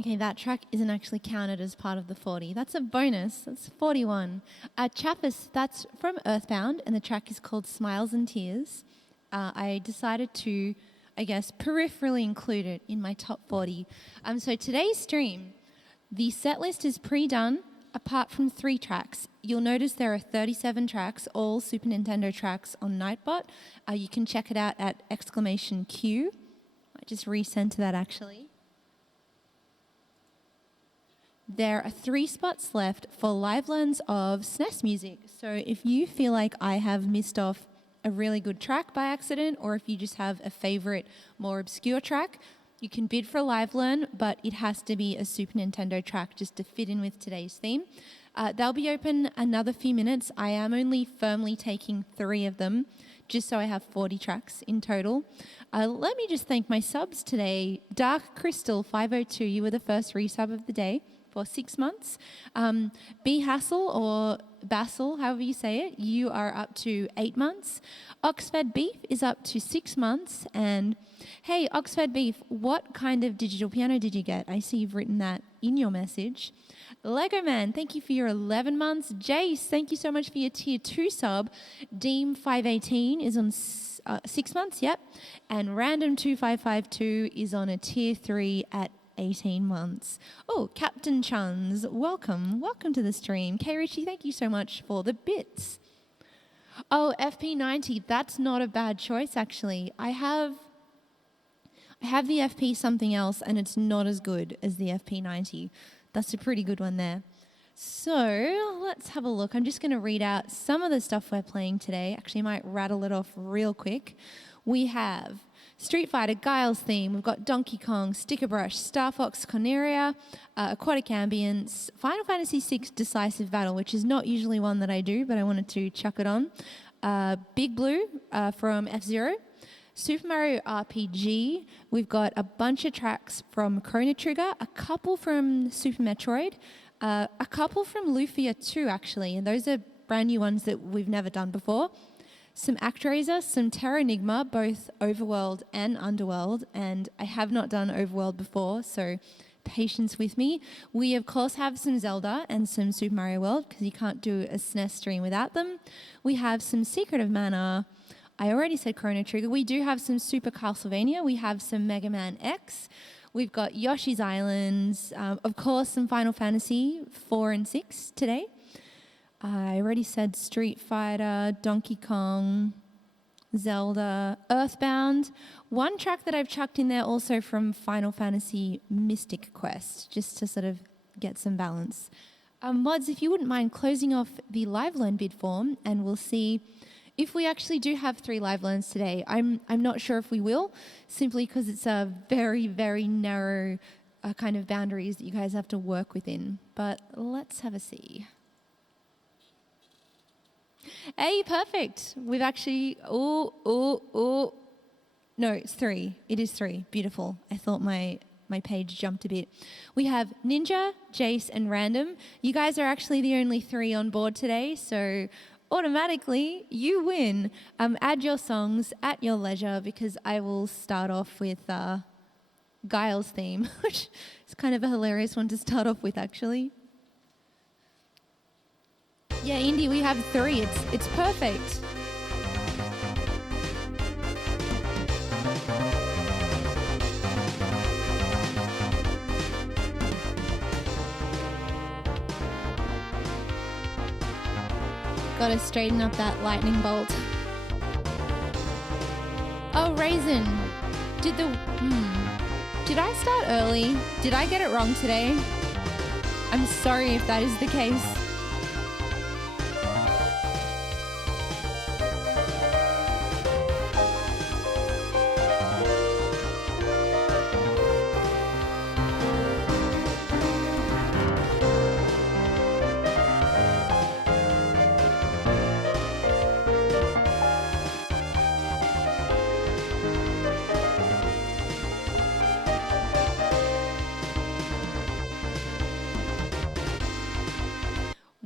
Okay, that track isn't actually counted as part of the 40. That's a bonus. That's 41. Chaffis, that's from Earthbound, and the track is called Smiles and Tears. I decided to, I guess, peripherally include it in my top 40. So today's stream, the set list is pre-done, apart from 3 tracks. You'll notice there are 37 tracks, all Super Nintendo tracks on Nightbot. You can check it out at !Q. I just recenter that actually. There are 3 spots left for live learns of SNES music. So if you feel like I have missed off a really good track by accident, or if you just have a favorite, more obscure track, you can bid for a live learn, but it has to be a Super Nintendo track just to fit in with today's theme. They'll be open another few minutes. I am only firmly taking 3 of them, just so I have 40 tracks in total. Let me just thank my subs today. Dark Crystal 502, you were the first resub of the day for 6 months. B Hassel or Basil, however you say it, you are up to 8 months. Oxfed Beef is up to 6 months. And hey, Oxfed Beef, what kind of digital piano did you get? I see you've written that in your message. Lego Man, thank you for your 11 months. Jace, thank you so much for your tier 2 sub. Deem 518 is on 6 months, yep. And Random 2552 is on a tier 3 at 18 months. Oh, Captain Chuns, welcome to the stream. K Richie, thank you so much for the bits. Oh, FP90, that's not a bad choice actually. I have the FP something else and it's not as good as the FP90. That's a pretty good one there. So let's have a look. I'm just going to read out some of the stuff we're playing today. Actually, I might rattle it off real quick. We have Street Fighter, Guile's Theme. We've got Donkey Kong, Sticker Brush, Star Fox, Corneria, Aquatic Ambience, Final Fantasy VI Decisive Battle, which is not usually one that I do, but I wanted to chuck it on. Big Blue from F-Zero. Super Mario RPG. We've got a bunch of tracks from Chrono Trigger, a couple from Super Metroid, a couple from Lufia 2, actually, and those are brand new ones that we've never done before. Some ActRaiser, some Terranigma, both Overworld and Underworld, and I have not done Overworld before, so patience with me. We, of course, have some Zelda and some Super Mario World, because you can't do a SNES stream without them. We have some Secret of Mana. I already said Chrono Trigger. We do have some Super Castlevania. We have some Mega Man X. We've got Yoshi's Islands. Of course, some Final Fantasy 4 and 6 today. I already said Street Fighter, Donkey Kong, Zelda, Earthbound. One track that I've chucked in there also from Final Fantasy Mystic Quest, just to sort of get some balance. Mods, if you wouldn't mind closing off the live learn bid form, and we'll see if we actually do have 3 live learns today. I'm not sure if we will, simply because it's a very, very narrow kind of boundaries that you guys have to work within. But let's have a see. Hey, perfect. We've actually, no, it's 3. It is 3. Beautiful. I thought my page jumped a bit. We have Ninja, Jace, and Random. You guys are actually the only 3 on board today, so automatically you win. Add your songs at your leisure, because I will start off with Guile's Theme, which is kind of a hilarious one to start off with, actually. Yeah, Indy, we have 3. It's perfect. Gotta straighten up that lightning bolt. Oh, Raisin. Did I start early? Did I get it wrong today? I'm sorry if that is the case.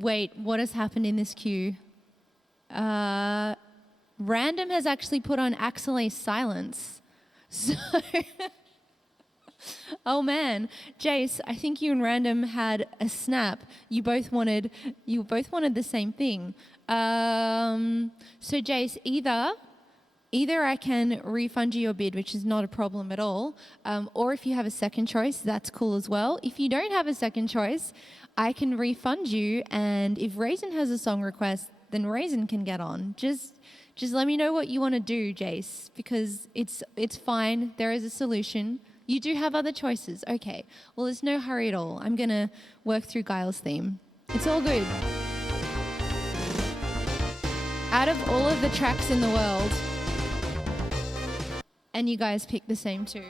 Wait, what has happened in this queue? Random has actually put on Axelay silence. So Oh man, Jace, I think you and Random had a snap. You both wanted the same thing. So Jace, either I can refund you your bid, which is not a problem at all, or if you have a second choice, that's cool as well. If you don't have a second choice, I can refund you, and if Raisin has a song request, then Raisin can get on. Just let me know what you want to do, Jace, because it's fine. There is a solution. You do have other choices. Okay. Well, there's no hurry at all. I'm going to work through Guile's theme. It's all good. Out of all of the tracks in the world, and you guys picked the same too.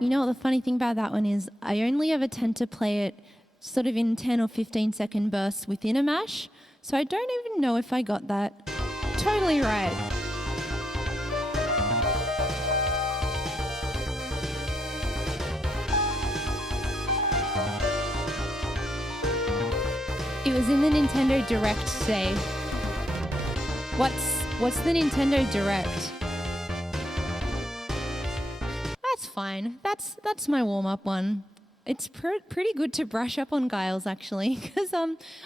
You know what the funny thing about that one is? I only ever tend to play it sort of in 10 or 15 second bursts within a mash, so I don't even know if I got that totally right. It was in the Nintendo Direct today. What's the Nintendo Direct? That's fine. That's my warm-up one. It's pretty good to brush up on Guile's, actually, because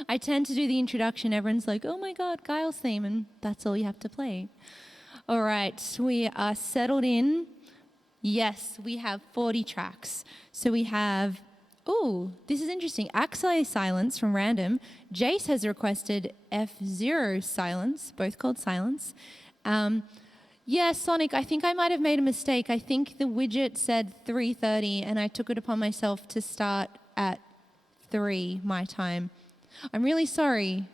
I tend to do the introduction. Everyone's like, oh my God, Guile's theme, and that's all you have to play. All right, we are settled in. Yes, we have 40 tracks. So we have, this is interesting, Axelay Silence from Random. Jace has requested F-Zero Silence, both called Silence. Yeah, Sonic, I think I might have made a mistake. I think the widget said 3:30, and I took it upon myself to start at 3 my time. I'm really sorry.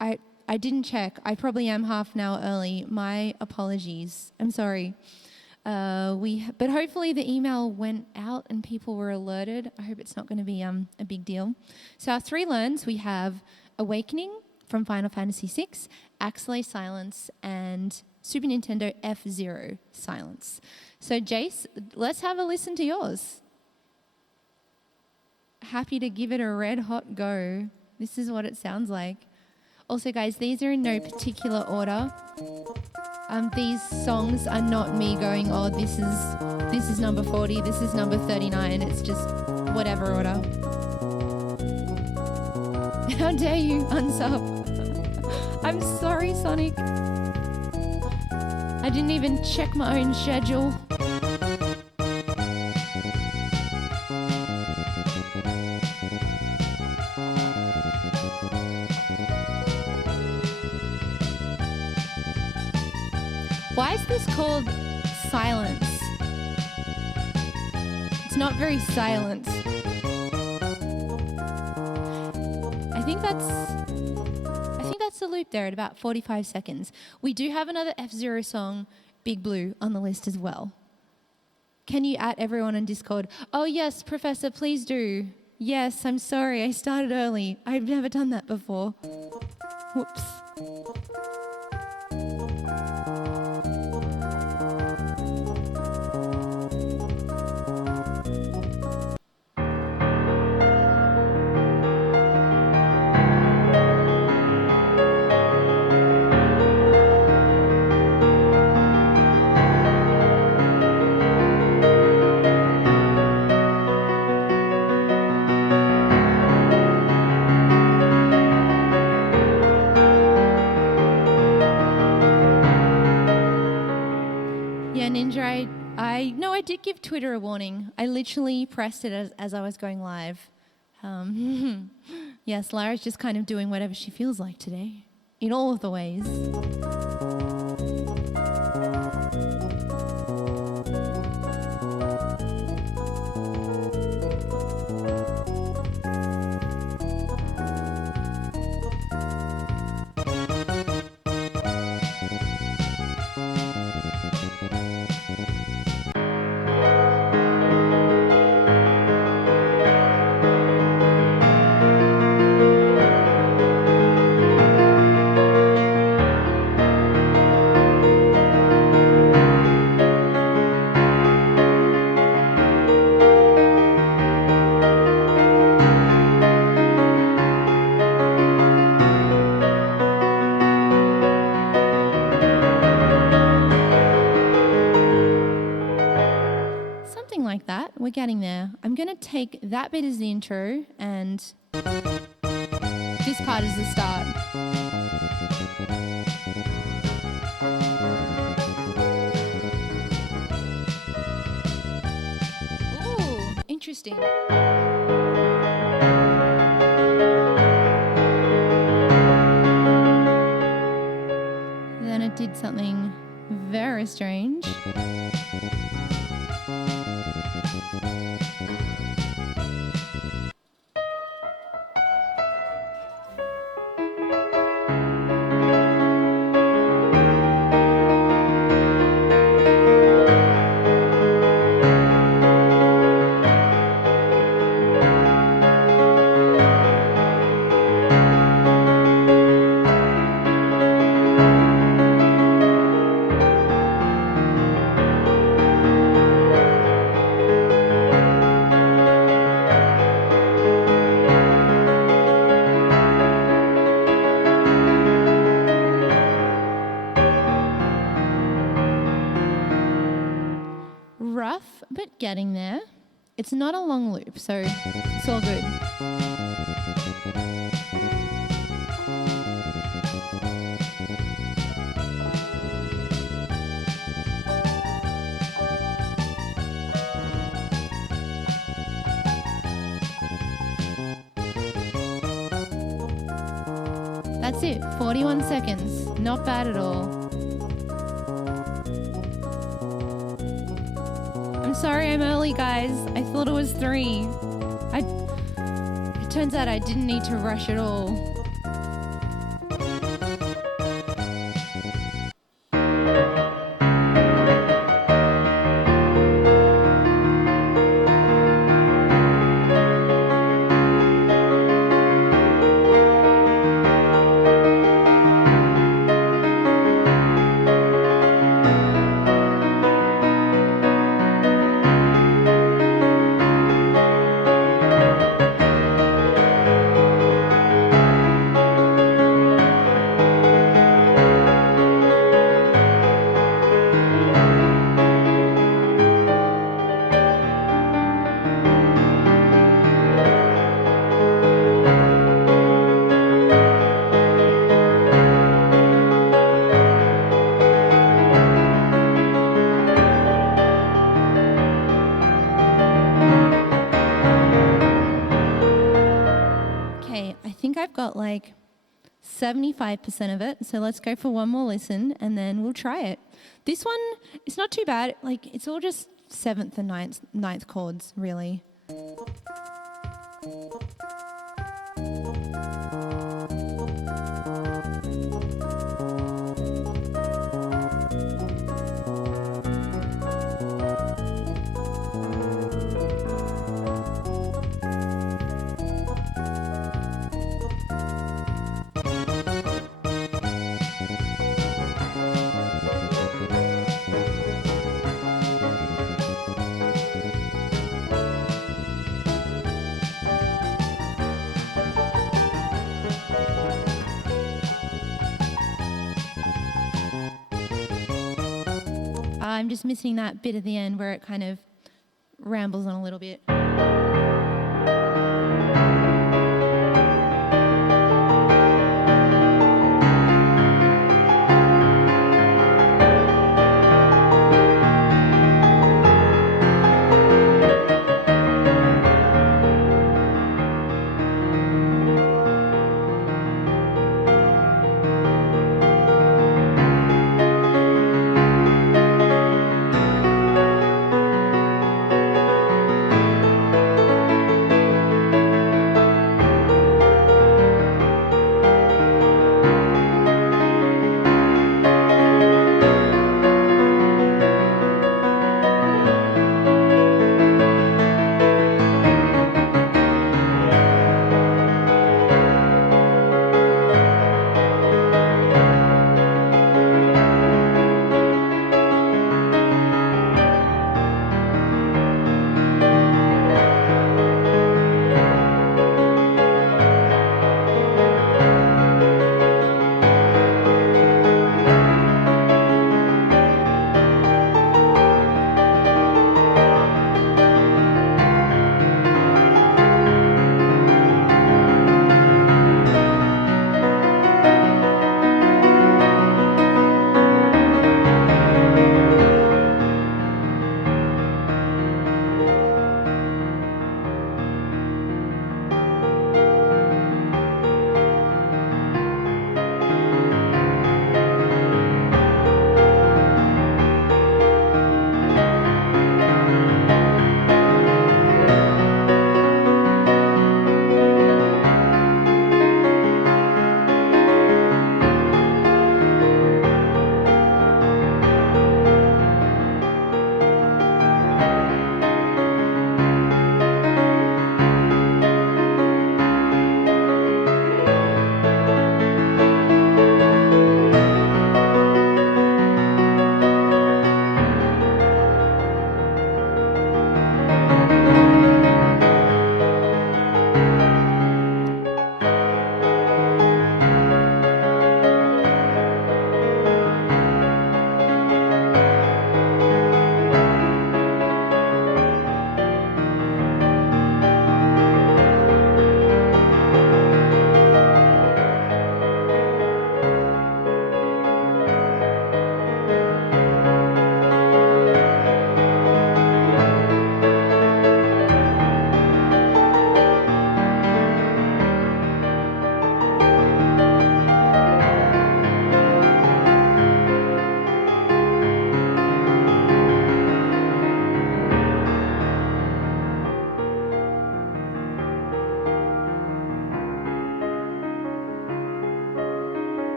I didn't check. I probably am half an hour early. My apologies. I'm sorry. But hopefully the email went out and people were alerted. I hope it's not going to be a big deal. So our 3 learns, we have Awakening from Final Fantasy VI, Axelay Silence, and Super Nintendo F-Zero Silence. So Jace, let's have a listen to yours. Happy to give it a red hot go. This is what it sounds like. Also guys, these are in no particular order. These songs are not me going, oh, this is number 40, this is number 39. It's just whatever order. How dare you unsub? I'm sorry, Sonic. I didn't even check my own schedule. Why is this called silence? It's not very silent. I think that's the loop there at about 45 seconds. We do have another F-Zero song, Big Blue, on the list as well. Can you add everyone on Discord? Oh yes, Professor, please do. Yes, I'm sorry, I started early. I've never done that before. Whoops. Yeah, Ninja, I did give Twitter a warning. I literally pressed it as I was going live. Yes, Lara's just kind of doing whatever she feels like today, in all of the ways. Something like that. We're getting there. I'm going to take that bit as the intro and this part is the start. Ooh, interesting. Then it did something very strange. Rough, but getting there. It's not a long loop, so it's all good. That's it, 41 seconds. Not bad at all. I'm sorry I'm early, guys. I thought it was 3. It turns out I didn't need to rush at all. I've got like 75% of it. So let's go for one more listen and then we'll try it. This one, it's not too bad. Like, it's all just 7th and ninth chords, really. I'm just missing that bit at the end where it kind of rambles on a little bit.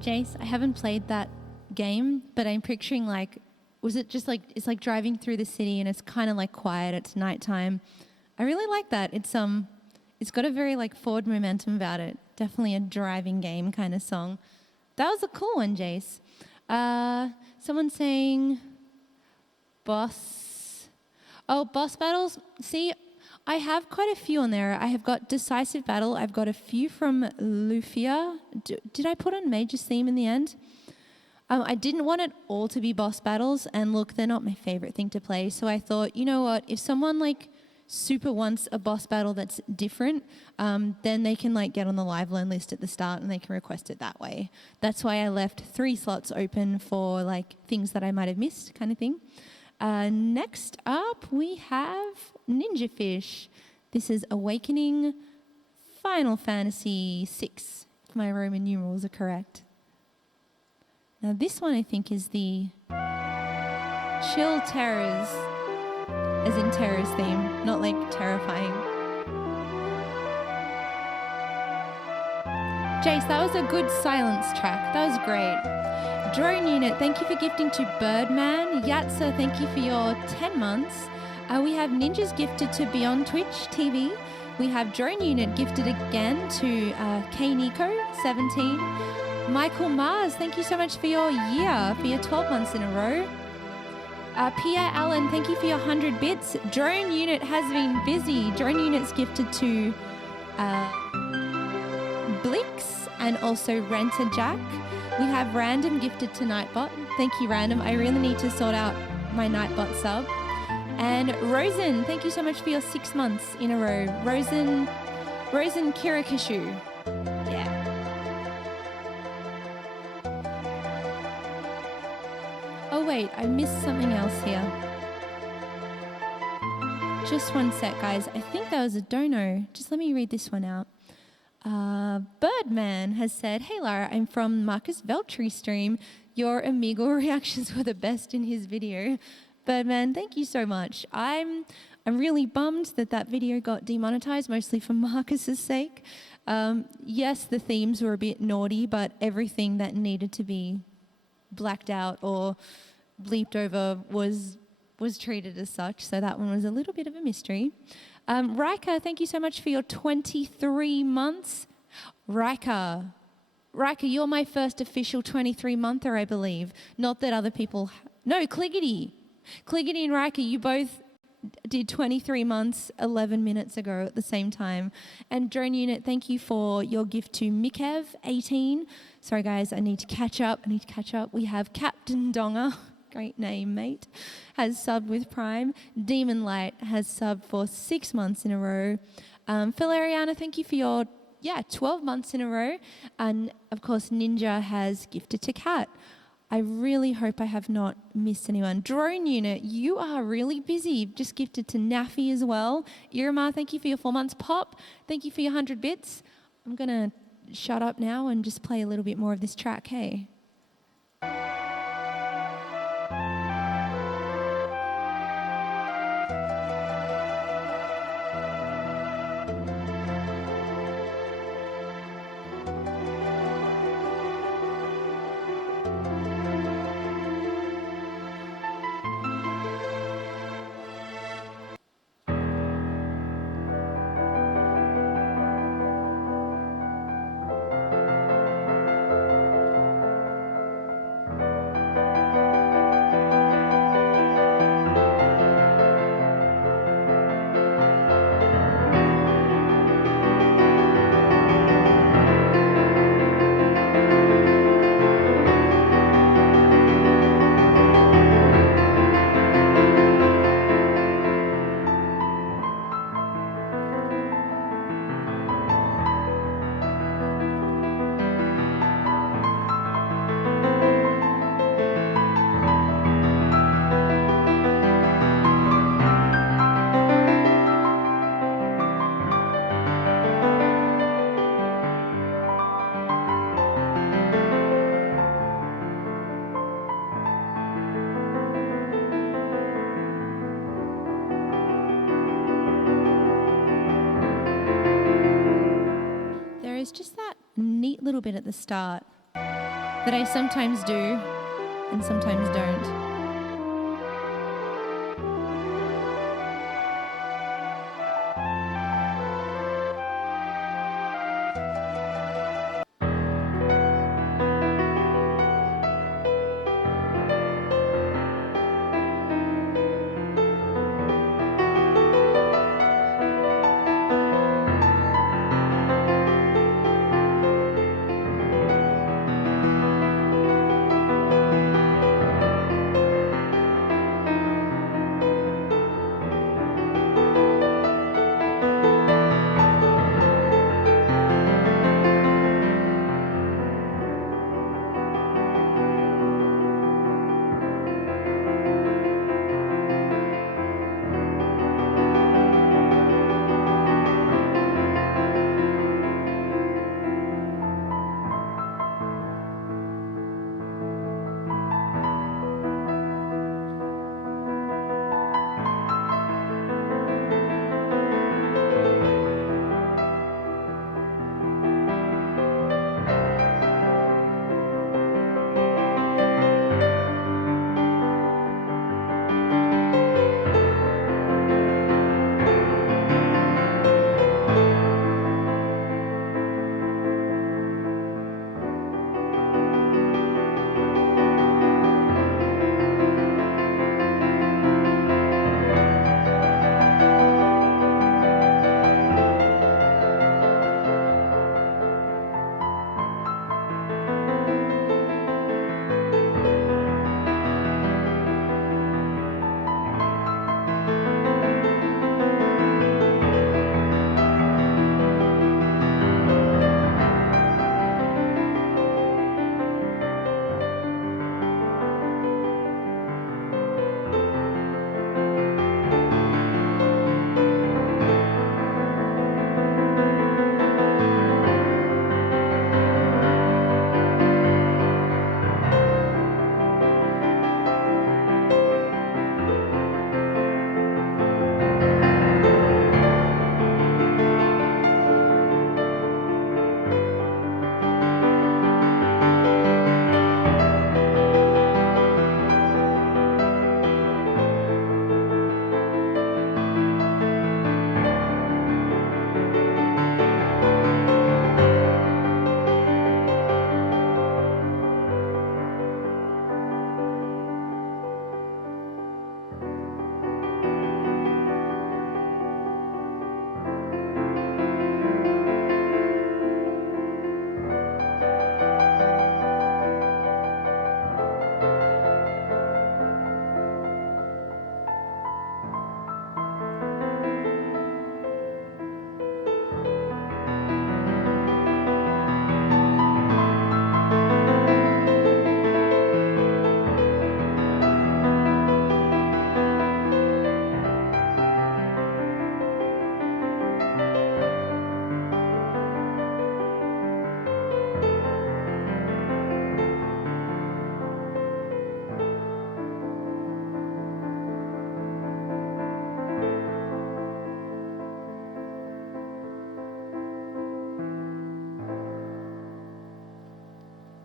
Jace, I haven't played that game, but I'm picturing like, was it just like, it's like driving through the city and it's kind of like quiet, it's nighttime. I really like that. It's got a very like forward momentum about it. Definitely a driving game kind of song. That was a cool one, Jace. Someone saying boss battles. See, I have quite a few on there. I have got Decisive Battle. I've got a few from Lufia. Did I put on Major's Theme in the end? I didn't want it all to be boss battles, and look, they're not my favorite thing to play. So I thought, you know what? If someone like super wants a boss battle that's different, then they can like get on the live learn list at the start and they can request it that way. That's why I left 3 slots open for like things that I might have missed kind of thing. Next up, we have Ninja Fish. This is Awakening Final Fantasy VI, if my Roman numerals are correct. Now this one I think is the Chill Terrors, as in terrors theme, not like terrifying. Jace, that was a good silence track. That was great. Drone Unit, thank you for gifting to Birdman. Yatsa, thank you for your 10 months. We have Ninjas gifted to Beyond Twitch TV. We have Drone Unit gifted again to K Nico, 17. Michael Mars, thank you so much for your year, for your 12 months in a row. Pierre Allen, thank you for your 100 bits. Drone Unit has been busy. Drone Unit's gifted to Blix and also Renter Jack. We have Random gifted to Nightbot. Thank you, Random. I really need to sort out my Nightbot sub. And Rosen, thank you so much for your 6 months in a row. Rosen Kirakishu. Yeah. Oh wait, I missed something else here. Just one sec, guys. I think that was a dono. Just let me read this one out. Birdman has said, "Hey Lara, I'm from Marcus Veltri stream. Your Amigo reactions were the best in his video." Birdman, thank you so much. I'm really bummed that video got demonetized, mostly for Marcus's sake. Yes, the themes were a bit naughty, but everything that needed to be blacked out or bleeped over was treated as such, so that one was a little bit of a mystery. Rika, thank you so much for your 23 months. Rika, you're my first official 23-monther, I believe. Not that other people... No, Cliggity and Rika, you both did 23 months 11 minutes ago at the same time. And Drone Unit, thank you for your gift to Mikev, 18. Sorry, guys, I need to catch up. We have Captain Donga. Great name, mate. Has subbed with Prime. Demon Light has subbed for 6 months in a row. Phil Ariana, thank you for your 12 months in a row. And of course, Ninja has gifted to Kat. I really hope I have not missed anyone. Drone Unit, you are really busy. You've just gifted to Naffy as well. Irma, thank you for your 4 months. Pop, thank you for your 100 bits. I'm going to shut up now and just play a little bit more of this track, hey? There's just that neat little bit at the start that I sometimes do and sometimes don't.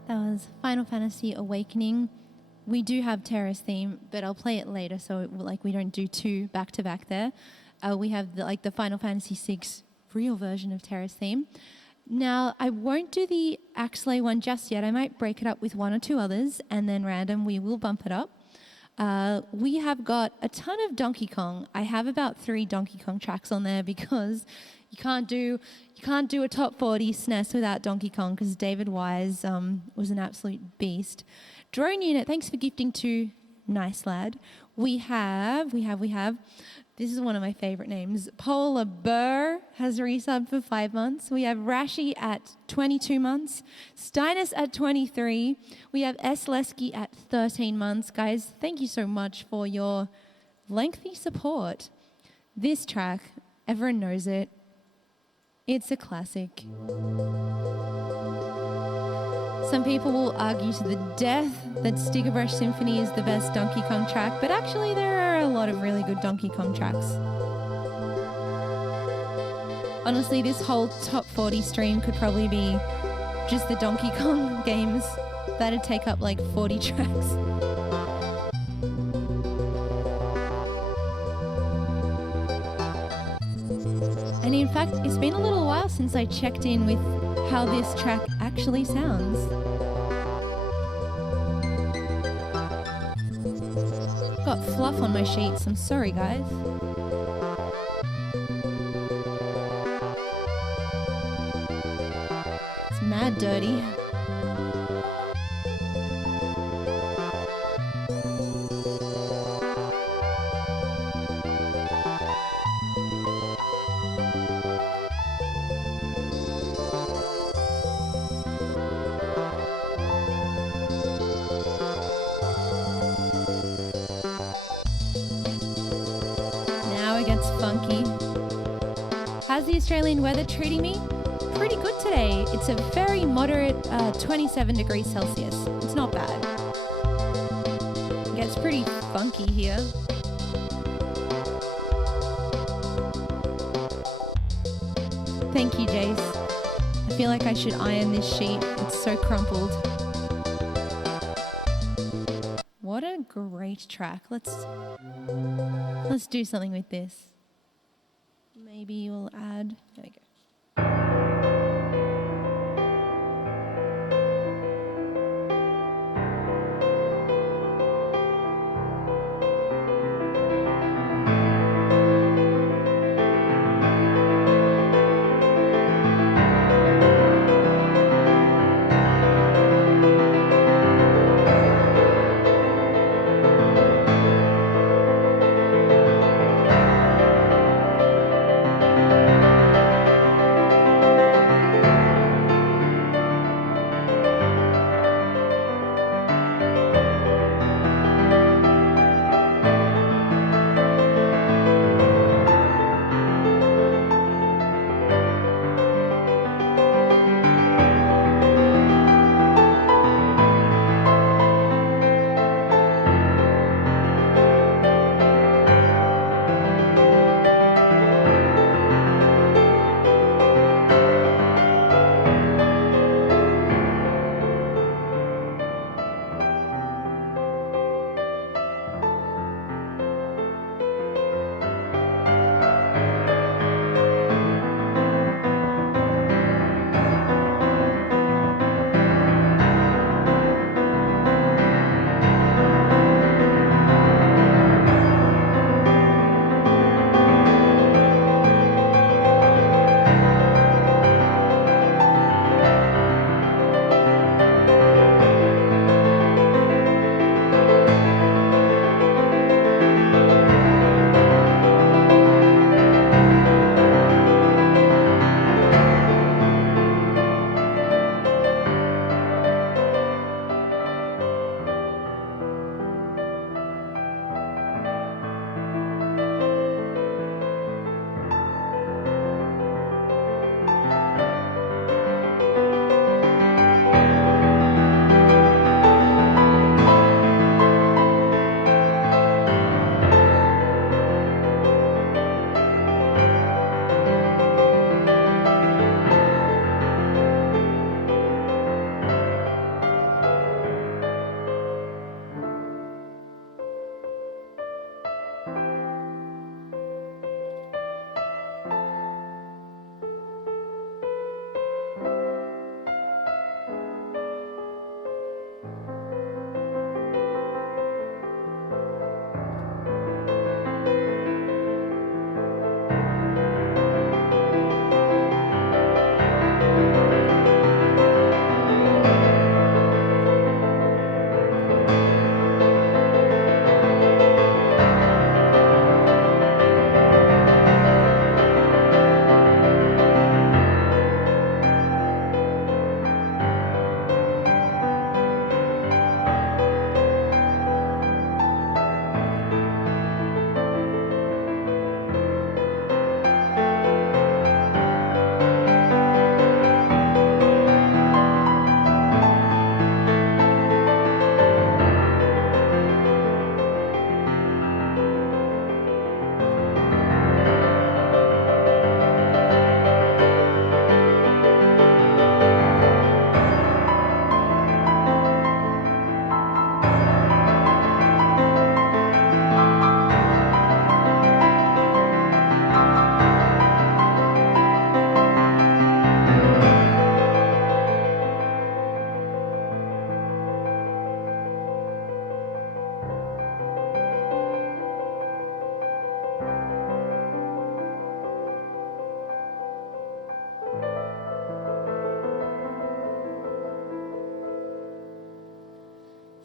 That was Final Fantasy Awakening. We do have Terrace theme, but I'll play it later, so we don't do two back to back there. We have the Final Fantasy VI real version of Terrace theme. Now, I won't do the Axley one just yet. I might break it up with one or two others, and then random we will bump it up. We have got a ton of Donkey Kong. I have about 3 Donkey Kong tracks on there because you can't do a top 40 SNES without Donkey Kong because David Wise was an absolute beast. Drone Unit, thanks for gifting to Nice Lad. We have. This is one of my favorite names. Polar Burr has resubbed for 5 months. We have Rashi at 22 months. Steinus at 23. We have S. Lesky at 13 months. Guys, thank you so much for your lengthy support. This track, everyone knows it. It's a classic. Some people will argue to the death that Sticker Brush Symphony is the best Donkey Kong track, but actually there are a lot of really good Donkey Kong tracks. Honestly, this whole top 40 stream could probably be just the Donkey Kong games. That'd take up like 40 tracks. And in fact, it's been a little while since I checked in with how this track actually sounds. Got fluff on my sheets, I'm sorry guys. It's mad dirty. How's the Australian weather treating me? Pretty good today. It's a very moderate 27 degrees Celsius. It's not bad. It gets pretty funky here. Thank you, Jace. I feel like I should iron this sheet. It's so crumpled. What a great track. Let's do something with this. Maybe we'll add, there we go.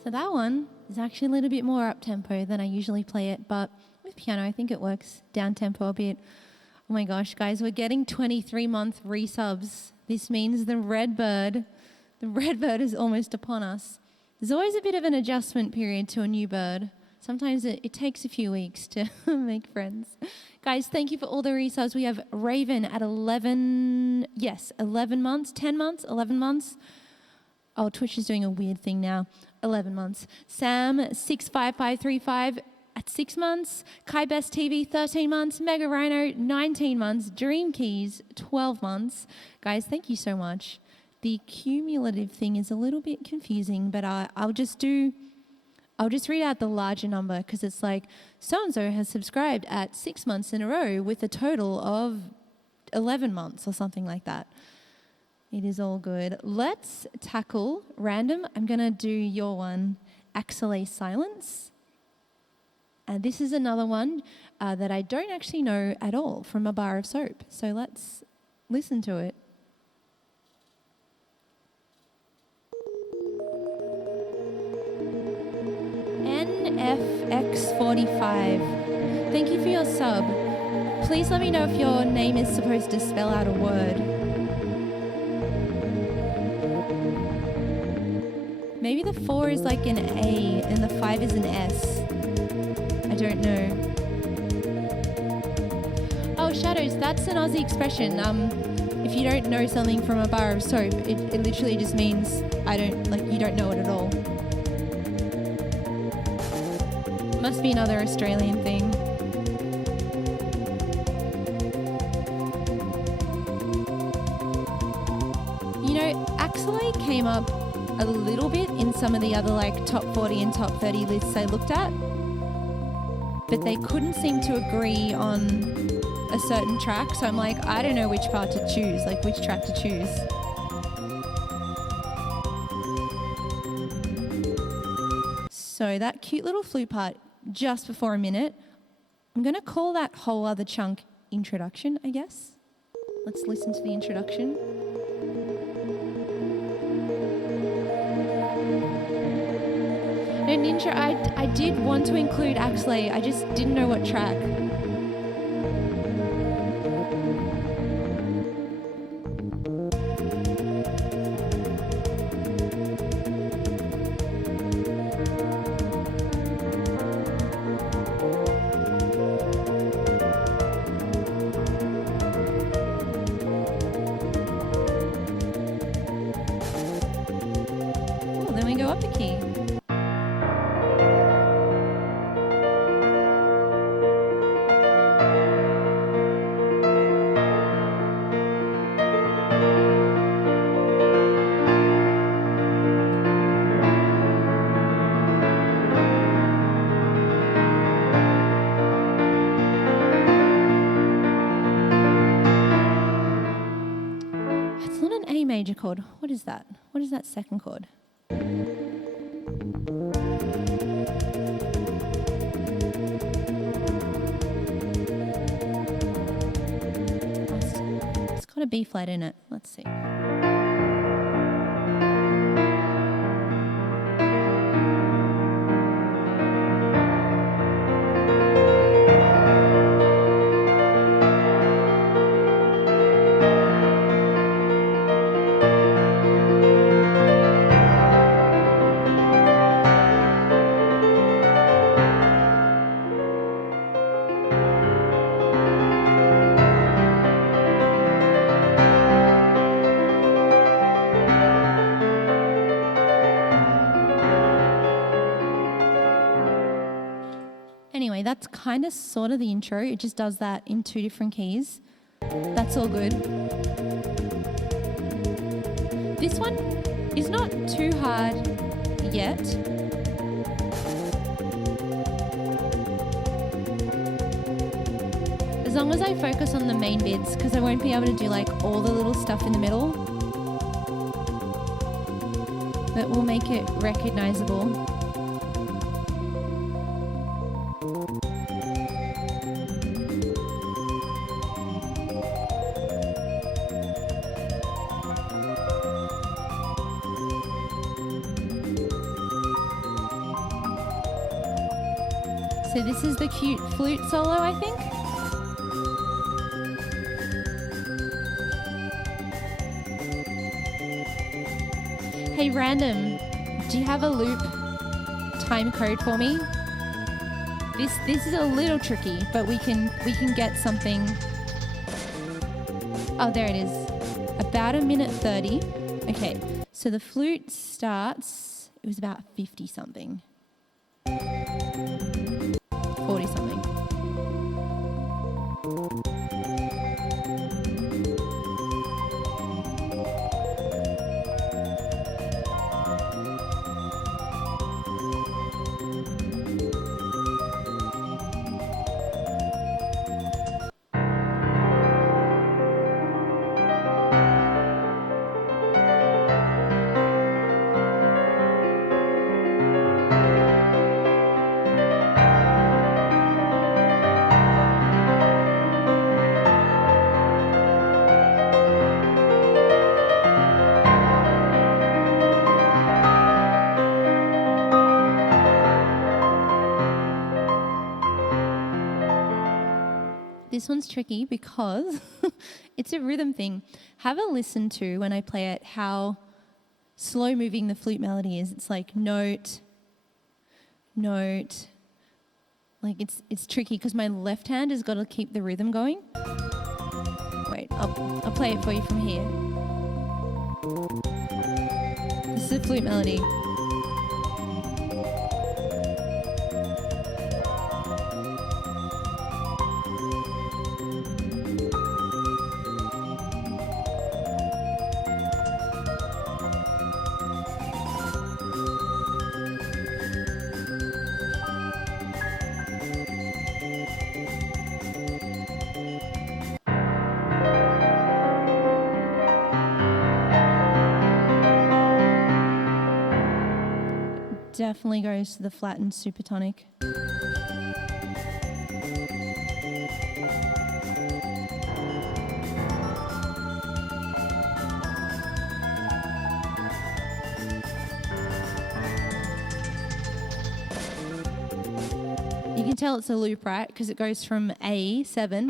So that one is actually a little bit more up-tempo than I usually play it, but with piano I think it works down-tempo a bit. Oh my gosh, guys, we're getting 23-month resubs. This means the red bird is almost upon us. There's always a bit of an adjustment period to a new bird. Sometimes it takes a few weeks to make friends. Guys, thank you for all the resubs. We have Raven at 11 months, 10 months, 11 months. Oh, Twitch is doing a weird thing now. 11 months. Sam, 65535 at 6 months. Kai Best TV, 13 months. Mega Rhino, 19 months. Dream Keys, 12 months. Guys, thank you so much. The cumulative thing is a little bit confusing, but I'll just read out the larger number because it's like so-and-so has subscribed at 6 months in a row with a total of 11 months or something like that. It is all good. Let's tackle random. I'm going to do your one, Axelay Silence. And this is another one that I don't actually know at all from a bar of soap. So let's listen to it. NFX45. Thank you for your sub. Please let me know if your name is supposed to spell out a word. Maybe the 4 is like an A and the 5 is an S. I don't know. Oh, Shadows, that's an Aussie expression. If you don't know something from a bar of soap, it literally just means you don't know it at all. Must be another Australian thing. You know, Axelay came up a little bit in some of the other top 40 and top 30 lists I looked at, but they couldn't seem to agree on a certain track, so I'm like, I don't know which part to choose, which track to choose. So that cute little flute part just before a minute, I'm going to call that whole other chunk introduction, I guess. Let's listen to the introduction. No, Ninja, I did want to include Axelay, I just didn't know what track. Oh, then we go up a key. Major chord. What is that? What is that second chord? It's got a B flat in it. Let's see. Anyway, that's kind of sort of the intro. It just does that in 2 different keys. That's all good. This one is not too hard yet. As long as I focus on the main bits, because I won't be able to do all the little stuff in the middle. But we'll make it recognizable. So this is the cute flute solo, I think. Hey, random, do you have a loop time code for me? This is a little tricky, but we can get something. Oh, there it is. About 1:30. Okay, so the flute starts. It was about 50 something, 40 something. This one's tricky because it's a rhythm thing. Have a listen to, when I play it, how slow moving the flute melody is. It's like note, note. Like it's tricky because my left hand has got to keep the rhythm going. Wait, I'll play it for you from here. This is a flute melody. Definitely goes to the flattened supertonic. You can tell it's a loop, right? Because it goes from A7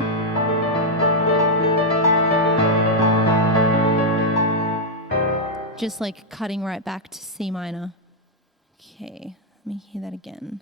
just like cutting right back to C minor. Okay, let me hear that again.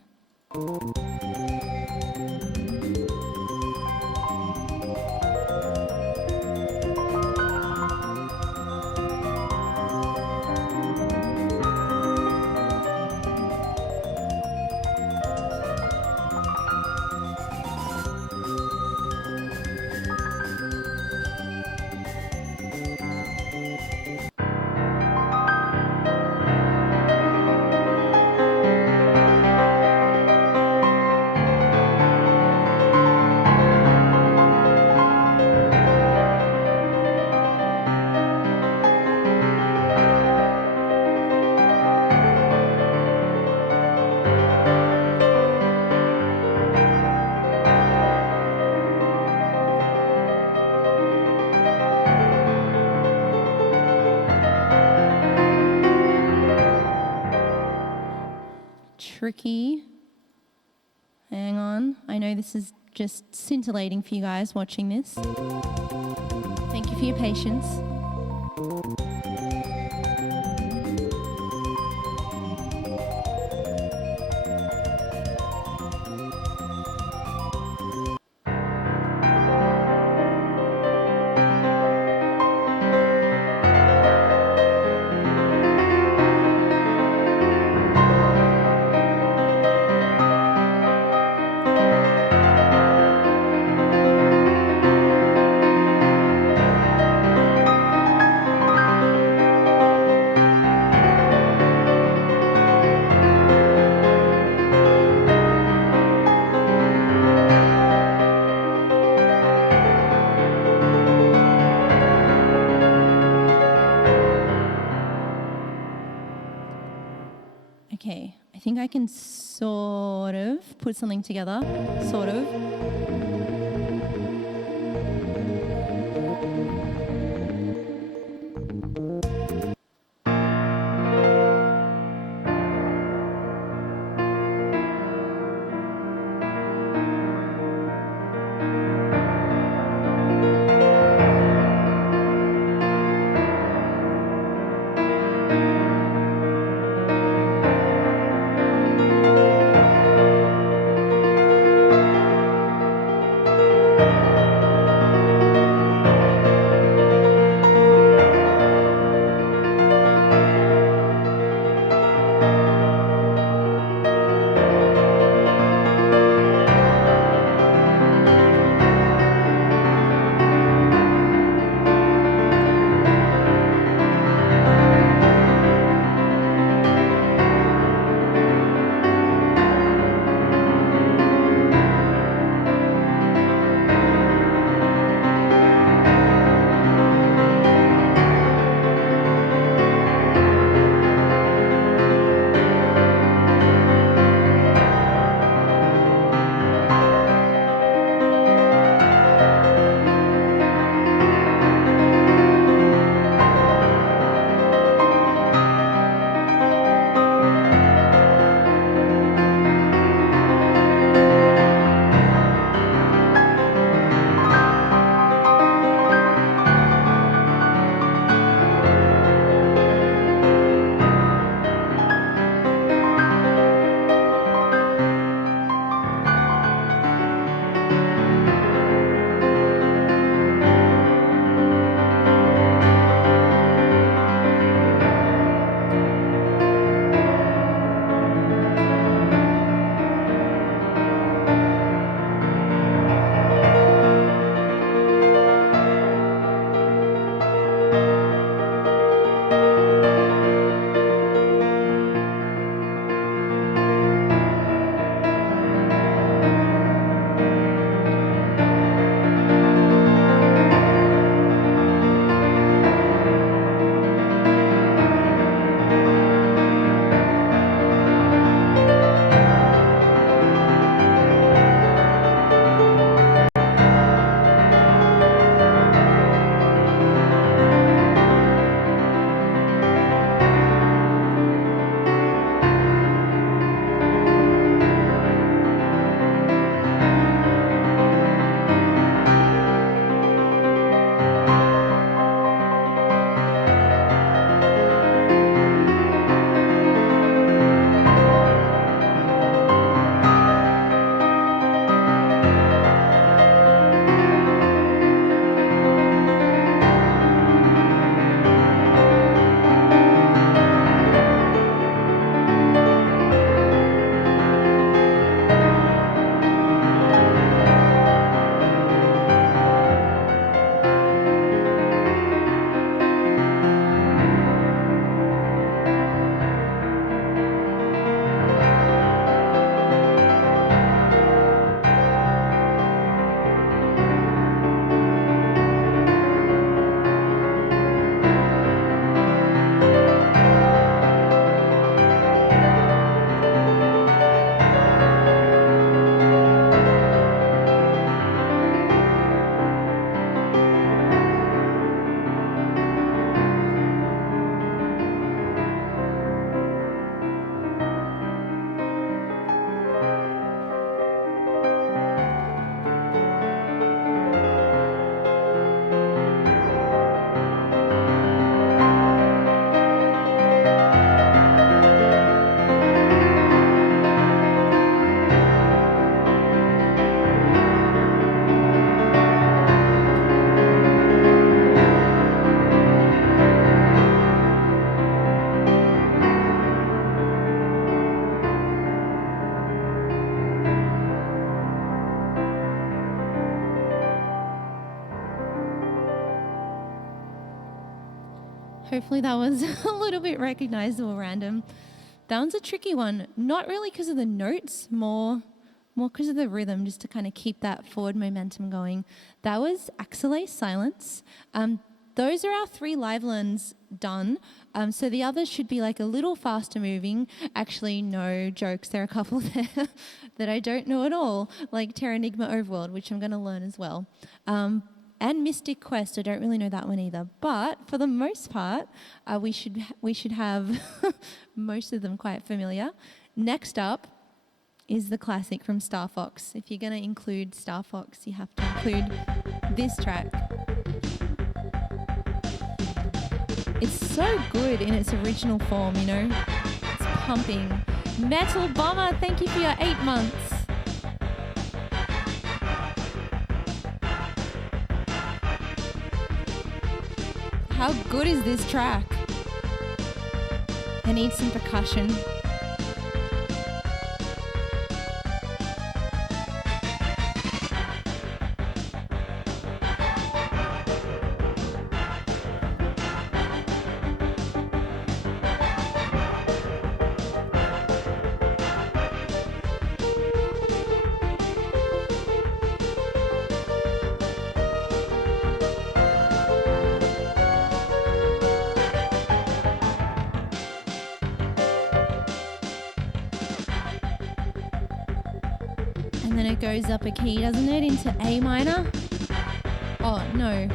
Tricky. Hang on. I know this is just scintillating for you guys watching this. Thank you for your patience. Okay, I think I can sort of put something together, sort of. Hopefully that was a little bit recognizable random. That one's a tricky one. Not really because of the notes, more because of the rhythm, just to kind of keep that forward momentum going. That was Axelay Silence. Those are our 3 Livelands done. So the others should be like a little faster moving. Actually, no jokes. There are a couple there that I don't know at all, like Terranigma Overworld, which I'm going to learn as well. And Mystic Quest, I don't really know that one either. But for the most part, we should have most of them quite familiar. Next up is the classic from Star Fox. If you're going to include Star Fox, you have to include this track. It's so good in its original form, you know. It's pumping. Metal Bomber, thank you for your 8 months. How good is this track? I need some percussion. And then it goes up a key, doesn't it, into A minor? Oh, no.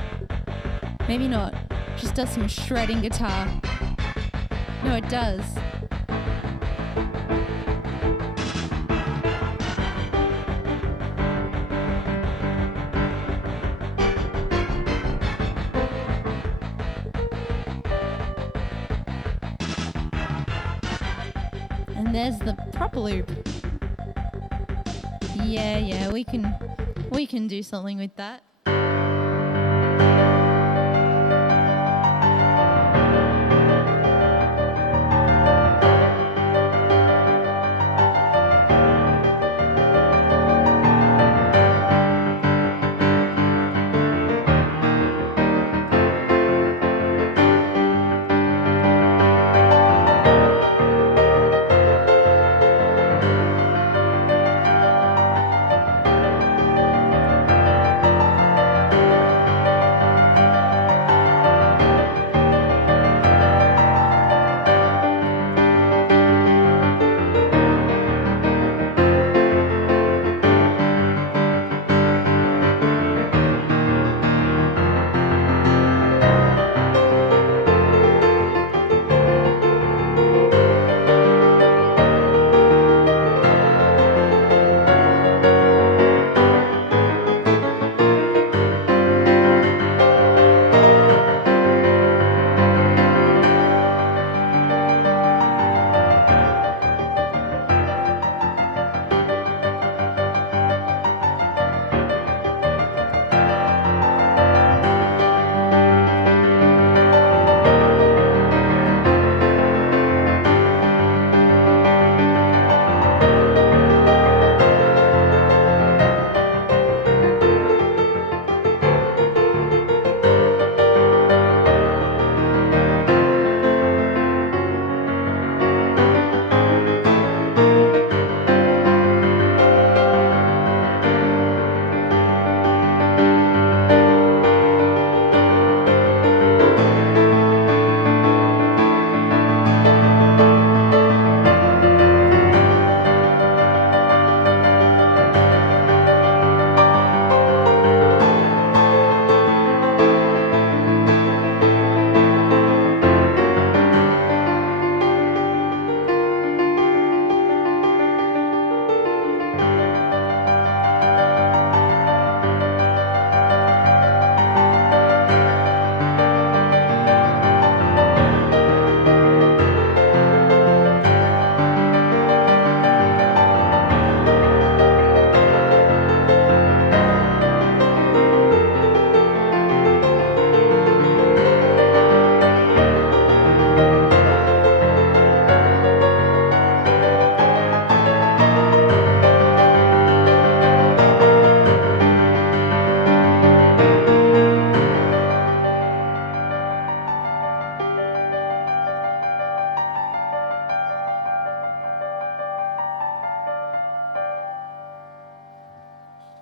Maybe not. Just does some shredding guitar. No, it does. And there's the proper loop. Yeah, we can do something with that.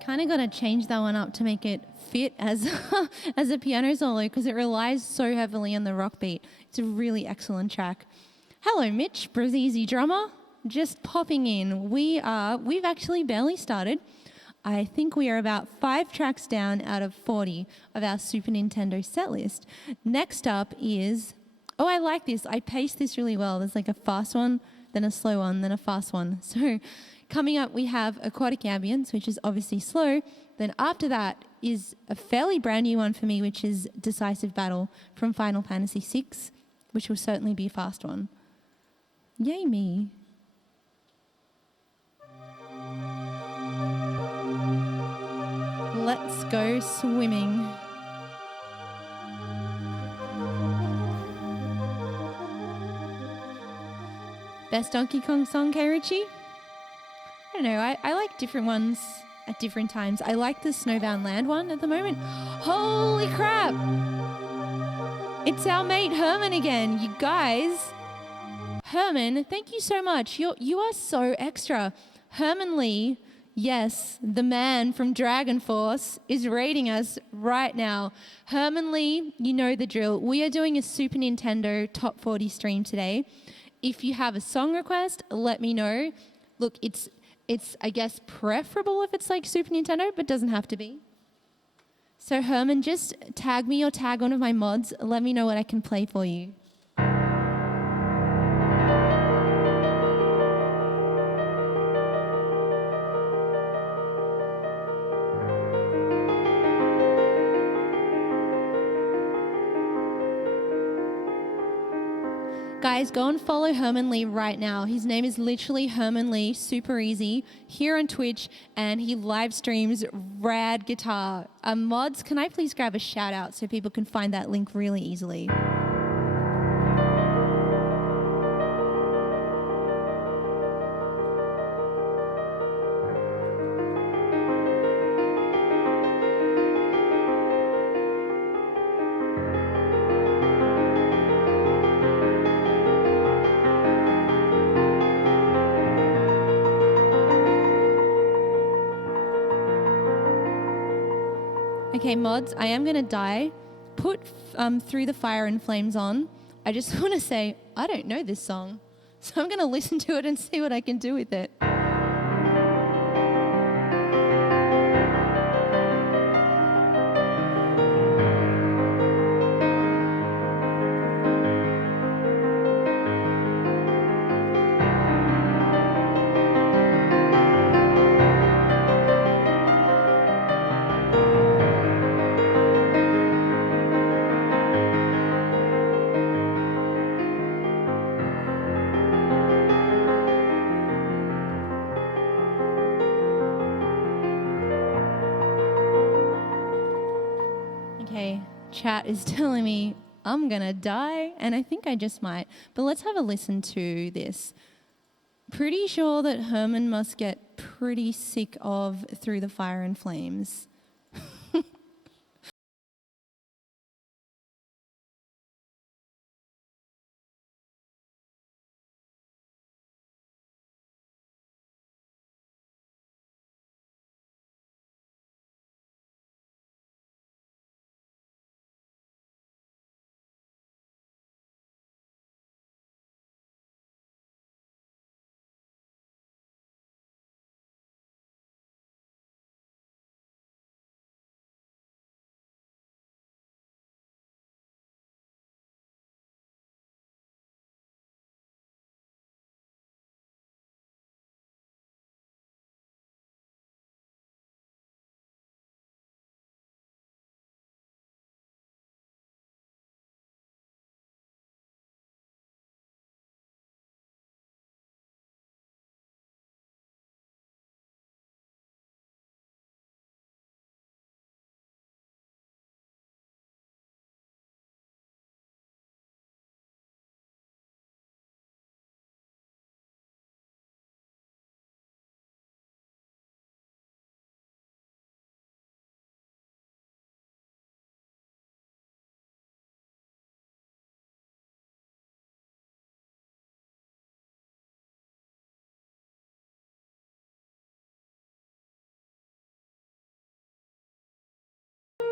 Kind of got to change that one up to make it fit as as a piano solo because it relies so heavily on the rock beat. It's a really excellent track. Hello, Mitch, Brazizi drummer. Just popping in. We've actually barely started. I think we are about 5 tracks down out of 40 of our Super Nintendo set list. Next up is, oh, I like this. I paced this really well. There's like a fast one, then a slow one, then a fast one. So coming up, we have Aquatic Ambience, which is obviously slow. Then after that is a fairly brand new one for me, which is Decisive Battle from Final Fantasy VI, which will certainly be a fast one. Yay me. Let's go swimming. Best Donkey Kong song, Kay Ritchie? I don't know, I like different ones at different times. I like the Snowbound Land one at the moment. Holy crap! It's our mate Herman again, you guys. Herman, thank you so much. You are so extra. Herman Lee, yes, the man from Dragon Force, is rating us right now. Herman Lee, you know the drill. We are doing a Super Nintendo Top 40 stream today. If you have a song request, let me know. Look, it's I guess preferable if it's like Super Nintendo, but doesn't have to be. So Herman, just tag me or tag one of my mods. Let me know what I can play for you. Guys, go and follow Herman Lee right now. His name is literally Herman Lee, super easy, here on Twitch, and he live streams rad guitar. Mods, can I please grab a shout out so people can find that link really easily? Okay, mods, I am going to die. Put Through the Fire and Flames on. I just want to say, I don't know this song. So I'm going to listen to it and see what I can do with it. Okay, chat is telling me I'm gonna die, and I think I just might. But let's have a listen to this. Pretty sure that Herman must get pretty sick of Through the Fire and Flames.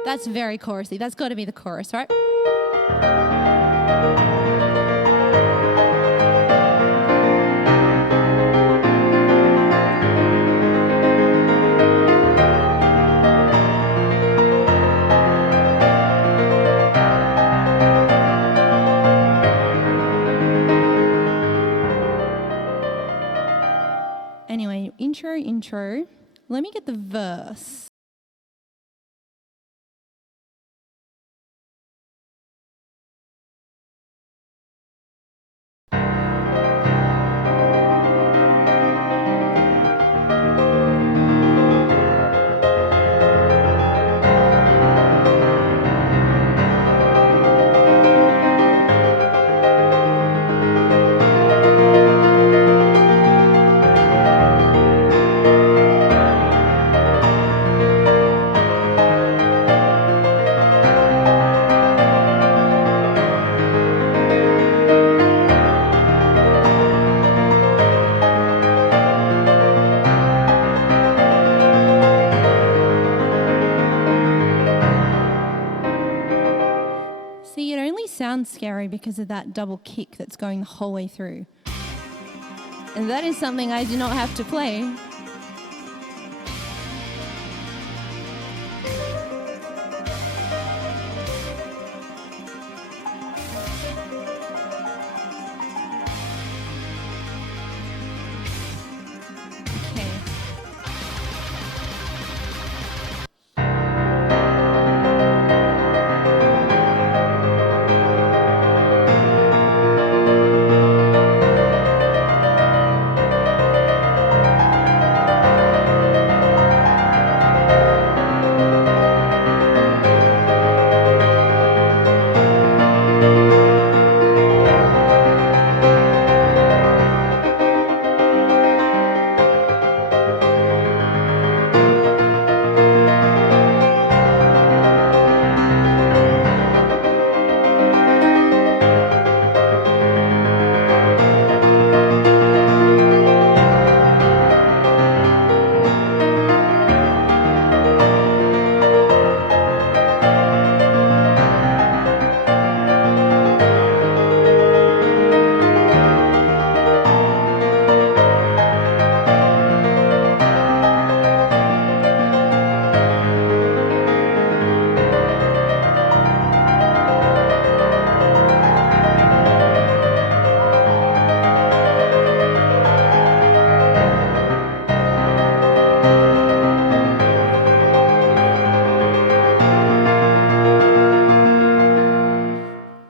That's very chorusy. That's got to be the chorus, right? Anyway, intro. Let me get the verse. See, it only sounds scary because of that double kick that's going the whole way through. And that is something I do not have to play. Okay.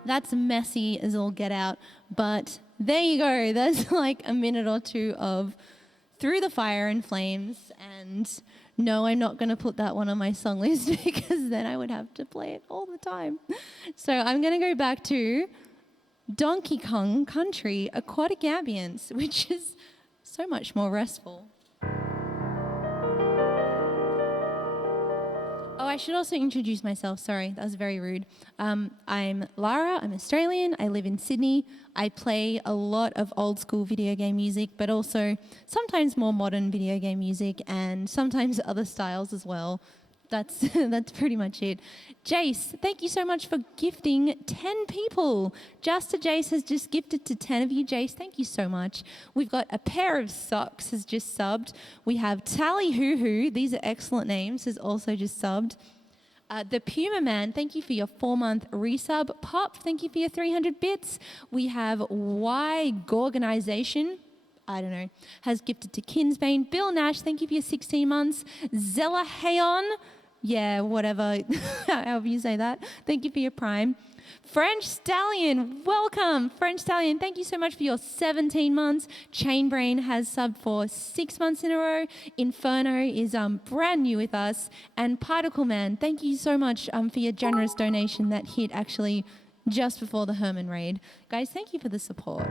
That's messy as all get out, but there you go. That's like a minute or two of Through the Fire and Flames, and no, I'm not going to put that one on my song list because then I would have to play it all the time. So I'm going to go back to Donkey Kong Country Aquatic Ambience, which is so much more restful. Oh, I should also introduce myself. Sorry, that was very rude. I'm Lara. I'm Australian. I live in Sydney. I play a lot of old school video game music, but also sometimes more modern video game music and sometimes other styles as well. That's pretty much it. Jace, thank you so much for gifting 10 people. Just Jace has just gifted to 10 of you. Jace, thank you so much. We've got A Pair of Socks has just subbed. We have Tally Hoo Hoo, these are excellent names, has also just subbed. The Puma Man, thank you for your 4-month resub. Pop, thank you for your 300 bits. We have Y Gorganization, I don't know, has gifted to Kinsbane. Bill Nash, thank you for your 16 months. Zella Hayon, yeah, whatever, however you say that. Thank you for your Prime. French Stallion, welcome. French Stallion, thank you so much for your 17 months. Chainbrain has subbed for 6 months in a row. Inferno is brand new with us. And Particle Man, thank you so much for your generous donation that hit actually just before the Herman raid. Guys, thank you for the support.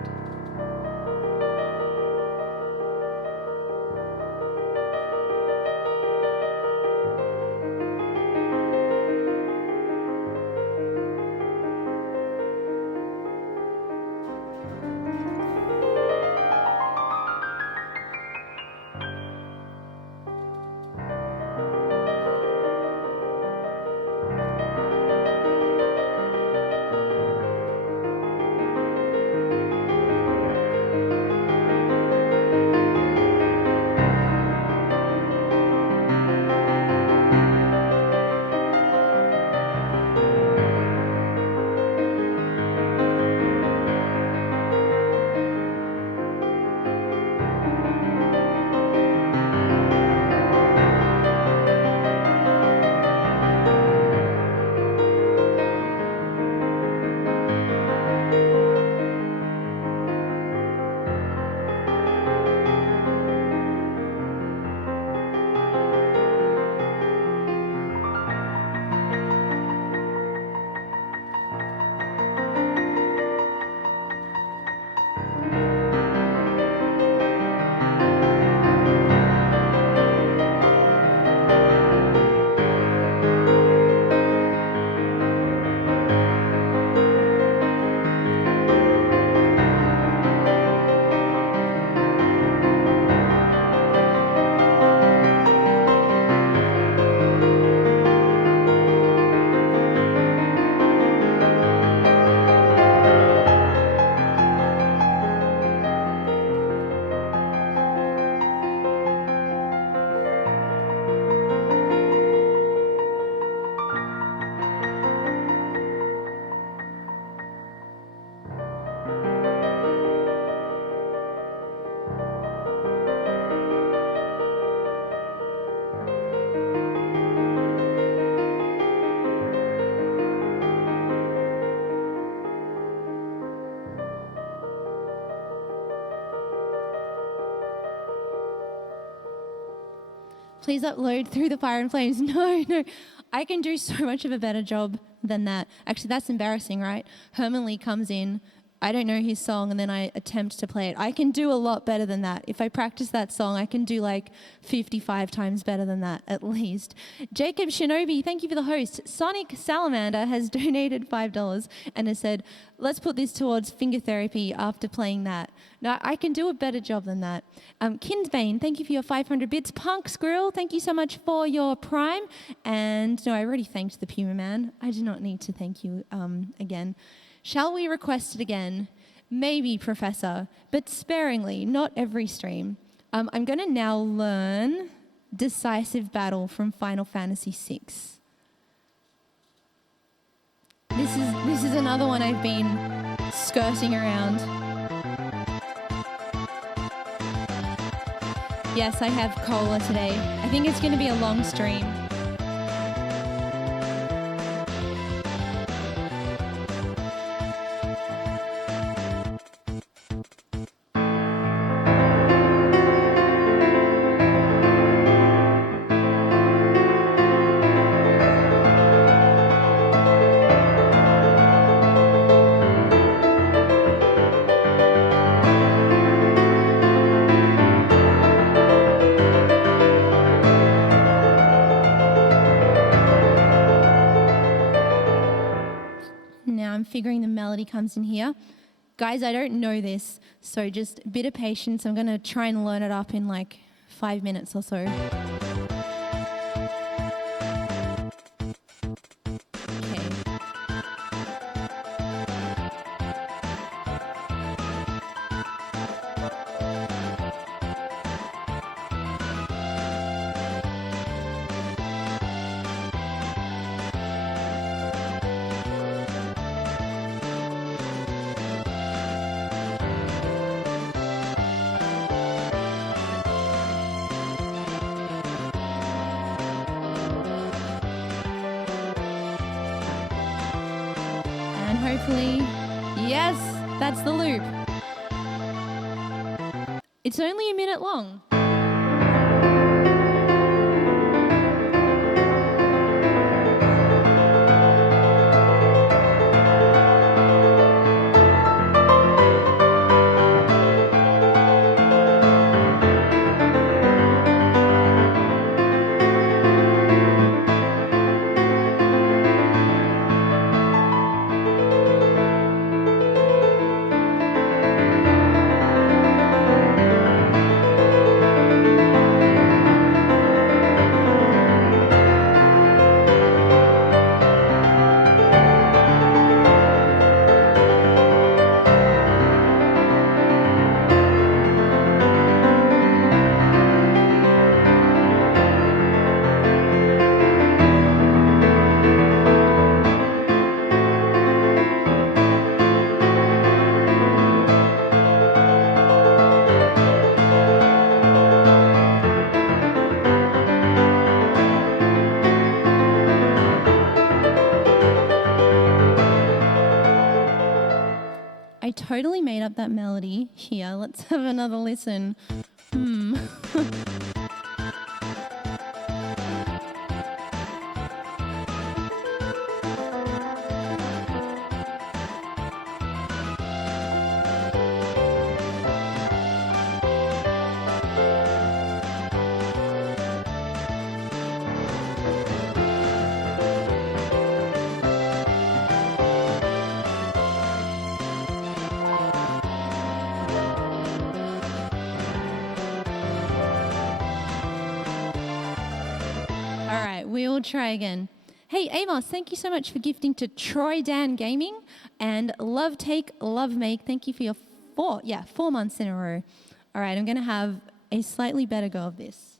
please upload Through the Fire and Flames. No, no. I can do so much of a better job than that. Actually, that's embarrassing, right? Herman Lee comes in, I don't know his song, and then I attempt to play it. I can do a lot better than that. If I practice that song, I can do like 55 times better than that, at least. Jacob Shinobi, thank you for the host. Sonic Salamander has donated $5 and has said, let's put this towards finger therapy after playing that. Now, I can do a better job than that. Kindbane, thank you for your 500 bits. Punk Squirrel, thank you so much for your Prime. And no, I already thanked the Puma Man. I do not need to thank you again. Shall we request it again? Maybe, Professor, but sparingly, not every stream. I'm going to now learn Decisive Battle from Final Fantasy VI. This is another one I've been skirting around. Yes, I have cola today. I think it's going to be a long stream. Figuring the melody comes in here. Guys, I don't know this, so just a bit of patience. I'm going to try and learn it up in like 5 minutes or so. Hopefully, yes, that's the loop. It's only a minute long. I totally made up that melody here. Let's have another listen. We'll try again. Hey, Amos, thank you so much for gifting to Troy Dan Gaming, and Love Take, Love Make, thank you for your 4 months in a row. All right, I'm going to have a slightly better go of this.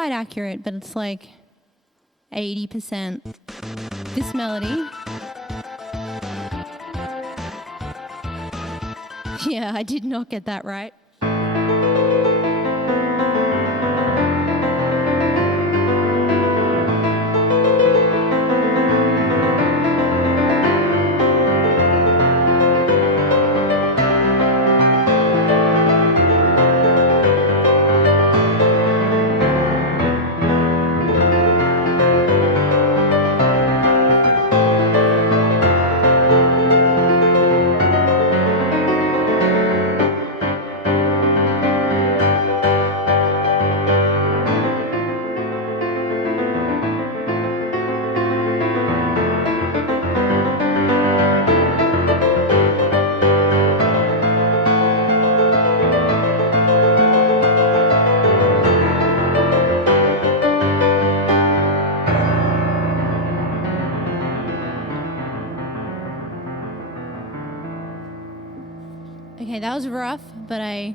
quite accurate, but it's like 80%. This melody. Yeah, I did not get that right. Okay, that was rough, but I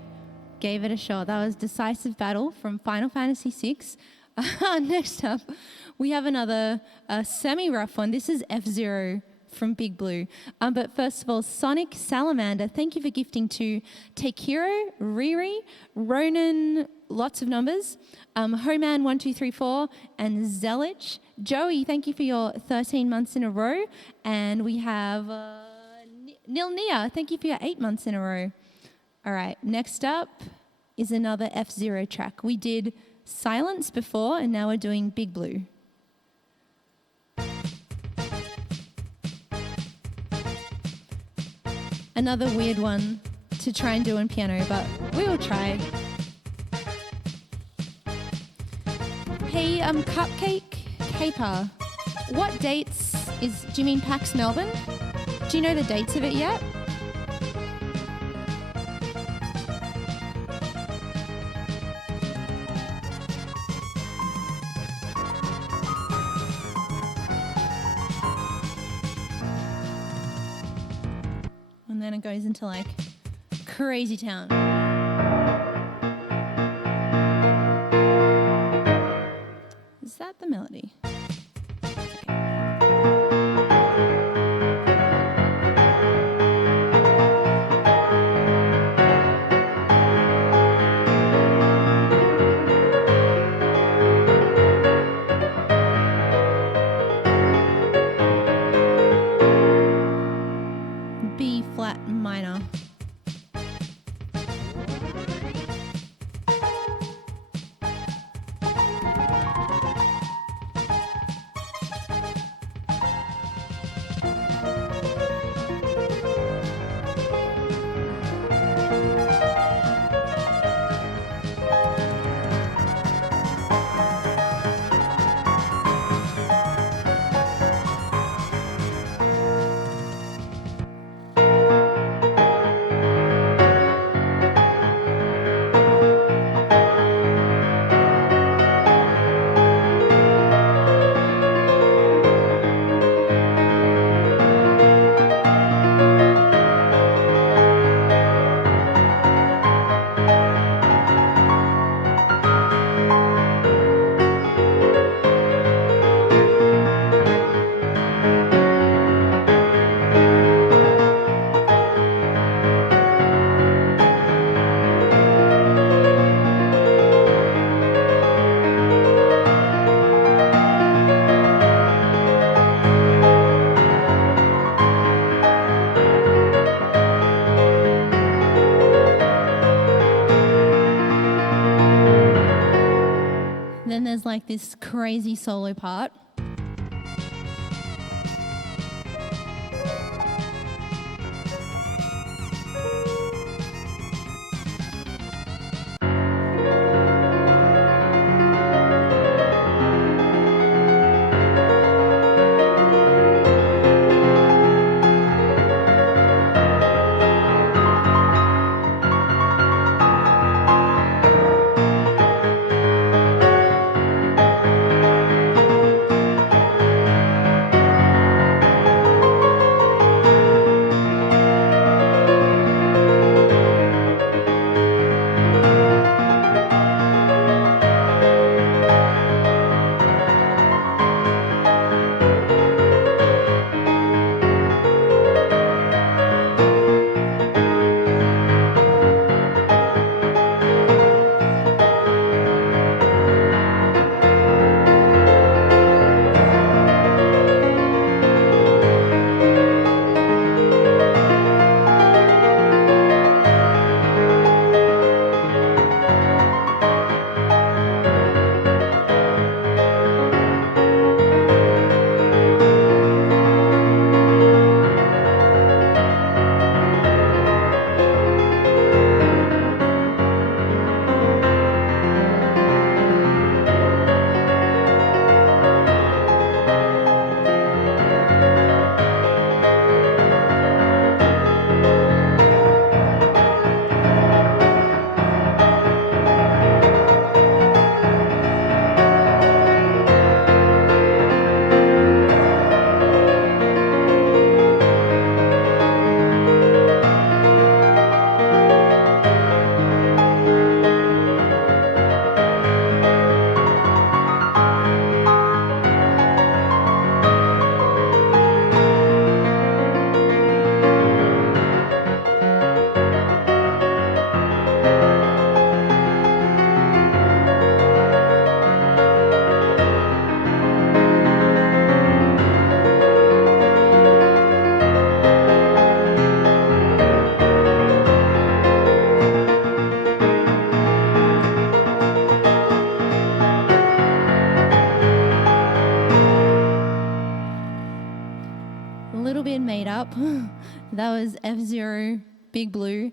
gave it a shot. That was Decisive Battle from Final Fantasy VI. Next up, we have another semi-rough one. This is F-Zero from Big Blue. But first of all, Sonic Salamander, thank you for gifting to Takiro, Riri, Ronan, lots of numbers, Homan1234, and Zelich. Joey, thank you for your 13 months in a row. And we have Nilnia, thank you for your 8 months in a row. All right, next up is another F-Zero track. We did Silence before, and now we're doing Big Blue. Another weird one to try and do on piano, but we will try. Hey, Cupcake Caper, what dates do you mean PAX Melbourne? Do you know the dates of it yet? And then it goes into like crazy town. Is that the melody? B flat minor. Then there's like this crazy solo part. That was F-Zero, Big Blue.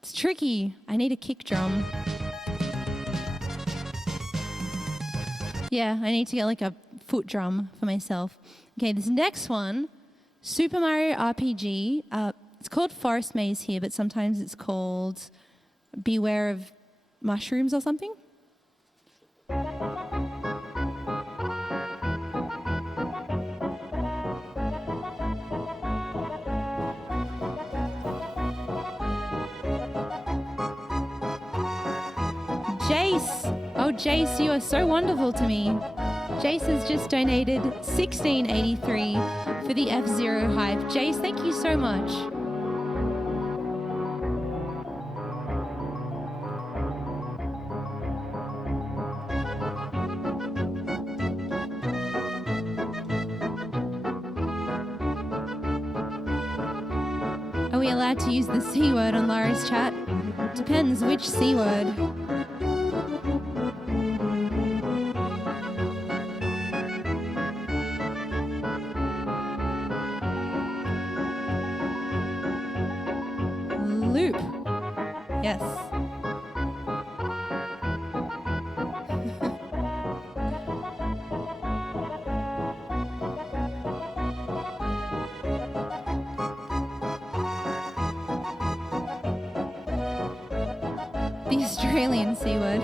It's tricky. I need a kick drum. Yeah, I need to get like a foot drum for myself. Okay, this next one, Super Mario RPG. It's called Forest Maze here, but sometimes it's called Beware of Mushrooms or something. Jace. Oh, Jace, you are so wonderful to me. Jace has just donated $16.83 for the F-Zero hype. Jace, thank you so much. Are we allowed to use the C word on Lara's chat? Depends which C word. Loop. Yes. The Australian C word.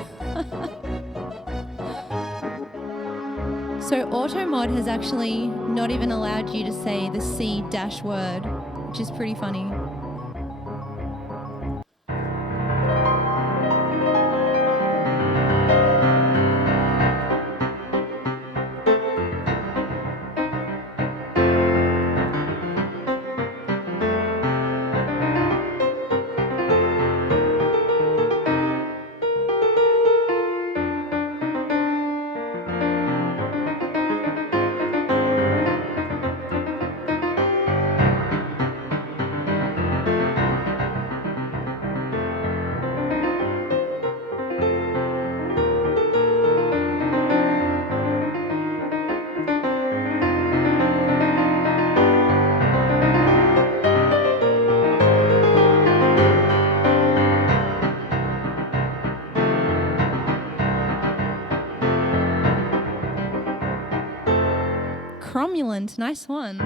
So AutoMod has actually not even allowed you to say the C dash word, which is pretty funny. Cromulent, nice one.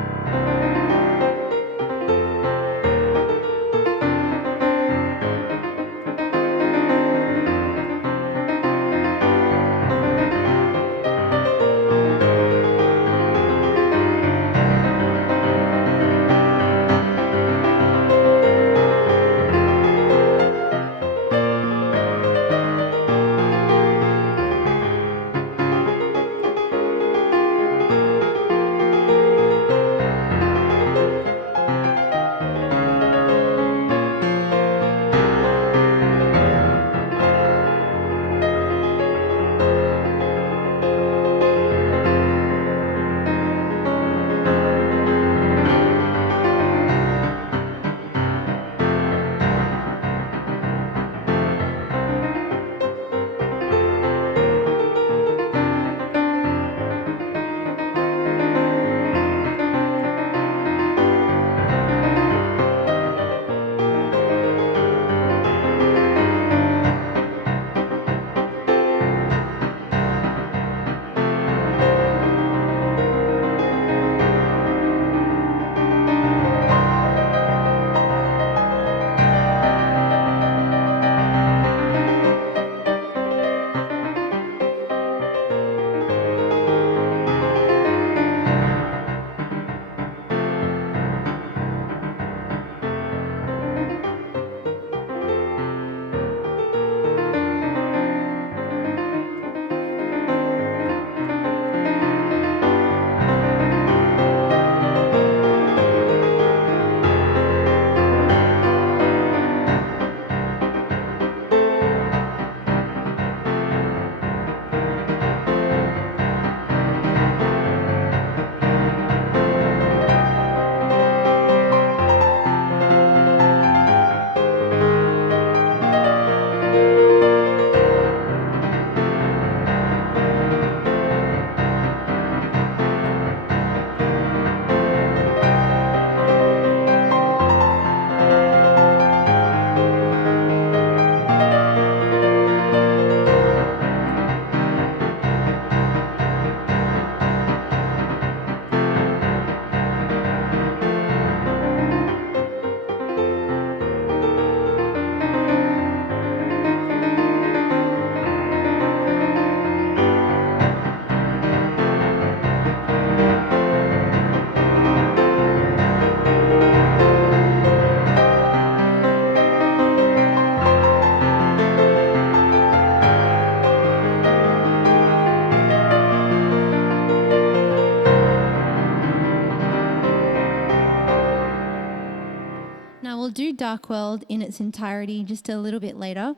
Dark World in its entirety just a little bit later.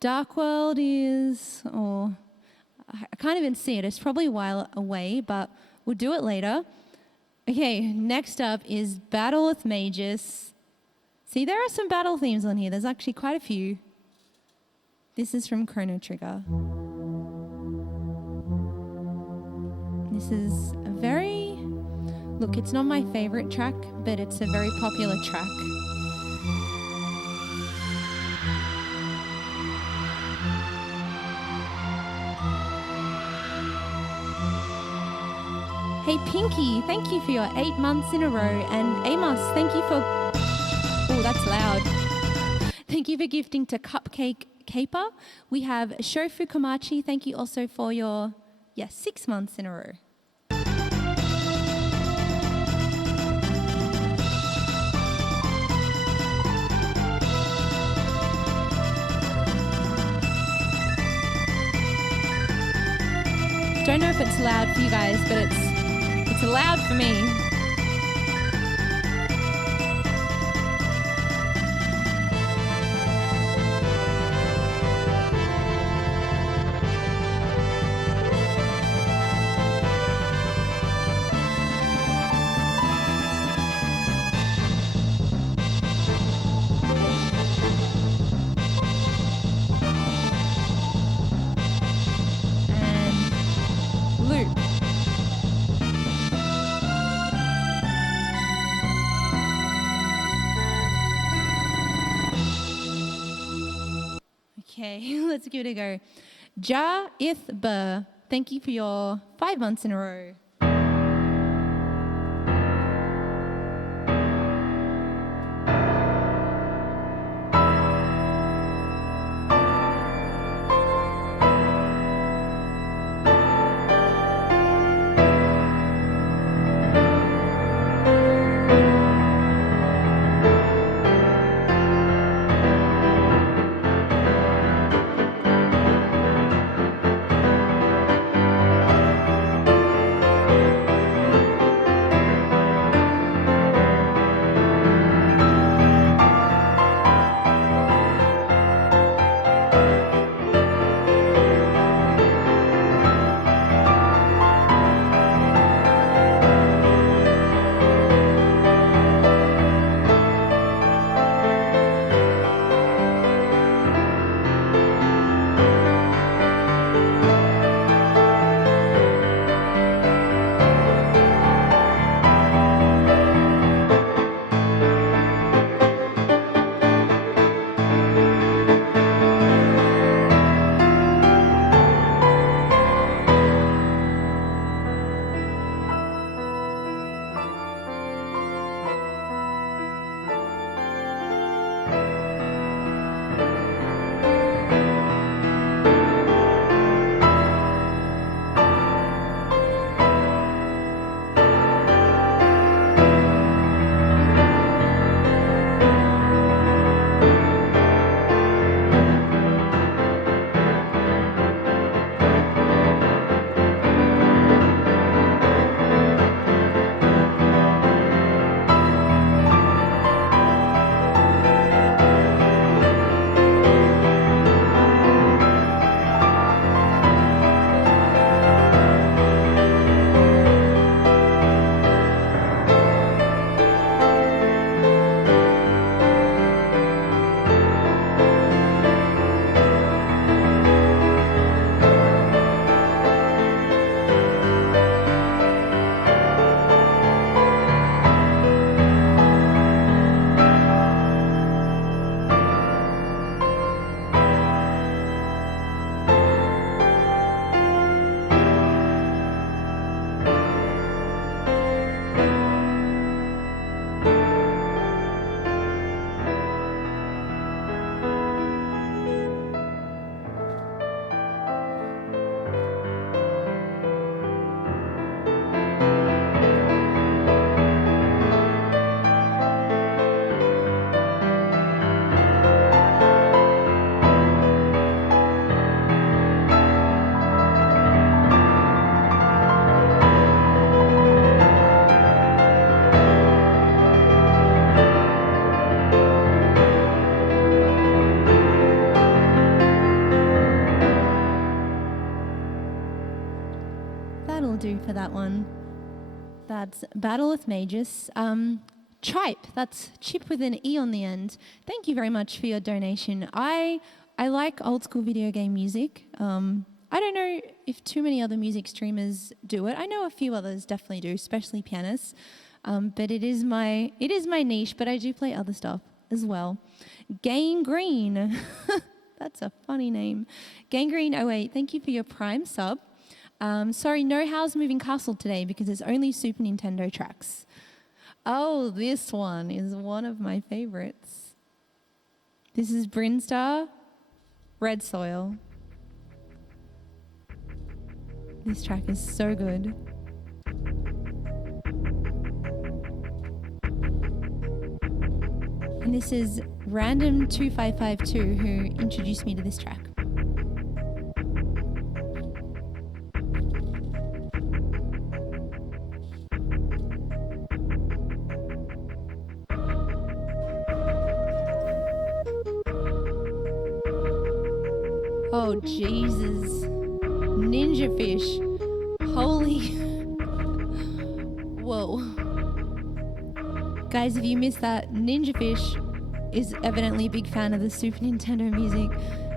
Dark World is, I can't even see it. It's probably a while away, but we'll do it later. Okay, next up is Battle with Magus. See, there are some battle themes on here. There's actually quite a few. This is from Chrono Trigger. This is a very... Look, it's not my favorite track, but it's a very popular track. Hey Pinky, thank you for your 8 months in a row. And Amos, thank you for... Oh, that's loud. Thank you for gifting to Cupcake Caper. We have Shofu Komachi, thank you also for your 6 months in a row. Don't know if it's loud for you guys, but it's loud for me. Okay, let's give it a go. Ja Ith Ba, thank you for your 5 months in a row. that's Battle of Magus. Chipe, that's chip with an E on the end. Thank you very much for your donation. I like old school video game music. I don't know if too many other music streamers do it. I know a few others definitely do, especially pianists. But it is my niche, but I do play other stuff as well. Gangrene. That's a funny name. Gangrene08, thank you for your Prime sub. Sorry, no How's Moving Castle today because it's only Super Nintendo tracks. Oh, this one is one of my favorites. This is Brinstar, Red Soil. This track is so good. And this is Random2552 who introduced me to this track. Oh, Jesus. Ninja fish. Holy. Whoa. Guys, if you missed that, Ninja Fish is evidently a big fan of the Super Nintendo music,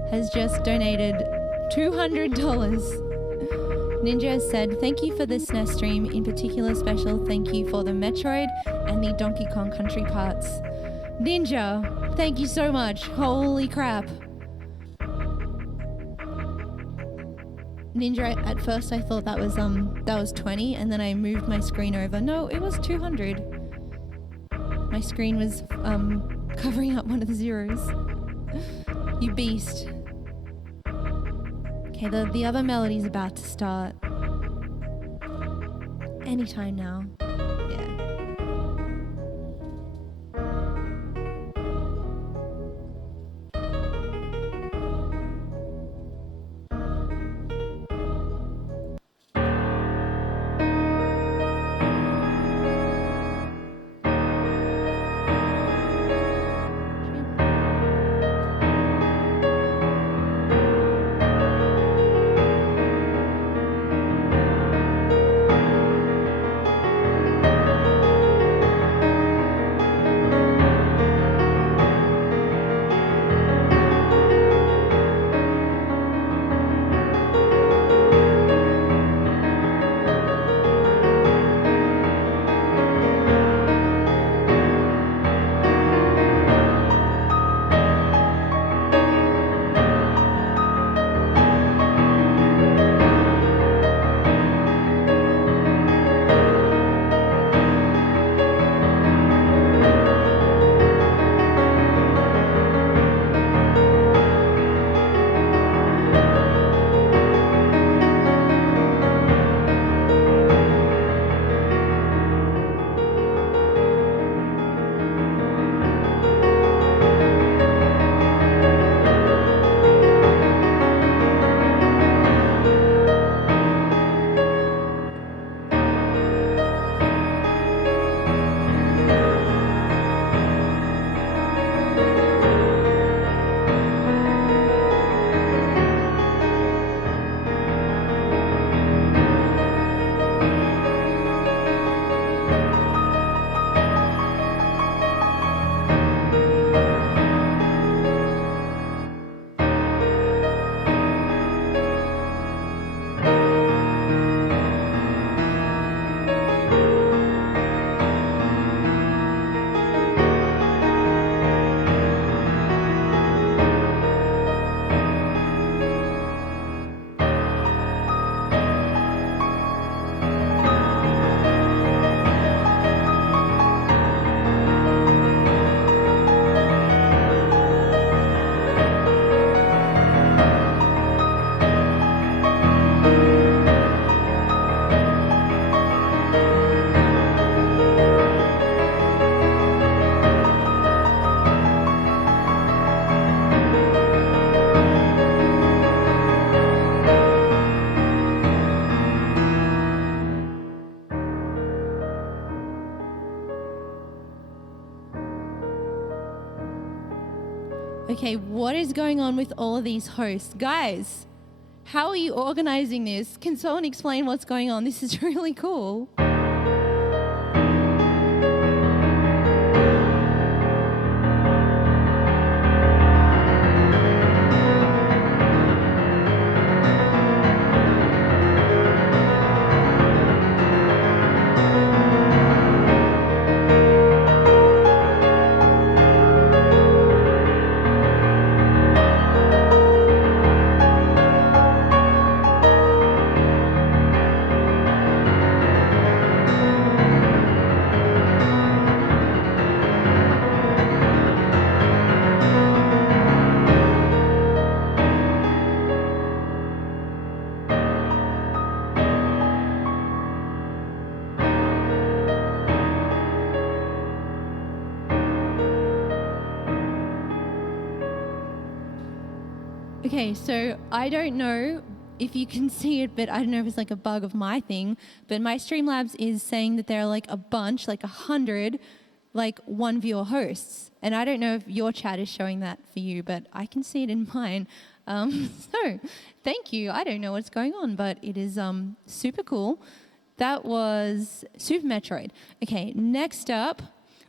has just donated $200. Ninja has said, thank you for the SNES stream. In particular, special thank you for the Metroid and the Donkey Kong Country parts. Ninja, thank you so much. Holy crap. Ninja, at first I thought that was 20, and then I moved my screen over. No, it was 200. My screen was covering up one of the zeros. You beast. Okay, the other melody's about to start. Anytime now. Yeah. Okay, what is going on with all of these hosts? Guys, how are you organizing this? Can someone explain what's going on? This is really cool. Okay, so I don't know if you can see it, but I don't know if it's like a bug of my thing, but my Streamlabs is saying that there are like a bunch, like 100, like one viewer hosts. And I don't know if your chat is showing that for you, but I can see it in mine. So thank you. I don't know what's going on, but it is super cool. That was Super Metroid. Okay, next up,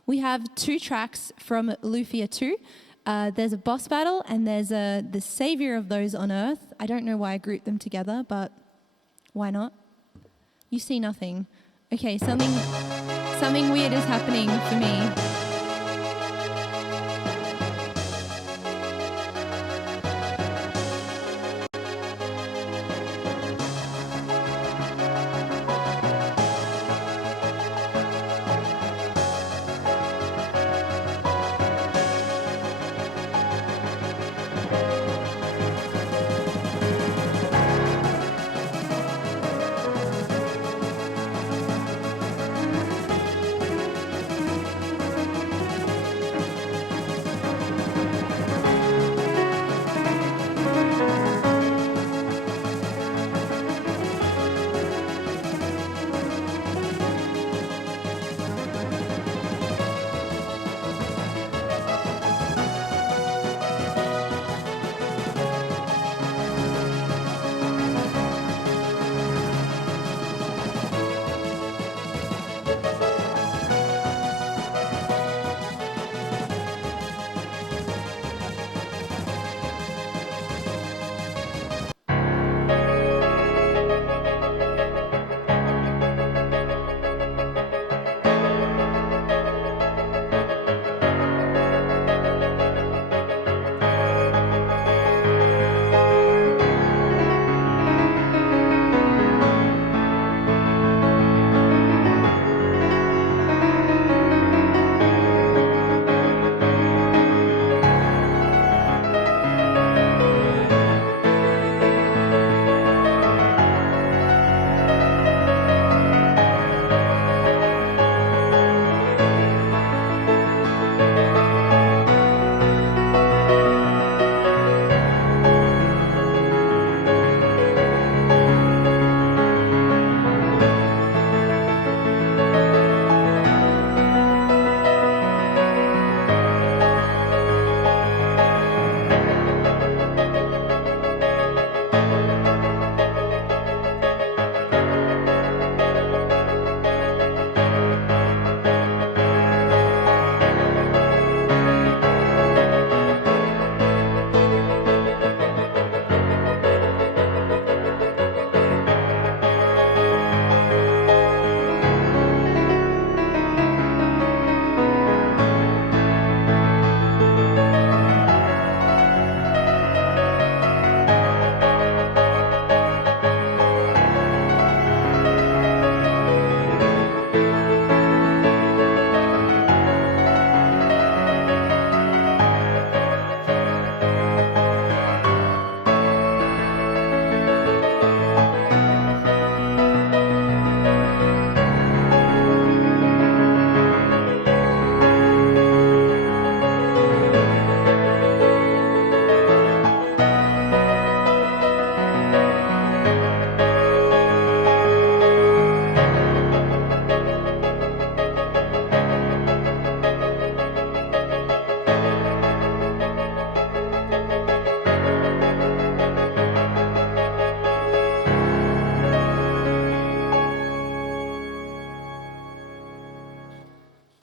we have 2 tracks from Lufia 2. There's a boss battle and there's the savior of those on Earth. I don't know why I grouped them together, but why not? You see nothing. Okay, something weird is happening for me.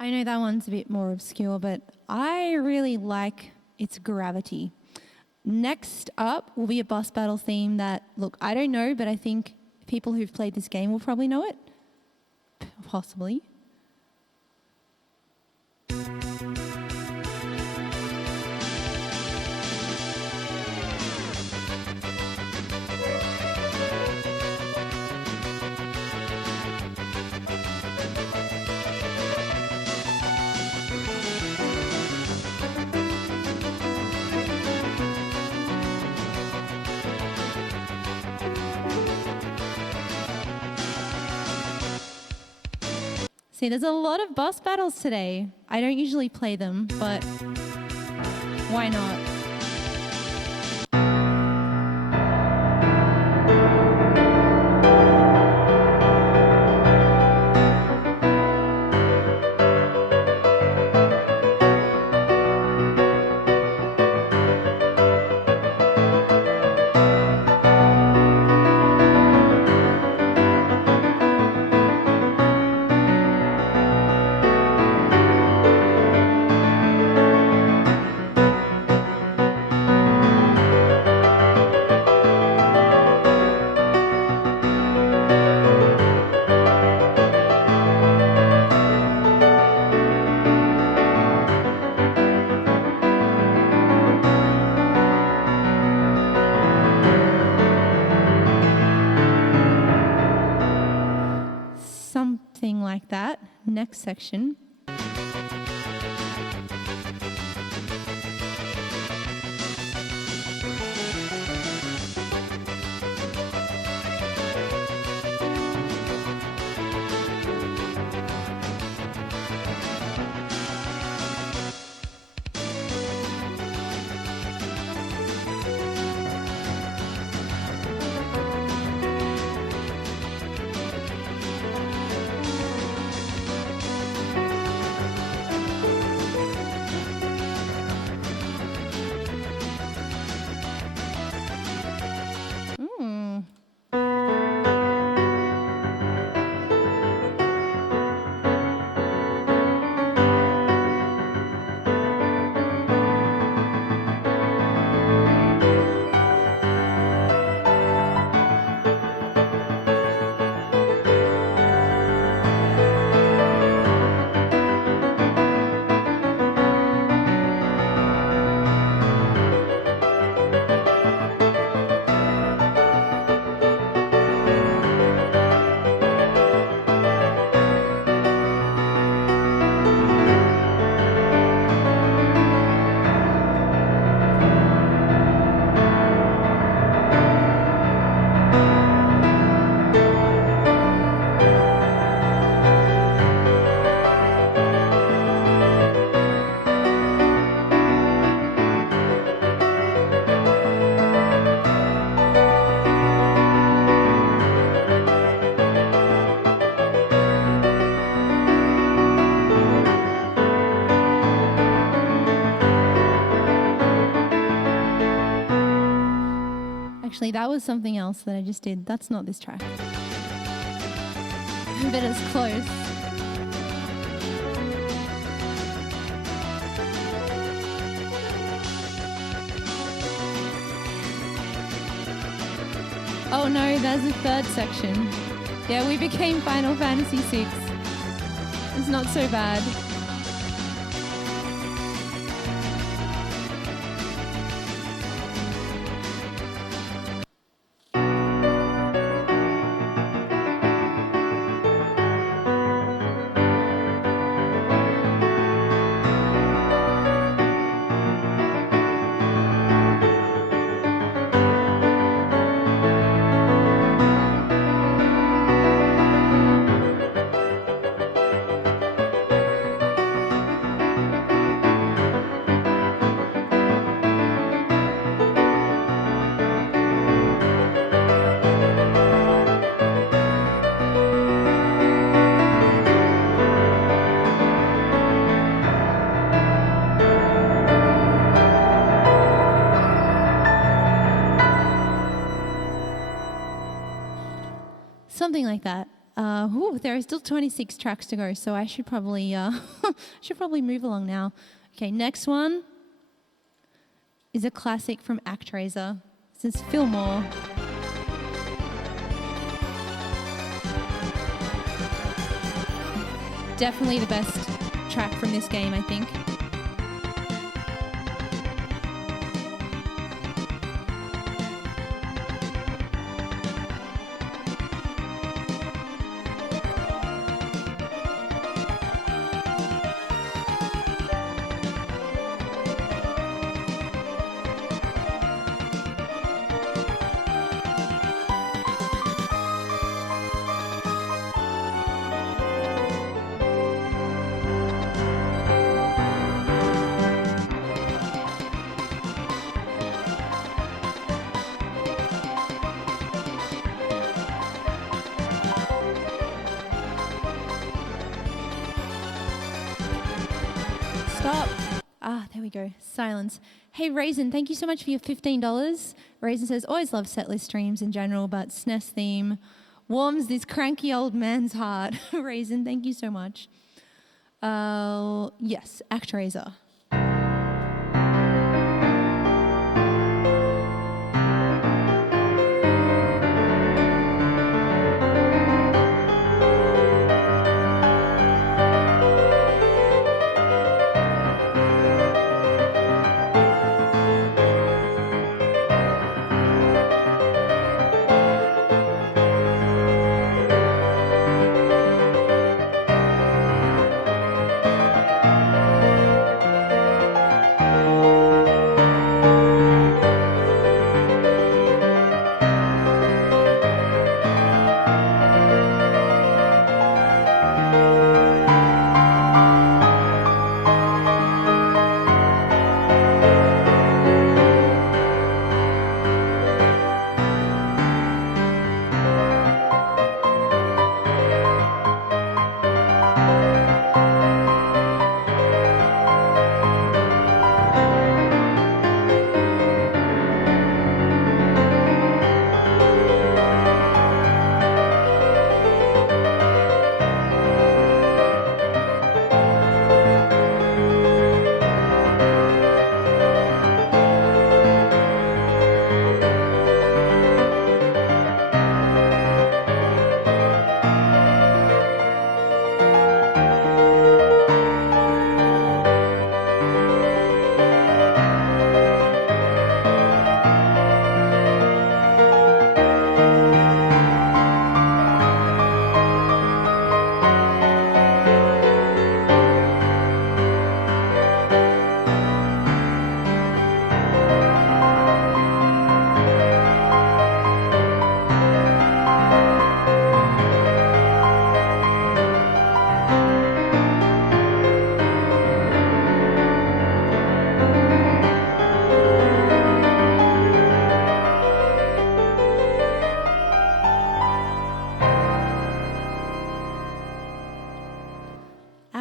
I know that one's a bit more obscure, but I really like its gravity. Next up will be a boss battle theme that, look, I don't know, but I think people who've played this game will probably know it. Possibly. See, there's a lot of boss battles today. I don't usually play them, but why not? like that. Next section. Actually, that was something else that I just did. That's not this track. But it's close. Oh no, there's a third section. Yeah, we became Final Fantasy VI. It's not so bad. Something like that. There are still 26 tracks to go, so I should probably move along now. Okay, next one is a classic from ActRaiser. This is Fillmore. Definitely the best track from this game, I think. Stop. There we go. Silence. Hey, Raisin, thank you so much for your $15. Raisin says, always love setlist streams in general, but SNES theme warms this cranky old man's heart. Raisin, thank you so much. Yes, ActRaiser.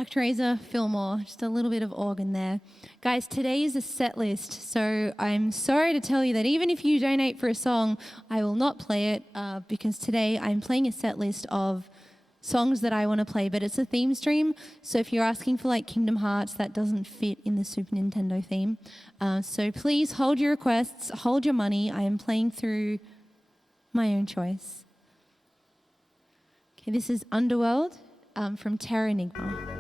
Actraiser, Fillmore, just a little bit of organ there. Guys, today is a set list, so I'm sorry to tell you that even if you donate for a song, I will not play it because today I'm playing a set list of songs that I want to play, but it's a theme stream, so if you're asking for like Kingdom Hearts, that doesn't fit in the Super Nintendo theme. So please hold your requests, hold your money. I am playing through my own choice. Okay, this is Underworld from Terra Enigma.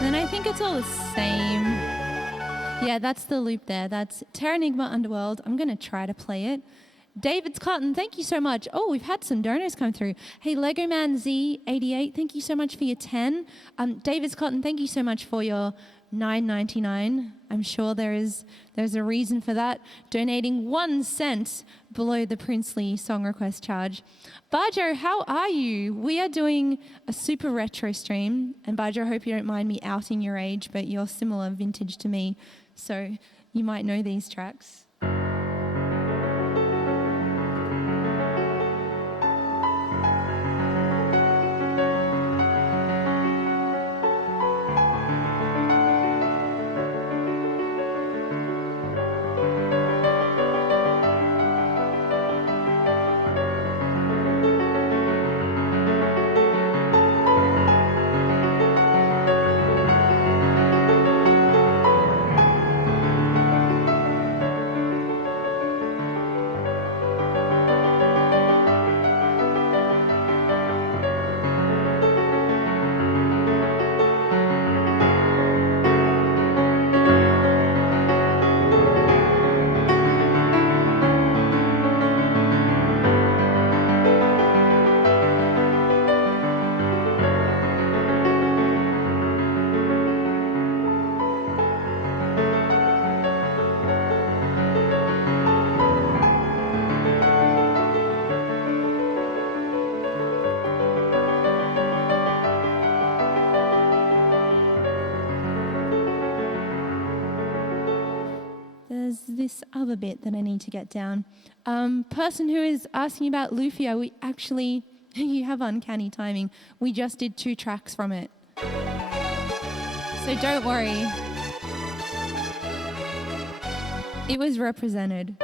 And I think it's all the same. Yeah, that's the loop there. That's Terra Enigma Underworld. I'm going to try to play it. David's Cotton, thank you so much. Oh, we've had some donors come through. Hey, Lego Man Z88, thank you so much for your 10. David's Cotton, thank you so much for your $9.99. I'm sure there's a reason for that. Donating 1 cent below the princely song request charge. Bajo, how are you? We are doing a super retro stream. And Bajo, I hope you don't mind me outing your age, but you're similar vintage to me. So you might know these tracks. There's this other bit that I need to get down. Person who is asking about Lufia, we actually, you have uncanny timing. We just did 2 tracks from it. So don't worry. It was represented.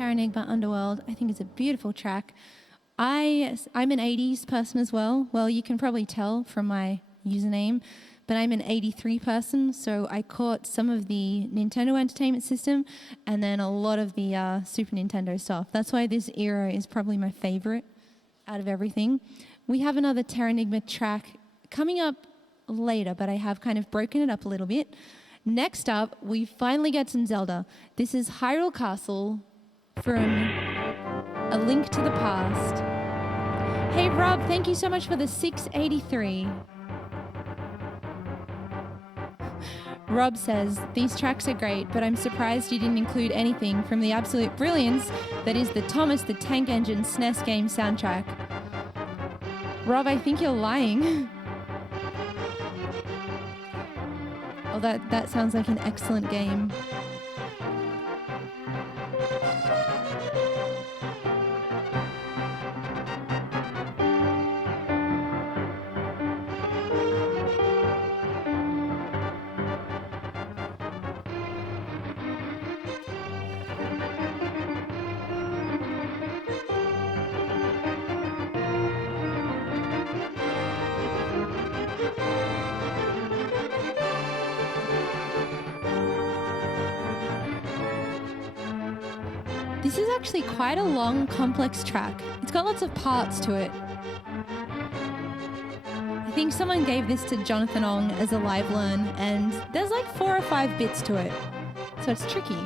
Terranigma Underworld. I think it's a beautiful track. I'm an 80s person as well. Well, you can probably tell from my username, but I'm an 83 person, so I caught some of the Nintendo Entertainment System and then a lot of the Super Nintendo stuff. That's why this era is probably my favorite out of everything. We have another Terranigma track coming up later, but I have kind of broken it up a little bit. Next up, we finally get some Zelda. This is Hyrule Castle from A Link to the Past. Hey Rob, thank you so much for the 683. Rob says, these tracks are great, but I'm surprised you didn't include anything from the absolute brilliance that is the Thomas the Tank Engine SNES game soundtrack. Rob, I think you're lying. Oh, that sounds like an excellent game. This is actually quite a long, complex track. It's got lots of parts to it. I think someone gave this to Jonathan Ong as a live learn, and there's like 4 or 5 bits to it. So it's tricky.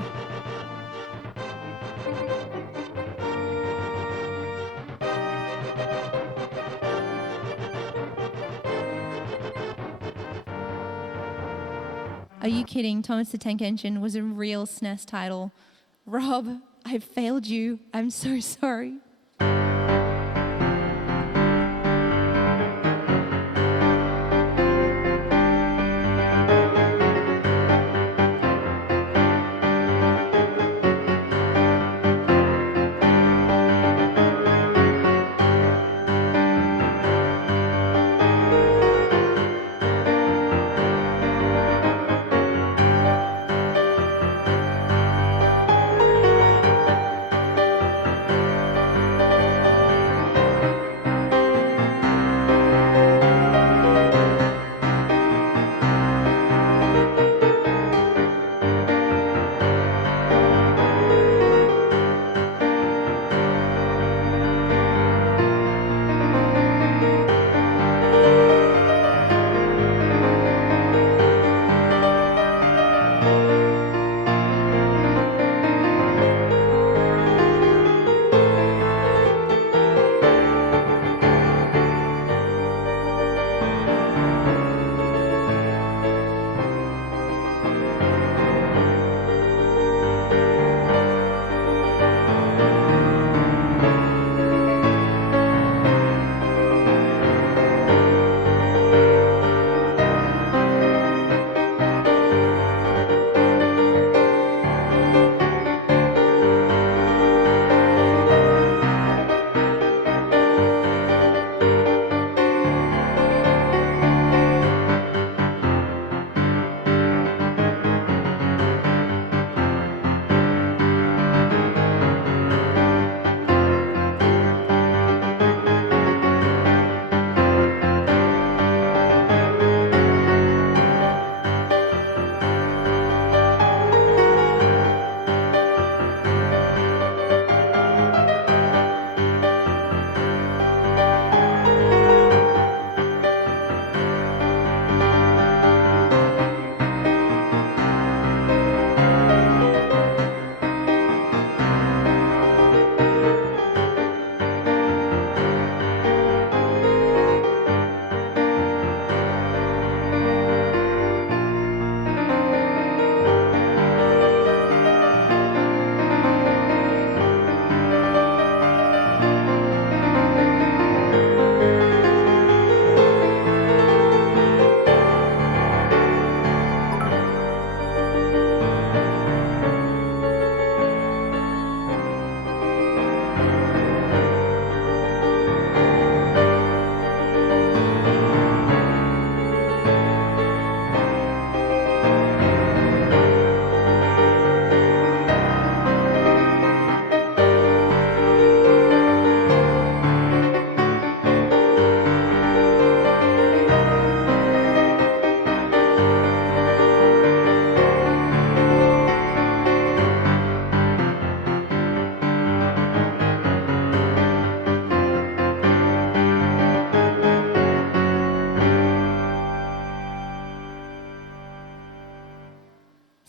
Are you kidding? Thomas the Tank Engine was a real SNES title. Rob, I failed you. I'm so sorry.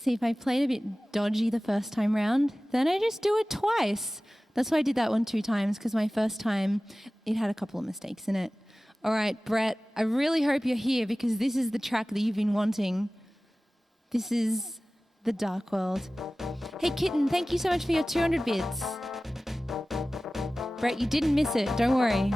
See, if I played a bit dodgy the first time round, then I just do it twice. That's why I did that one 2 times, because my first time, it had a couple of mistakes in it. All right, Brett, I really hope you're here because this is the track that you've been wanting. This is The Dark World. Hey, Kitten, thank you so much for your 200 bits. Brett, you didn't miss it. Don't worry.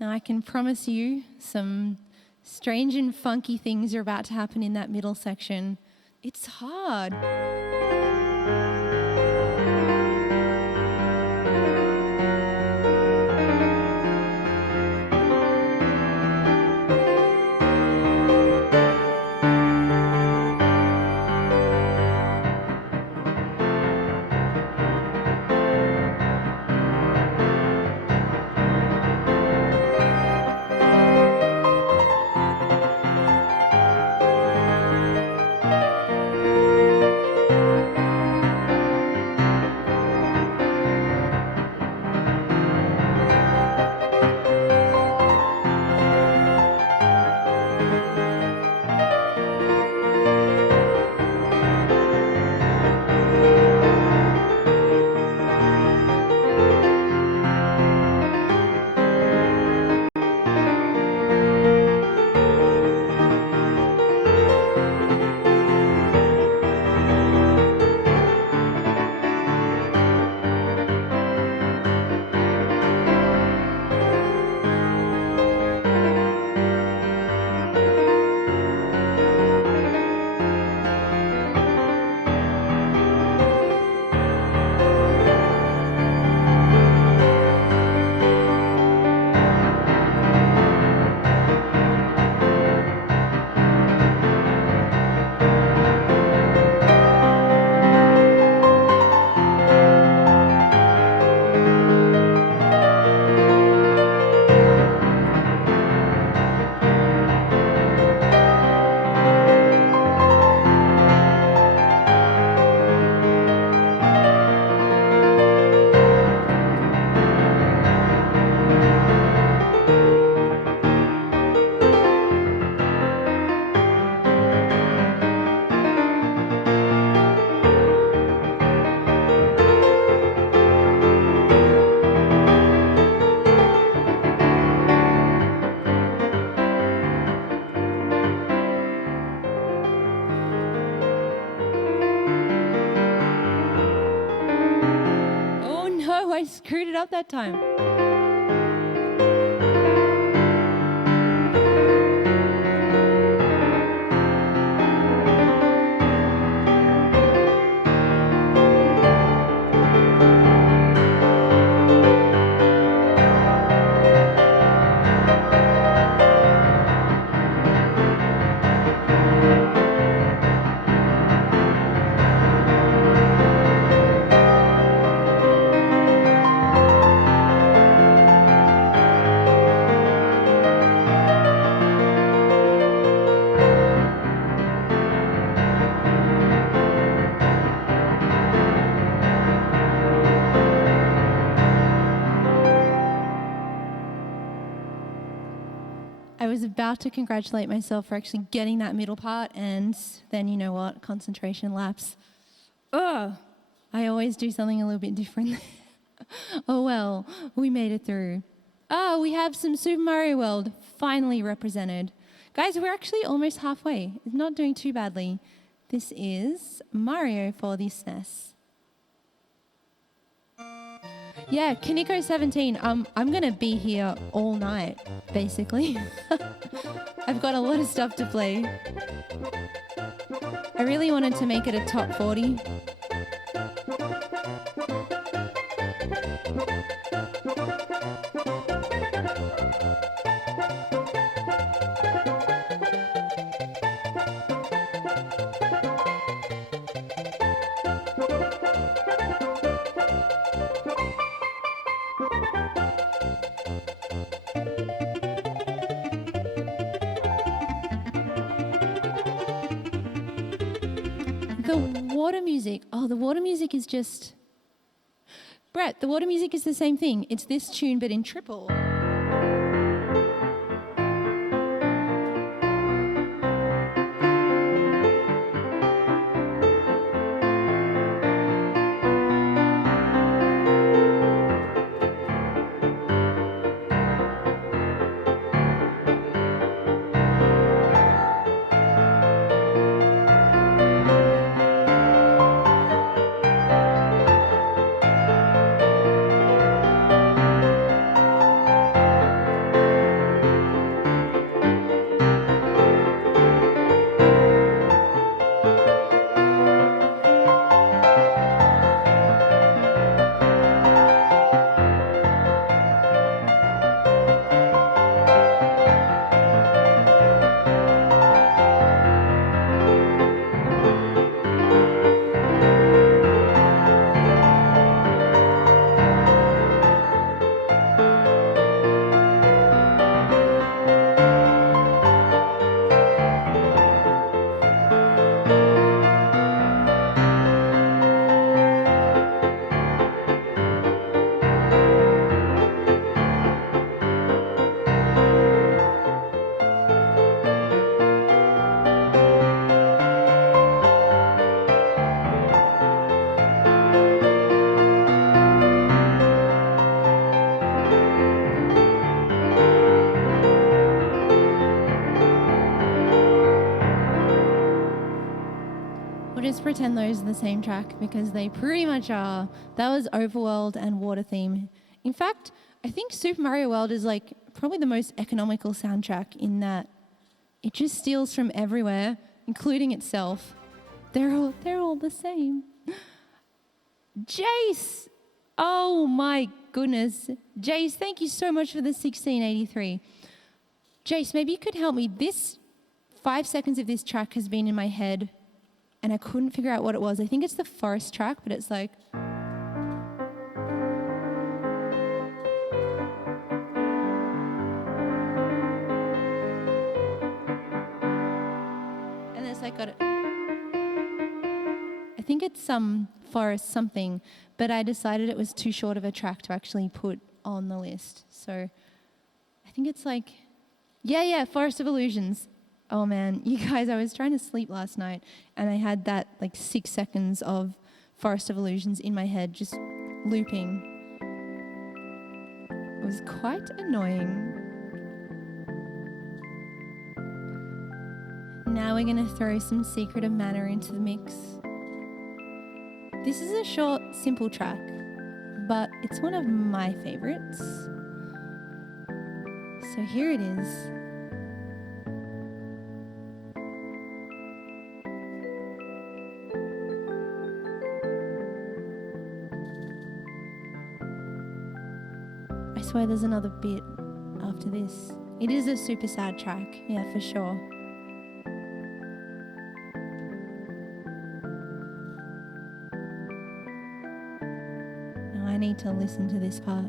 Now I can promise you some strange and funky things are about to happen in that middle section. It's hard. Oh no, I screwed it up that time. I was about to congratulate myself for actually getting that middle part, and then you know what? Concentration lapse. Ugh! I always do something a little bit different. Oh well, we made it through. Oh, we have some Super Mario World finally represented. Guys, we're actually almost halfway. It's not doing too badly. This is Mario for the SNES. Yeah, Kaneko 17. I'm gonna be here all night, basically. I've got a lot of stuff to play. I really wanted to make it a top 40. The water music. Oh, the water music is just... Brett, the water music is the same thing. It's this tune, but in triple. We'll just pretend those are the same track because they pretty much are. That was Overworld and Water Theme. In fact, I think Super Mario World is like probably the most economical soundtrack in that it just steals from everywhere, including itself. They're all the same. Jace! Oh my goodness. Jace, thank you so much for the 1683. Jace, maybe you could help me. This 5 seconds of this track has been in my head and I couldn't figure out what it was. I think it's the forest track, but it's like... And it's like got it... I think it's some forest something, but I decided it was too short of a track to actually put on the list. So I think it's like... Yeah, Forest of Illusions. Oh man, you guys, I was trying to sleep last night and I had that like 6 seconds of Forest of Illusions in my head just looping. It was quite annoying. Now we're going to throw some Secret of Mana into the mix. This is a short, simple track, but it's one of my favorites. So here it is. I swear there's another bit after this. It is a super sad track, yeah, for sure. Now I need to listen to this part.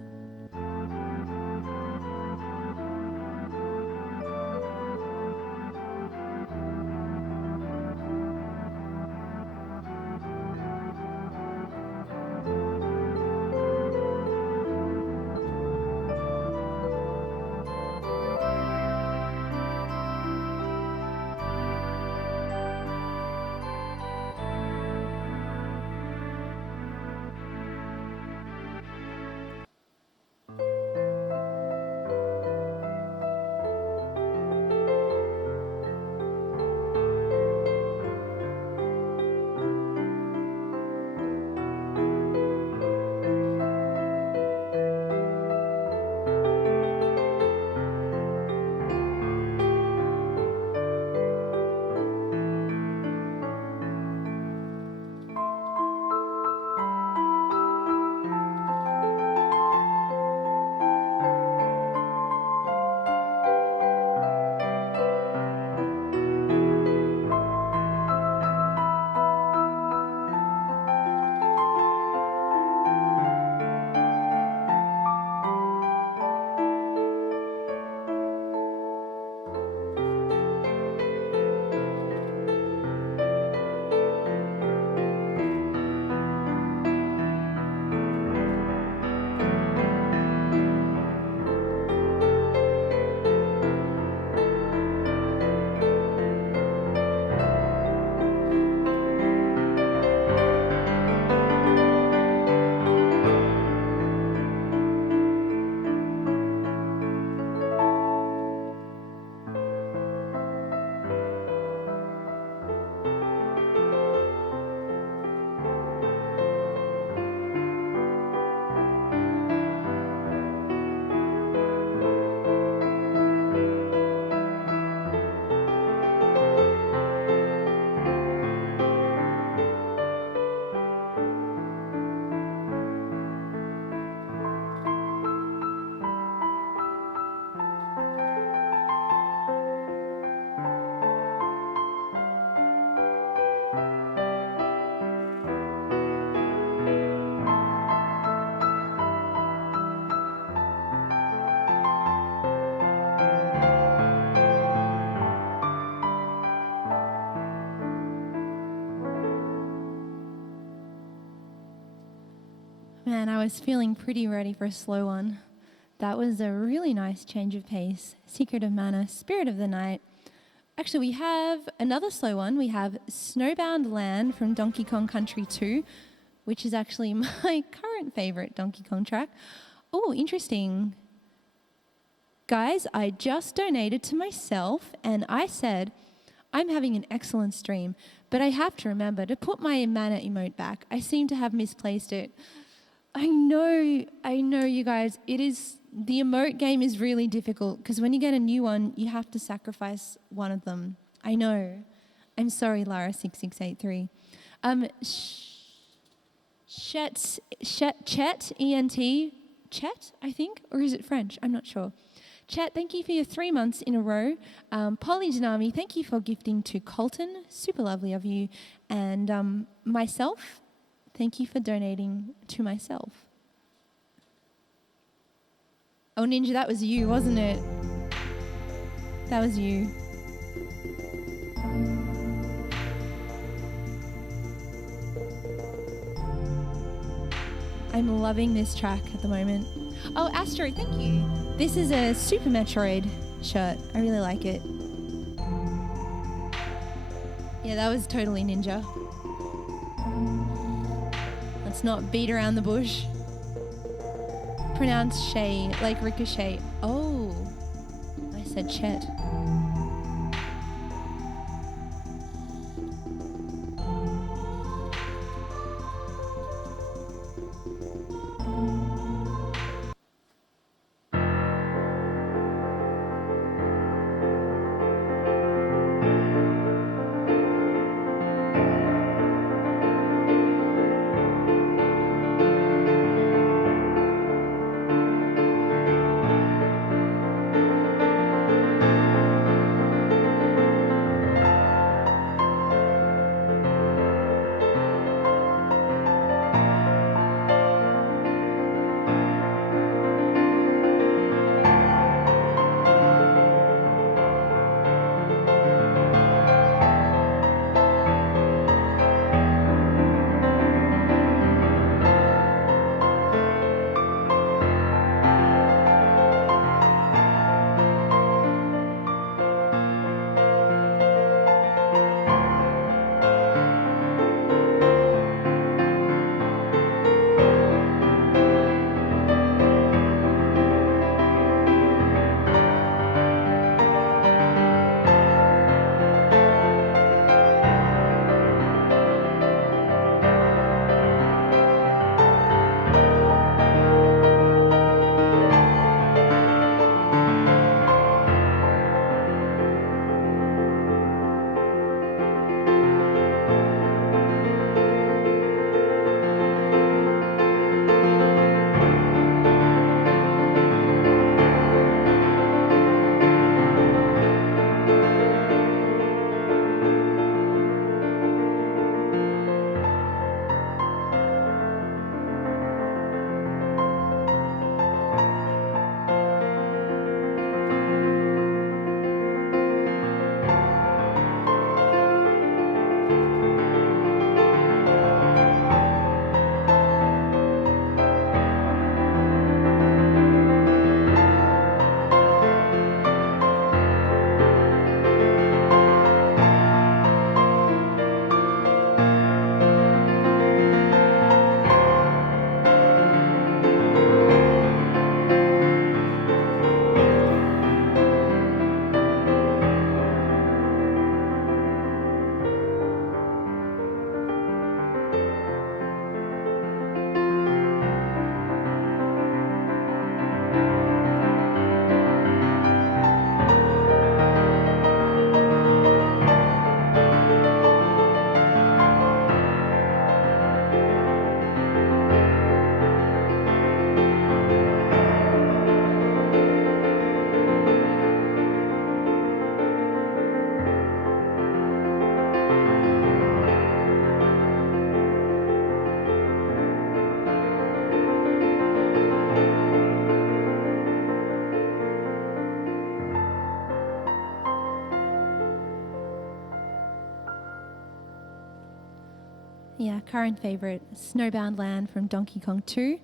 Man, I was feeling pretty ready for a slow one. That was a really nice change of pace. Secret of Mana, Spirit of the Night. Actually, we have another slow one. We have Snowbound Land from Donkey Kong Country 2, which is actually my current favorite Donkey Kong track. Oh, interesting. Guys, I just donated to myself and I said, I'm having an excellent stream, but I have to remember to put my mana emote back. I seem to have misplaced it. I know, you guys. The emote game is really difficult because when you get a new one, you have to sacrifice one of them. I know. I'm sorry, Lara6683. Chet, E-N-T, Chet, I think? Or is it French? I'm not sure. Chet, thank you for your 3 months in a row. Polly Janami, thank you for gifting to Colton. Super lovely of you. And myself, thank you for donating to myself. Oh, Ninja, that was you, wasn't it? That was you. I'm loving this track at the moment. Oh, Astro, thank you. This is a Super Metroid shirt. I really like it. Yeah, that was totally Ninja. Let's not beat around the bush. Pronounced Shay, like ricochet. Oh, I said Chet. Yeah, current favorite, Snowbound Land from Donkey Kong 2.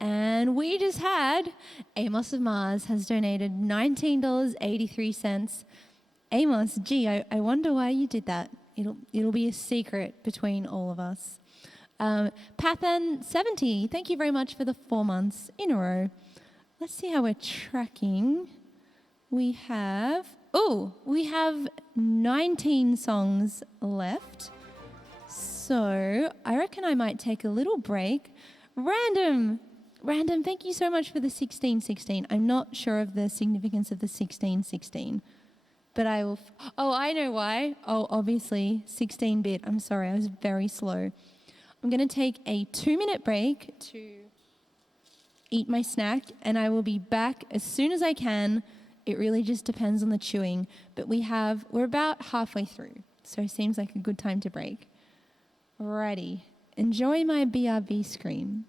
And we just had Amos of Mars has donated $19.83. Amos, gee, I wonder why you did that. It'll be a secret between all of us. Pathan70, thank you very much for the 4 months in a row. Let's see how we're tracking. We have 19 songs left. So I reckon I might take a little break. Random, thank you so much for the 1616. I'm not sure of the significance of the 1616, but I will. I know why. Oh, obviously 16-bit. I'm sorry, I was very slow. I'm going to take a 2-minute break to eat my snack, and I will be back as soon as I can. It really just depends on the chewing, but we're about halfway through, so it seems like a good time to break. Alrighty, enjoy my BRB scream.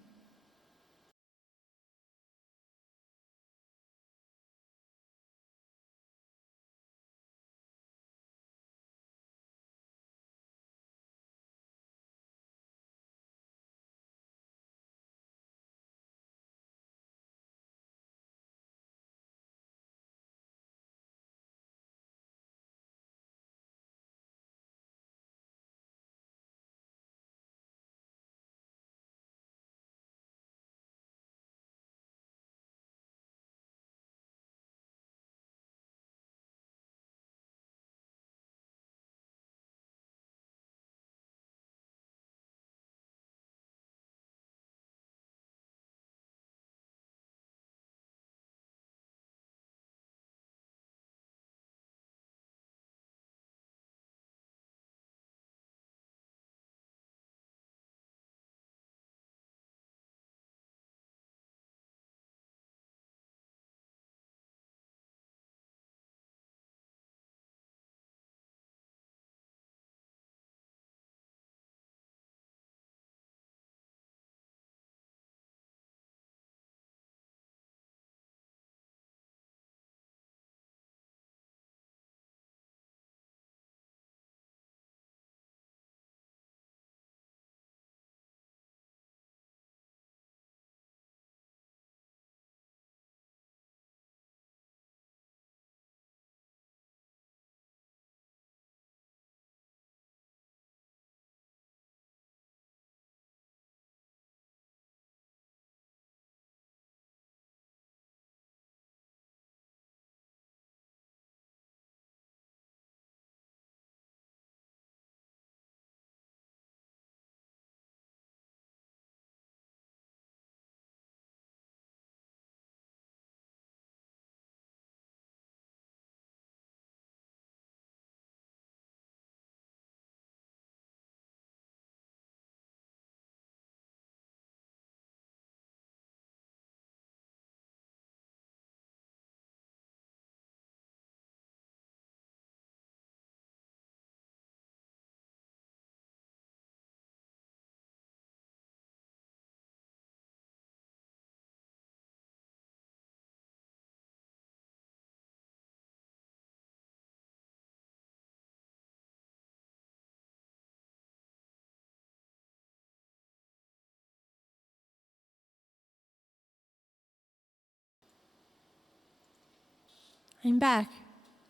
I'm back.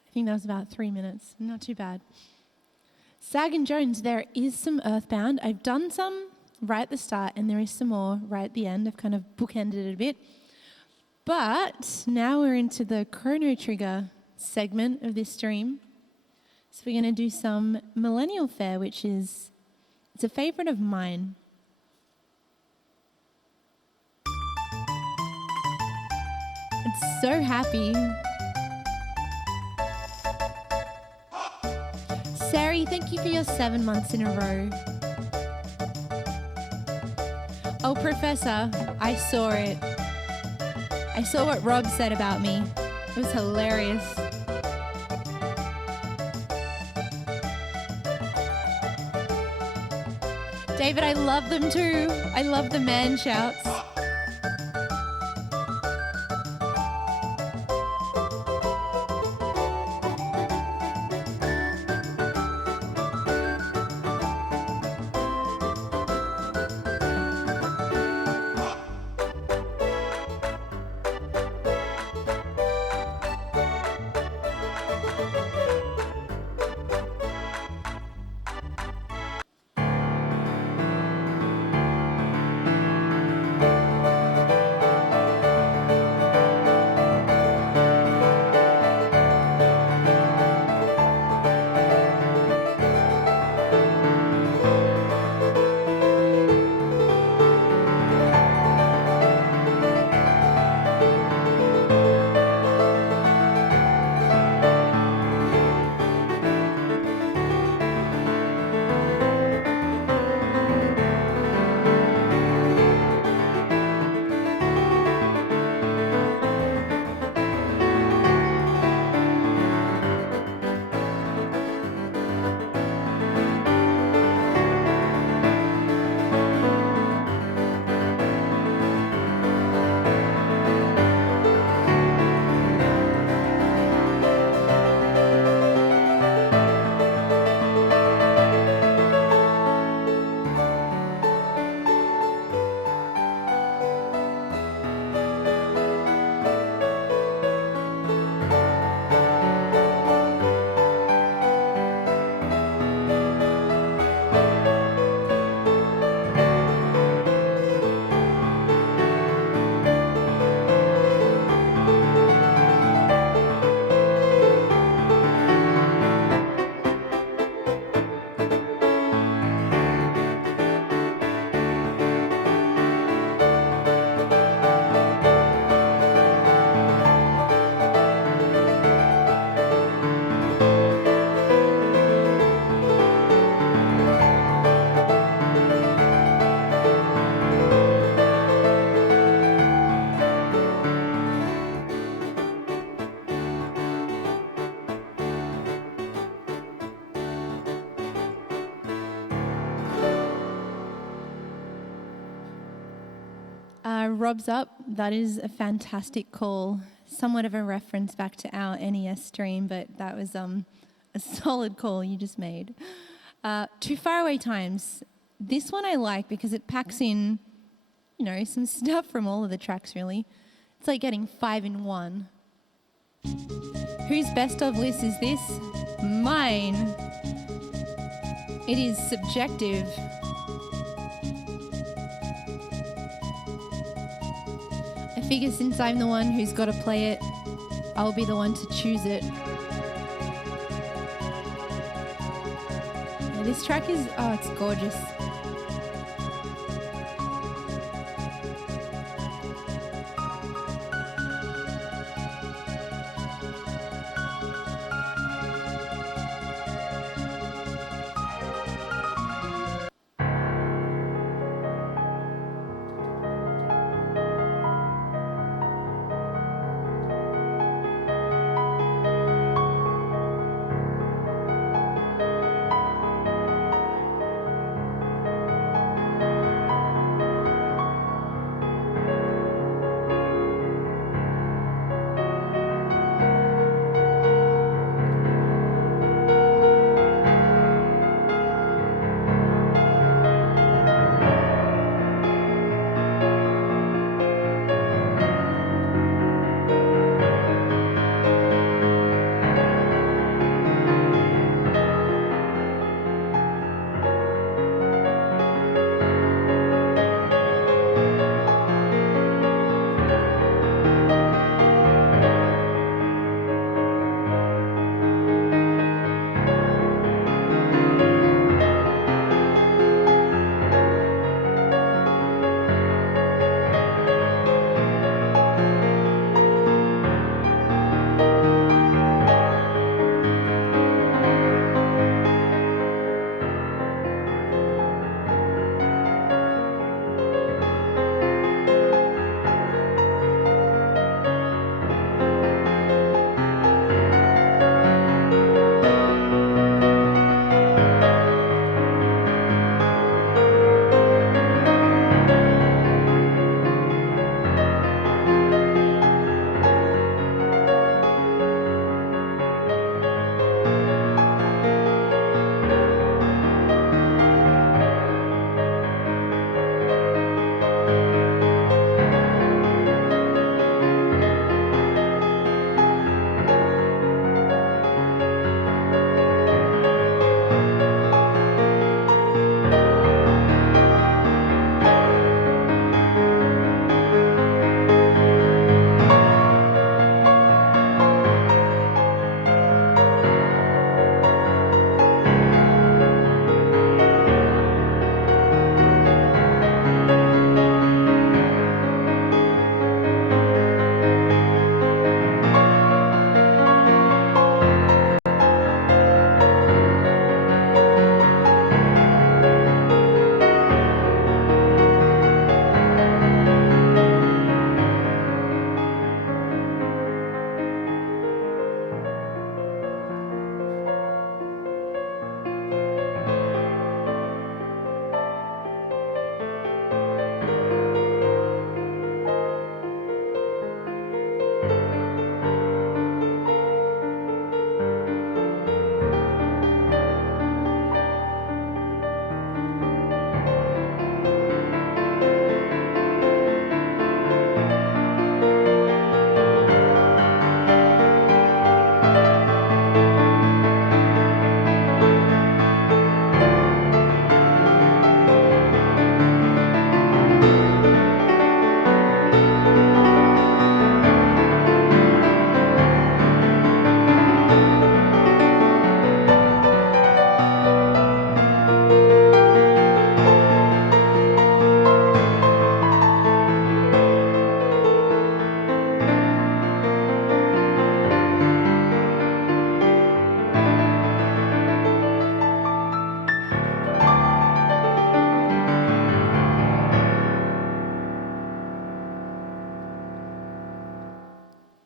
I think that was about 3 minutes. Not too bad. Sag and Jones, there is some Earthbound. I've done some right at the start, and there is some more right at the end. I've kind of bookended it a bit. But now we're into the Chrono Trigger segment of this stream. So we're going to do some Millennial Fair, it's a favorite of mine. It's so happy. Sari, thank you for your 7 months in a row. Oh, Professor, I saw it. I saw what Rob said about me. It was hilarious. David, I love them too. I love the man shouts. Rob's Up, that is a fantastic call. Somewhat of a reference back to our NES stream, but that was a solid call you just made. Too Far Away Times. This one I like because it packs in, some stuff from all of the tracks, really. It's like getting 5 in 1. Whose best of list is this? Mine. It is subjective. I figure since I'm the one who's got to play it, I'll be the one to choose it. Yeah, this track is, it's gorgeous.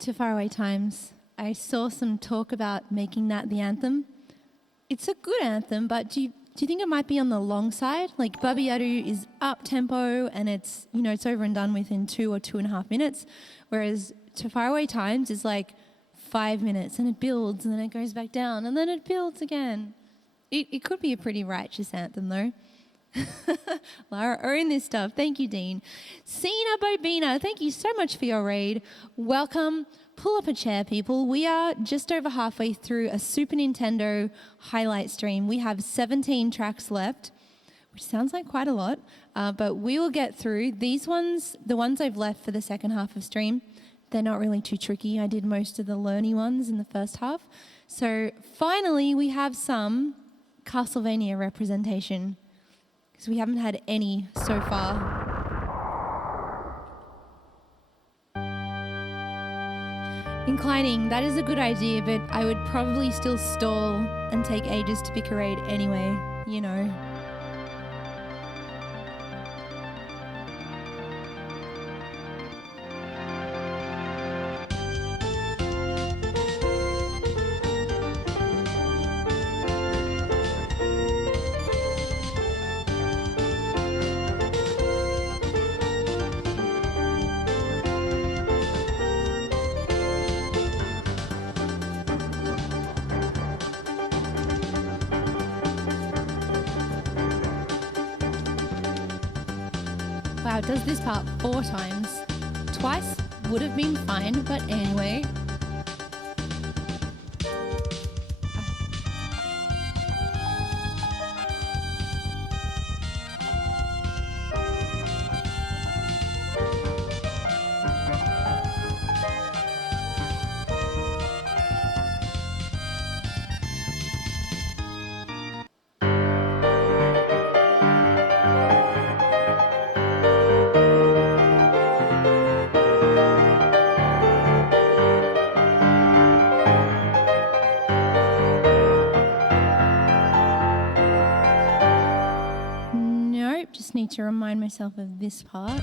To Faraway Times, I saw some talk about making that the anthem. It's a good anthem, but do you Do you think it might be on the long side? Like Baba Yadu is up tempo and it's, it's over and done within 2 or 2.5 minutes. Whereas To Faraway Times is like 5 minutes and it builds and then it goes back down and then it builds again. It could be a pretty righteous anthem though. Lara, own this stuff. Thank you, Dean. Sina Bobina, thank you so much for your raid. Welcome. Pull up a chair, people. We are just over halfway through a Super Nintendo highlight stream. We have 17 tracks left, which sounds like quite a lot, but we will get through. These ones, the ones I've left for the second half of stream, they're not really too tricky. I did most of the learny ones in the first half. So finally, we have some Castlevania representation, because we haven't had any so far. Inclining, that is a good idea, but I would probably still stall and take ages to pick a raid anyway, Wow, does this part 4 times. Twice would have been fine, but anyway. Nope, just need to remind myself of this part.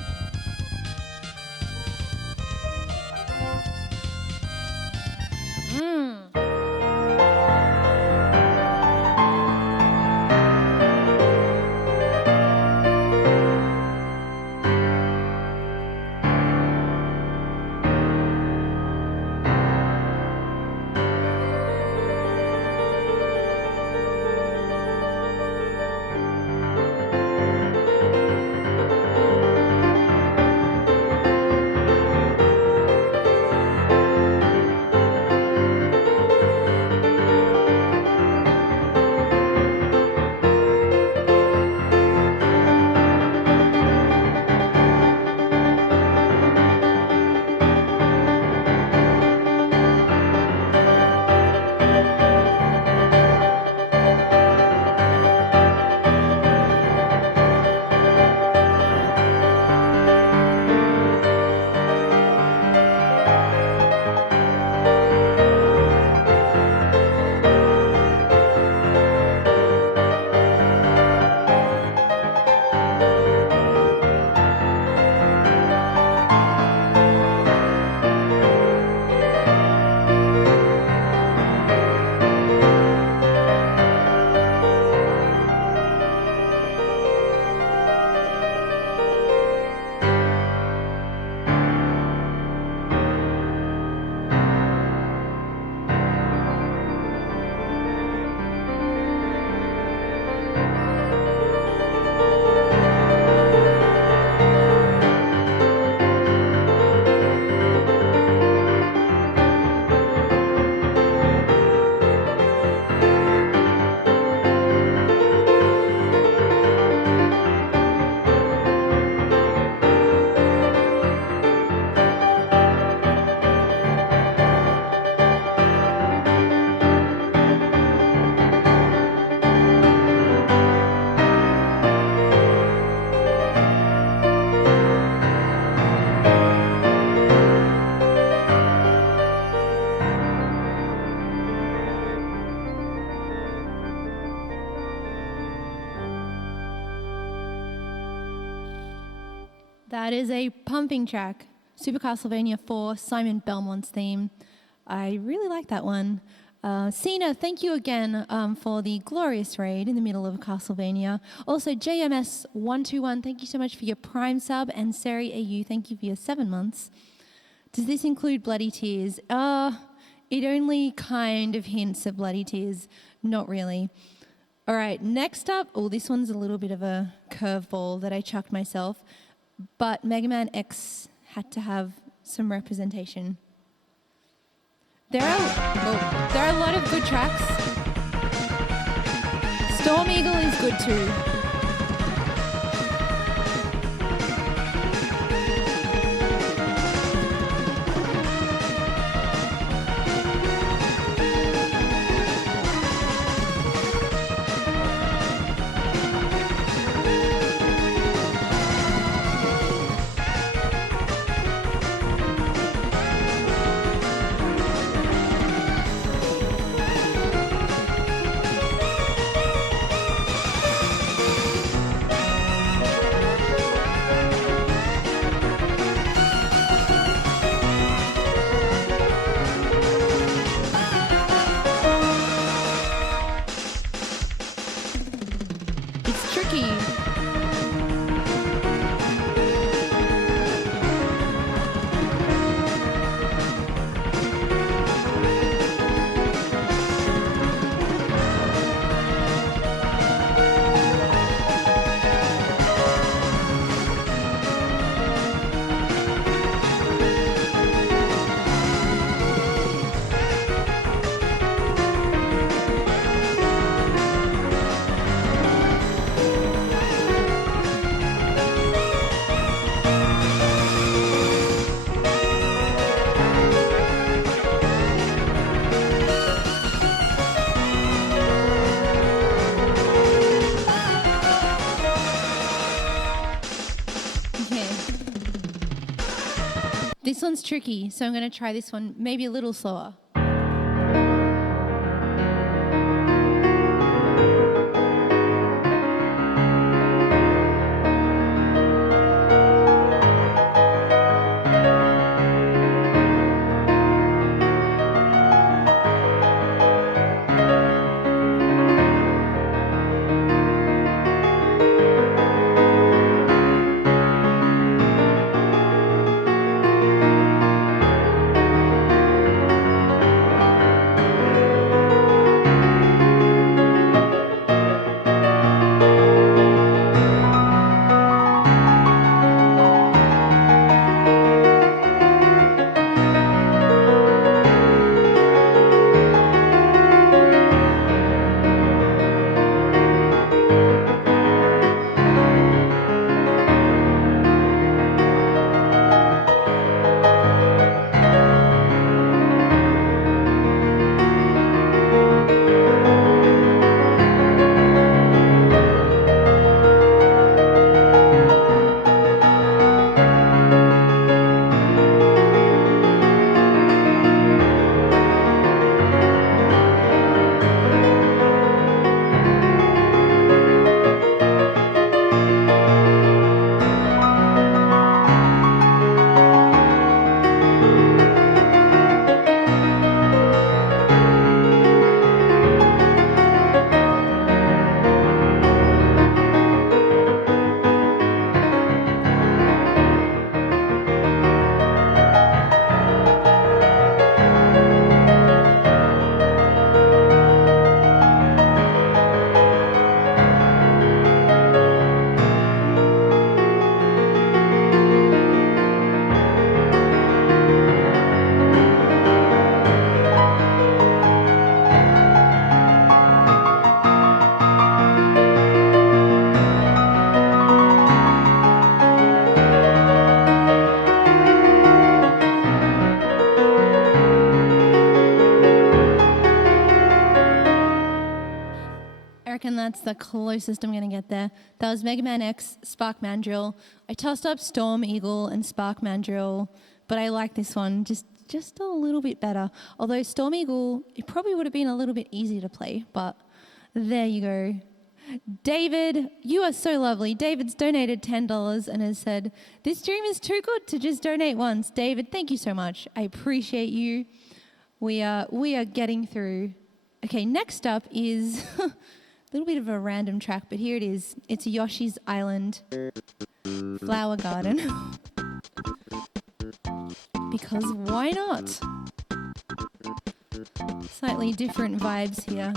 That is a pumping track. Super Castlevania 4, Simon Belmont's theme. I really like that one. Cena, thank you again for the glorious raid in the middle of Castlevania. Also, JMS121, thank you so much for your Prime sub. And Sari AU, thank you for your 7 months. Does this include Bloody Tears? It only kind of hints at Bloody Tears. Not really. All right, next up. Oh, this one's a little bit of a curveball that I chucked myself. But Mega Man X had to have some representation. There are a lot of good tracks. Storm Eagle is good too. It's tricky. This one's tricky, so I'm going to try this one maybe a little slower. reckon that's the closest I'm going to get there. That was Mega Man X, Spark Mandrill. I tossed up Storm Eagle and Spark Mandrill, but I like this one just a little bit better. Although Storm Eagle, it probably would have been a little bit easier to play, but there you go. David, you are so lovely. David's donated $10 and has said, this stream is too good to just donate once. David, thank you so much. I appreciate you. We are getting through. Okay, next up is a little bit of a random track, but here it is. It's Yoshi's Island Flower Garden. Because why not? Slightly different vibes here.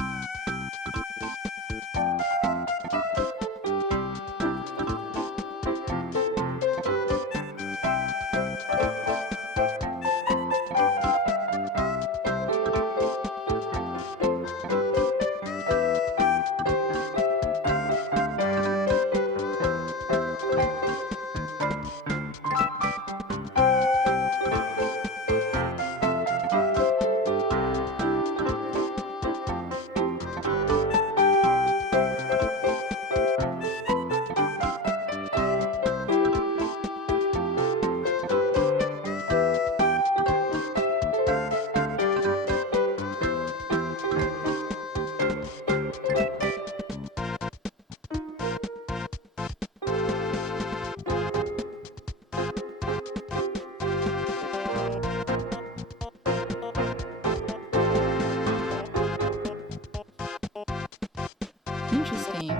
Interesting.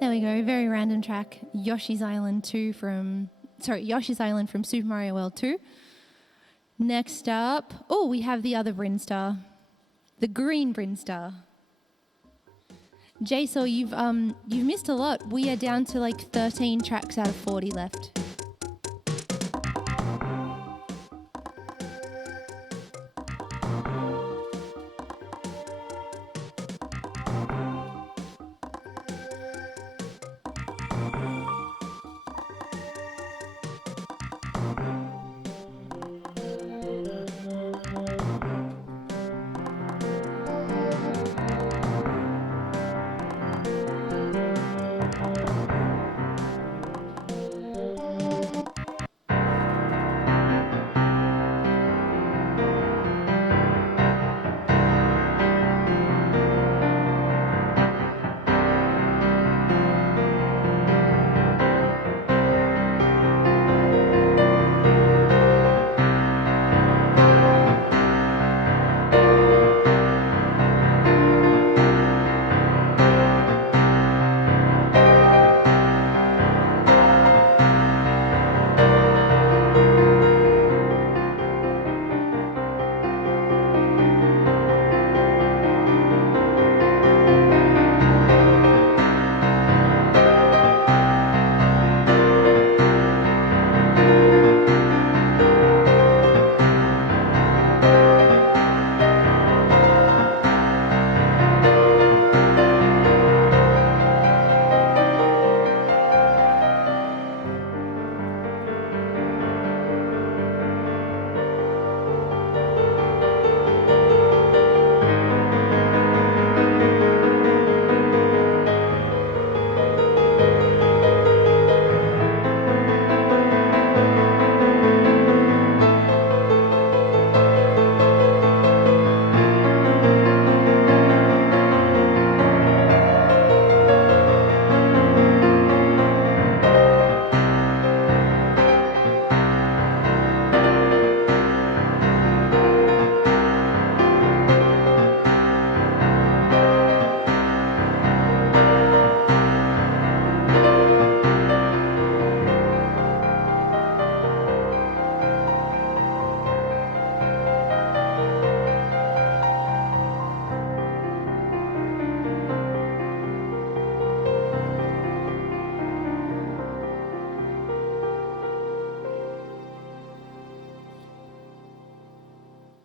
There we go, very random track. Yoshi's Island from Super Mario World 2. Next up, we have the other Brinstar, the green Brinstar. Jay, so you've missed a lot. We are down to like 13 tracks out of 40 left.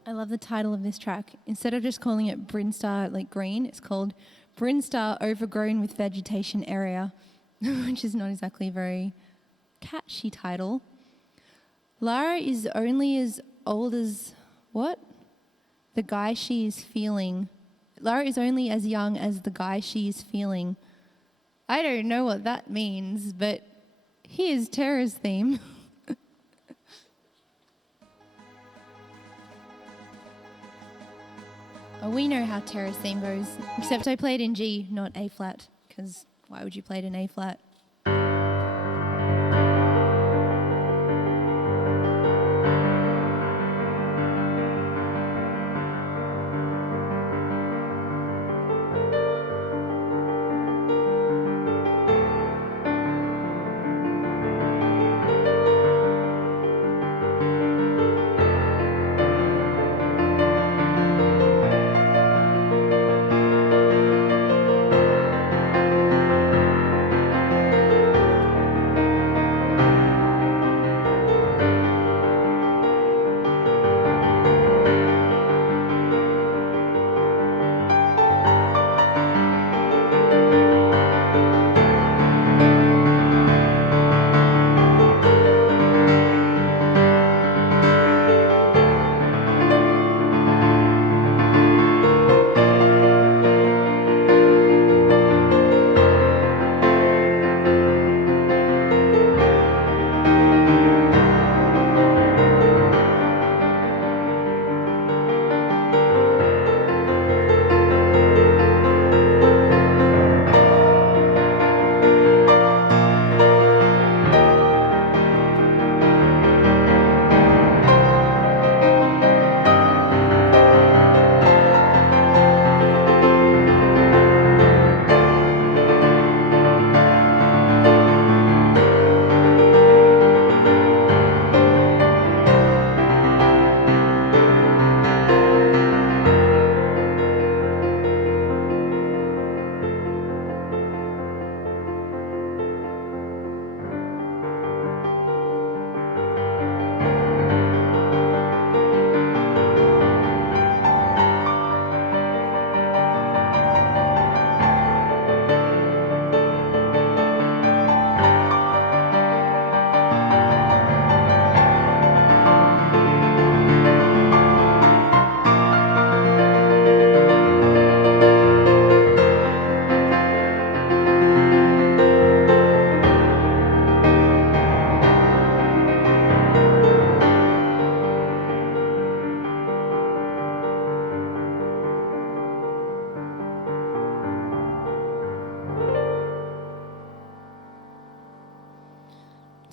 I love the title of this track. Instead of just calling it Brinstar like green, it's called Brinstar Overgrown with Vegetation Area, which is not exactly a very catchy title. Lara is only as old as what? The guy she is feeling. Lara is only as young as the guy she is feeling. I don't know what that means, but here's Tara's theme. Oh, we know how Tara's theme goes, except I played in G, not A flat, because why would you play it in A flat?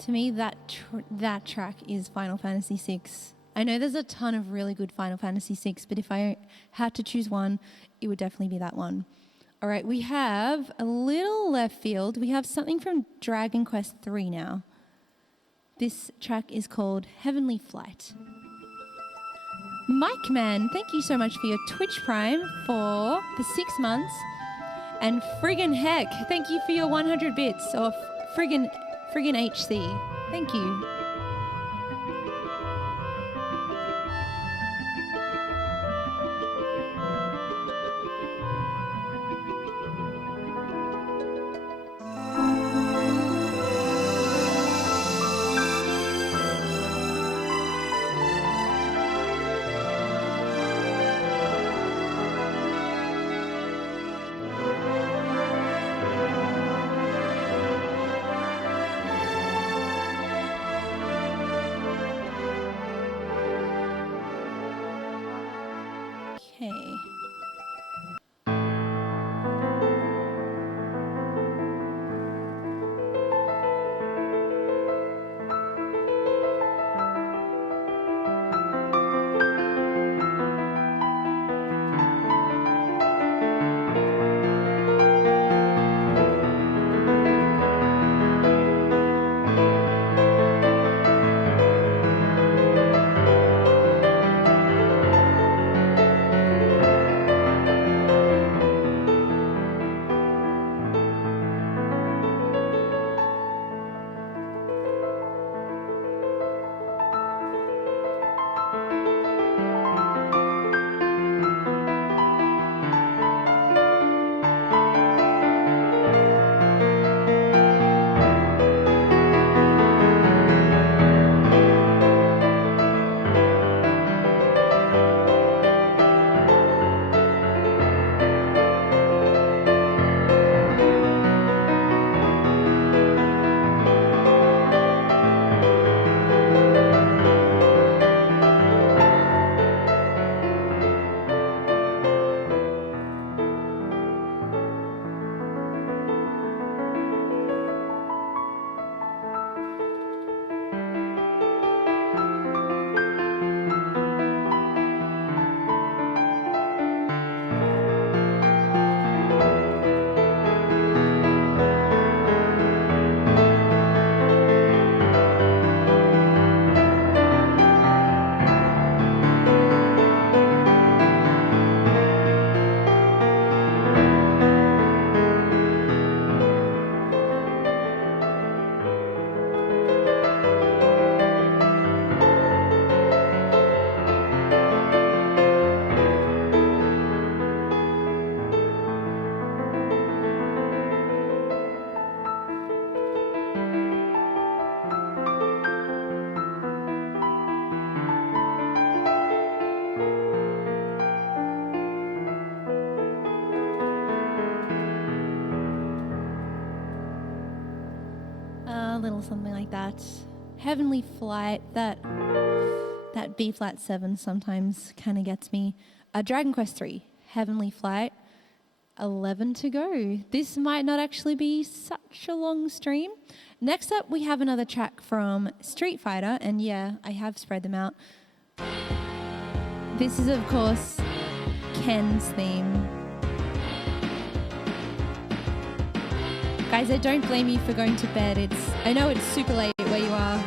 To me, that track is Final Fantasy VI. I know there's a ton of really good Final Fantasy VI, but if I had to choose one, it would definitely be that one. All right, we have a little left field. We have something from Dragon Quest III now. This track is called Heavenly Flight. Mike Man, thank you so much for your Twitch Prime for the 6 months. And friggin' heck, thank you for your 100 bits, or friggin' HC. Thank you. or something like that. Heavenly Flight, that B flat 7 sometimes kind of gets me. Dragon Quest 3, Heavenly Flight, 11 to go. This might not actually be such a long stream. Next up, we have another track from Street Fighter, and yeah, I have spread them out. This is, of course, Ken's theme. Guys, I don't blame you for going to bed. I know it's super late where you are.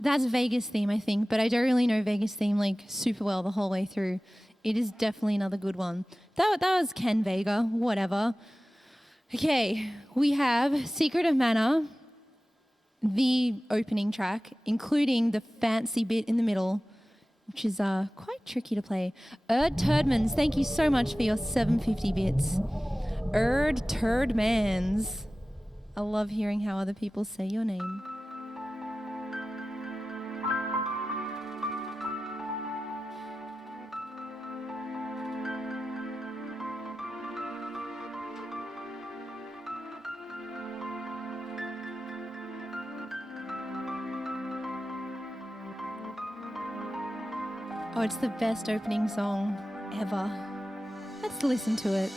That's Vegas theme, I think, but I don't really know Vegas theme like super well the whole way through. It is definitely another good one. That was Ken Vega, whatever. Okay, we have Secret of Mana, the opening track, including the fancy bit in the middle, which is quite tricky to play. Turdmans, thank you so much for your 750 bits. Turdmans. I love hearing how other people say your name. Oh, it's the best opening song ever. Let's listen to it.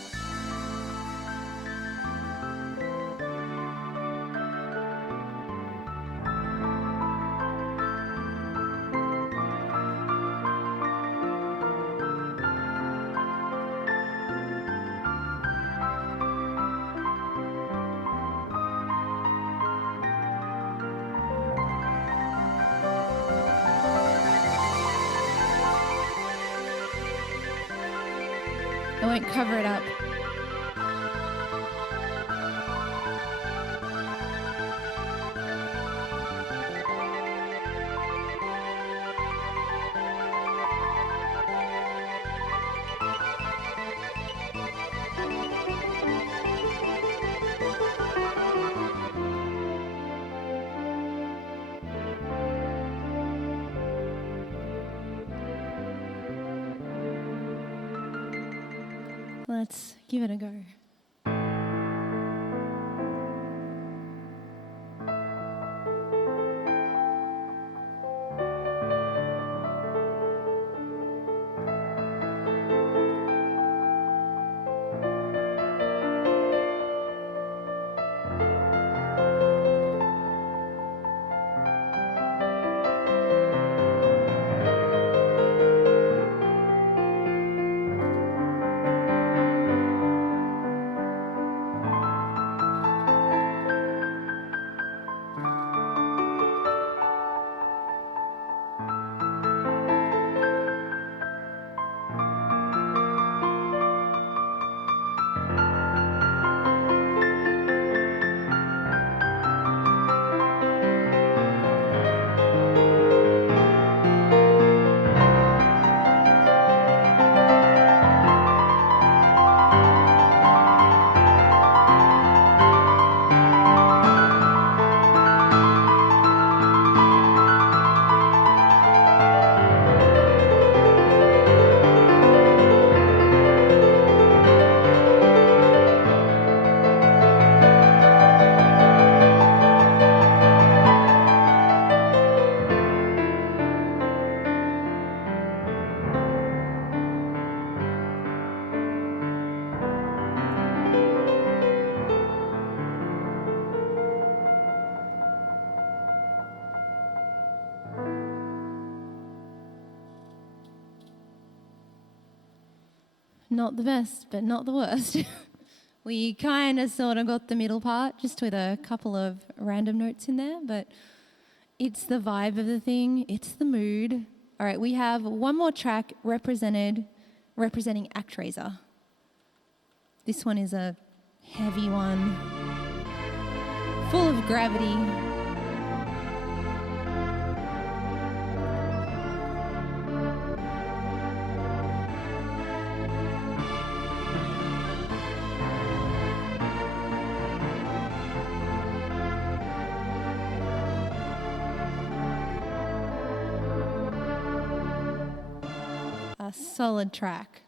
won't cover it up. Let's give it a go. Not the best, but not the worst. We kind of sort of got the middle part, just with a couple of random notes in there, but it's the vibe of the thing, it's the mood. All right, we have one more track representing ActRaiser. This one is a heavy one, full of gravity. A solid track.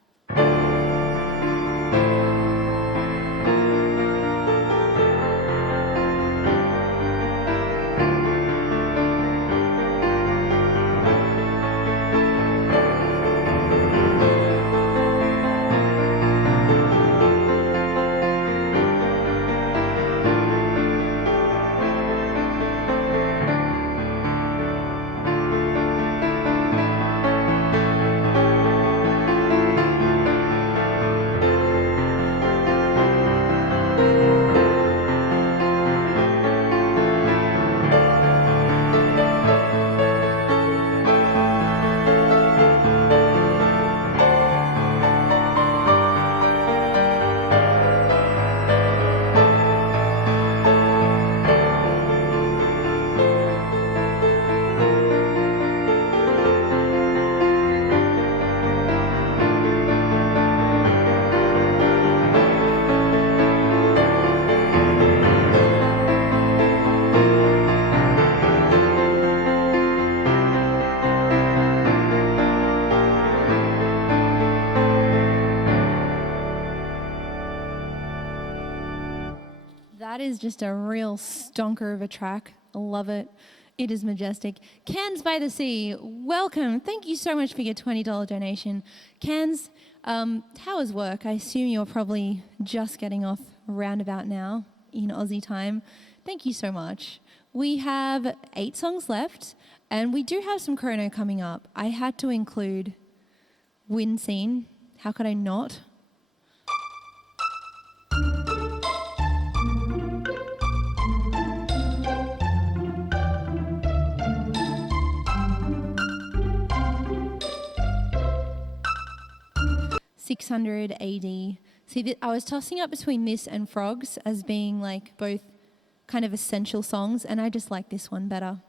That is just a real stonker of a track. I love it. It is majestic. Cans by the Sea, welcome. Thank you so much for your $20 donation. Cans, how is work? I assume you're probably just getting off roundabout now in Aussie time. Thank you so much. We have 8 songs left, and we do have some chrono coming up. I had to include Wind Scene. How could I not? 600 AD. See, I was tossing up between this and Frogs as being like both kind of essential songs, and I just like this one better.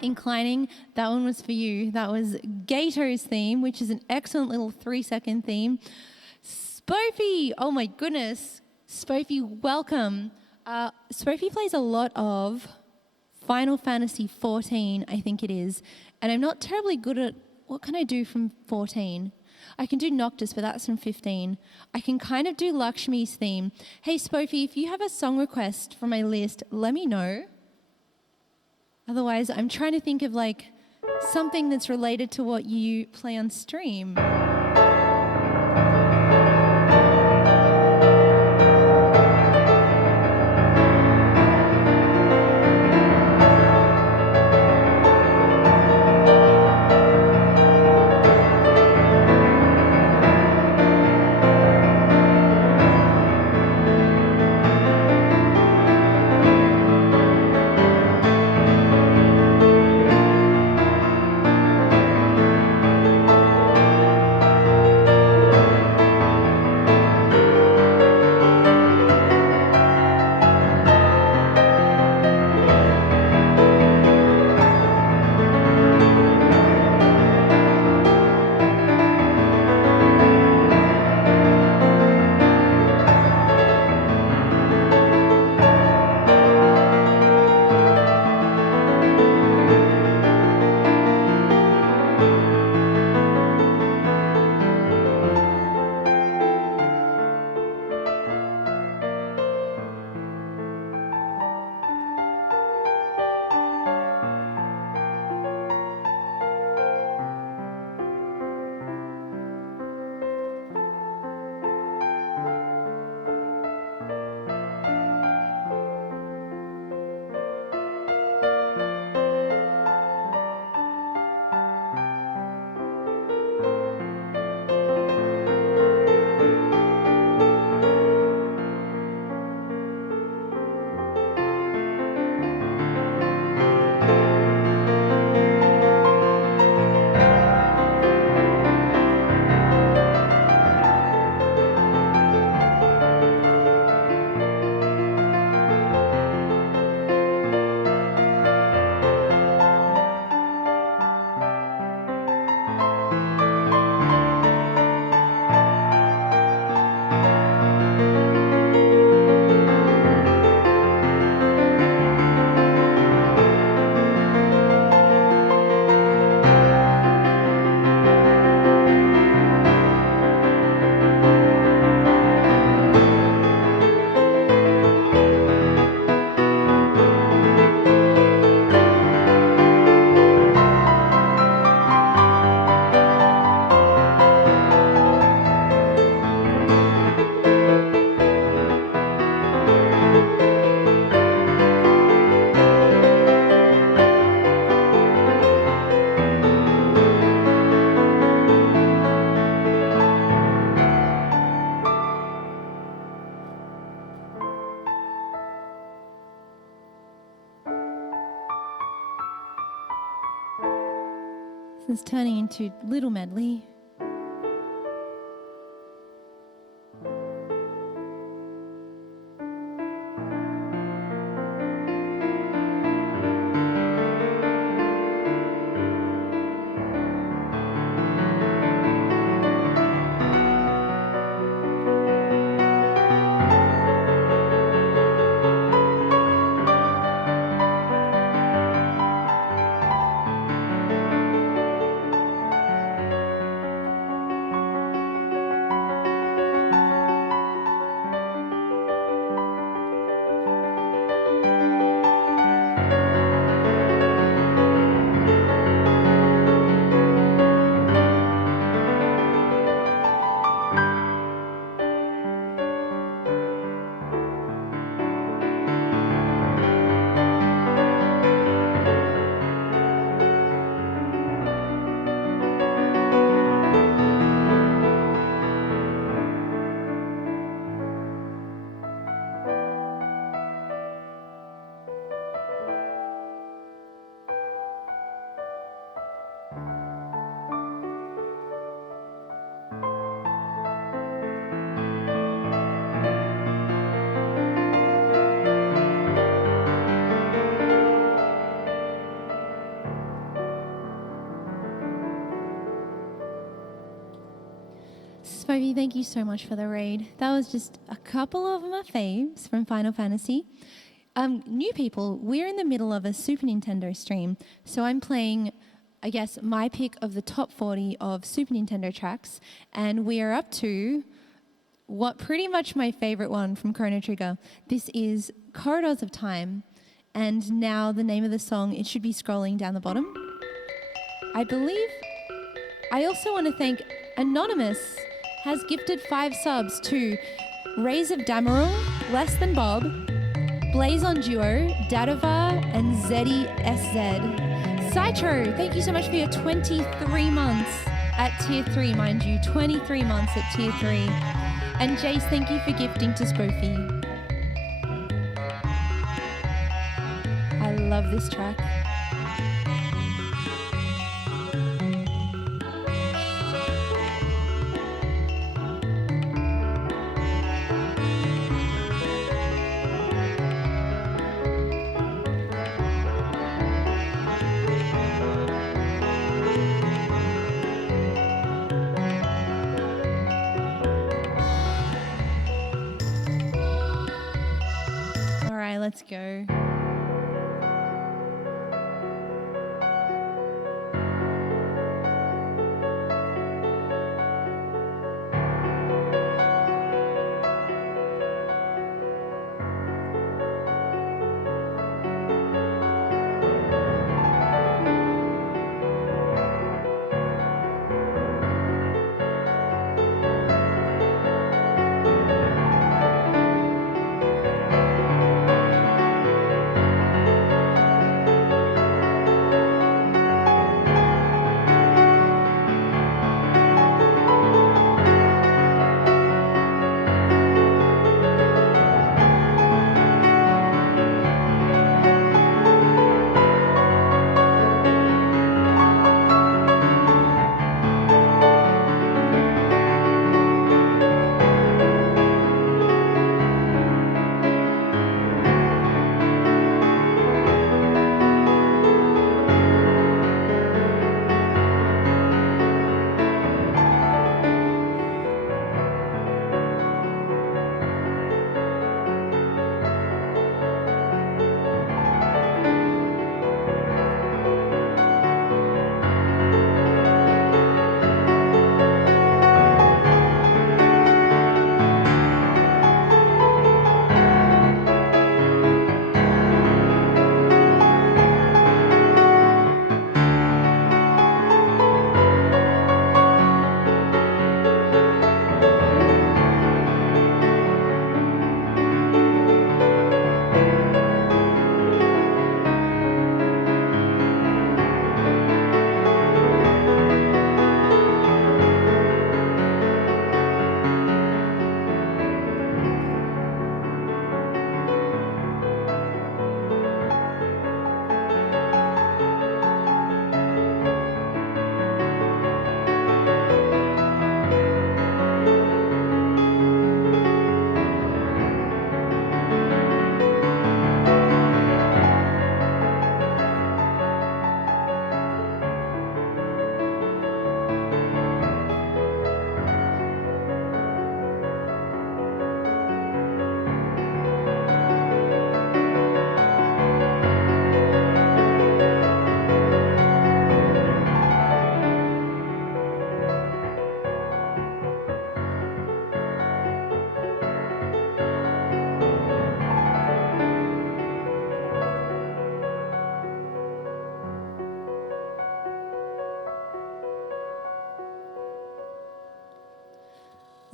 Inclining, that one was for you. That was Gato's theme, which is an excellent little 3-second theme. Spoofy, oh my goodness. Spoofy, welcome. Spoofy plays a lot of Final Fantasy 14, I think it is. And I'm not terribly good at, what can I do from 14? I can do Noctis, but that's from 15. I can kind of do Lakshmi's theme. Hey, Spoofy, if you have a song request from my list, let me know. Otherwise, I'm trying to think of like something that's related to what you play on stream. It's turning into little medley. Spovi, thank you so much for the raid. That was just a couple of my faves from Final Fantasy. New people, we're in the middle of a Super Nintendo stream, so I'm playing, I guess, my pick of the top 40 of Super Nintendo tracks, and we are up to what pretty much my favorite one from Chrono Trigger. This is Corridors of Time, and now the name of the song, it should be scrolling down the bottom. I believe. I also want to thank Anonymous has gifted 5 subs to Rays of Damaril, Less Than Bob, Blazon Duo, Dadova, and Zeddy SZ. Citro, thank you so much for your 23 months at Tier 3, mind you. 23 months at Tier 3. And Jace, thank you for gifting to Spoofy. I love this track. Let's go.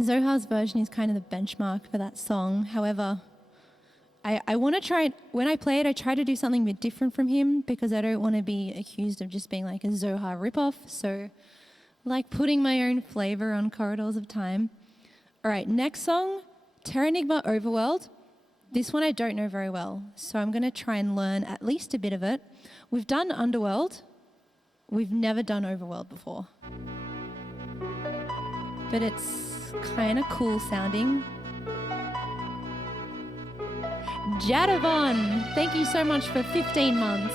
Zohar's version is kind of the benchmark for that song. However, I want to try it. When I play it, I try to do something a bit different from him because I don't want to be accused of just being like a Zohar ripoff. So, like putting my own flavor on Corridors of Time. All right, next song, Terranigma Overworld. This one I don't know very well, so I'm going to try and learn at least a bit of it. We've done Underworld. We've never done Overworld before. But it's kind of cool sounding. Jadavon, thank you so much for 15 months.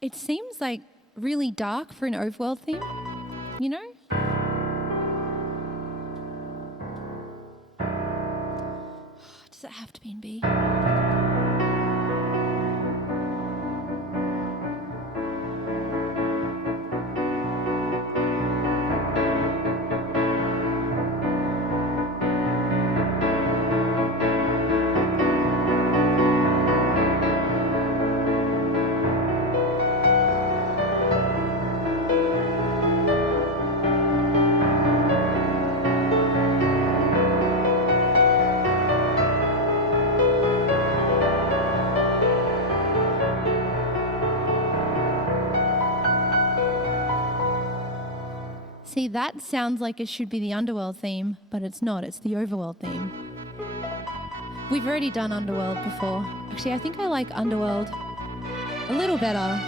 It seems like really dark for an overworld theme, you know? Does it have to be in B? See, that sounds like it should be the Underworld theme, but it's not. It's the Overworld theme. We've already done Underworld before. Actually, I think I like Underworld a little better.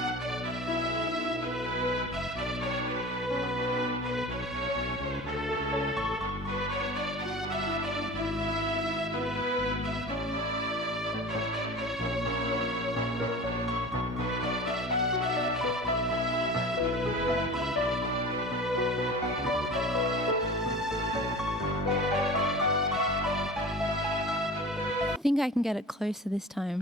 I think I can get it closer this time.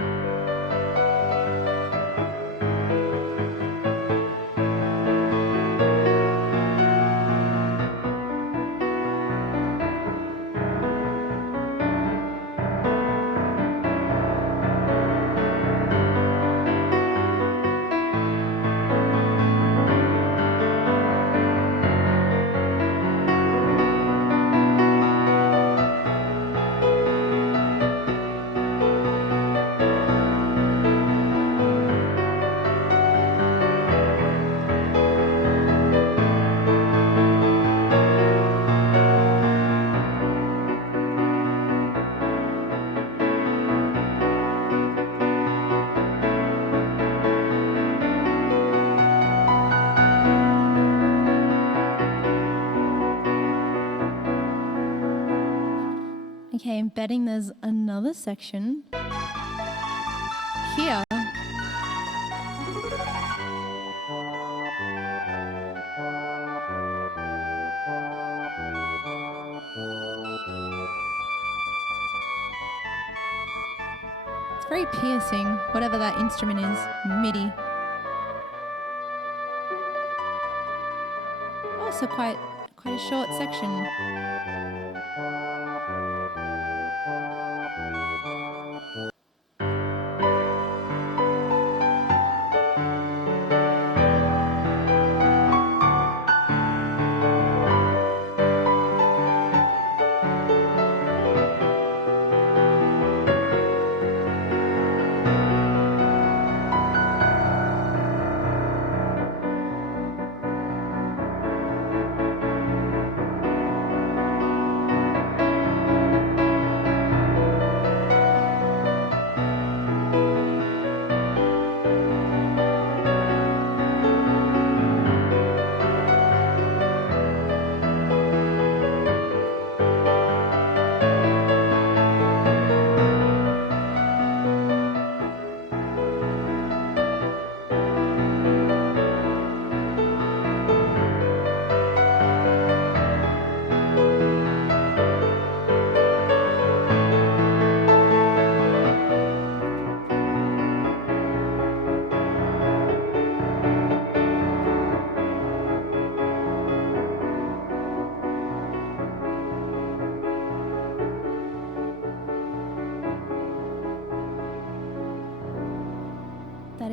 Okay, I'm betting there's another section here. It's very piercing, whatever that instrument is, MIDI. Also quite a short section.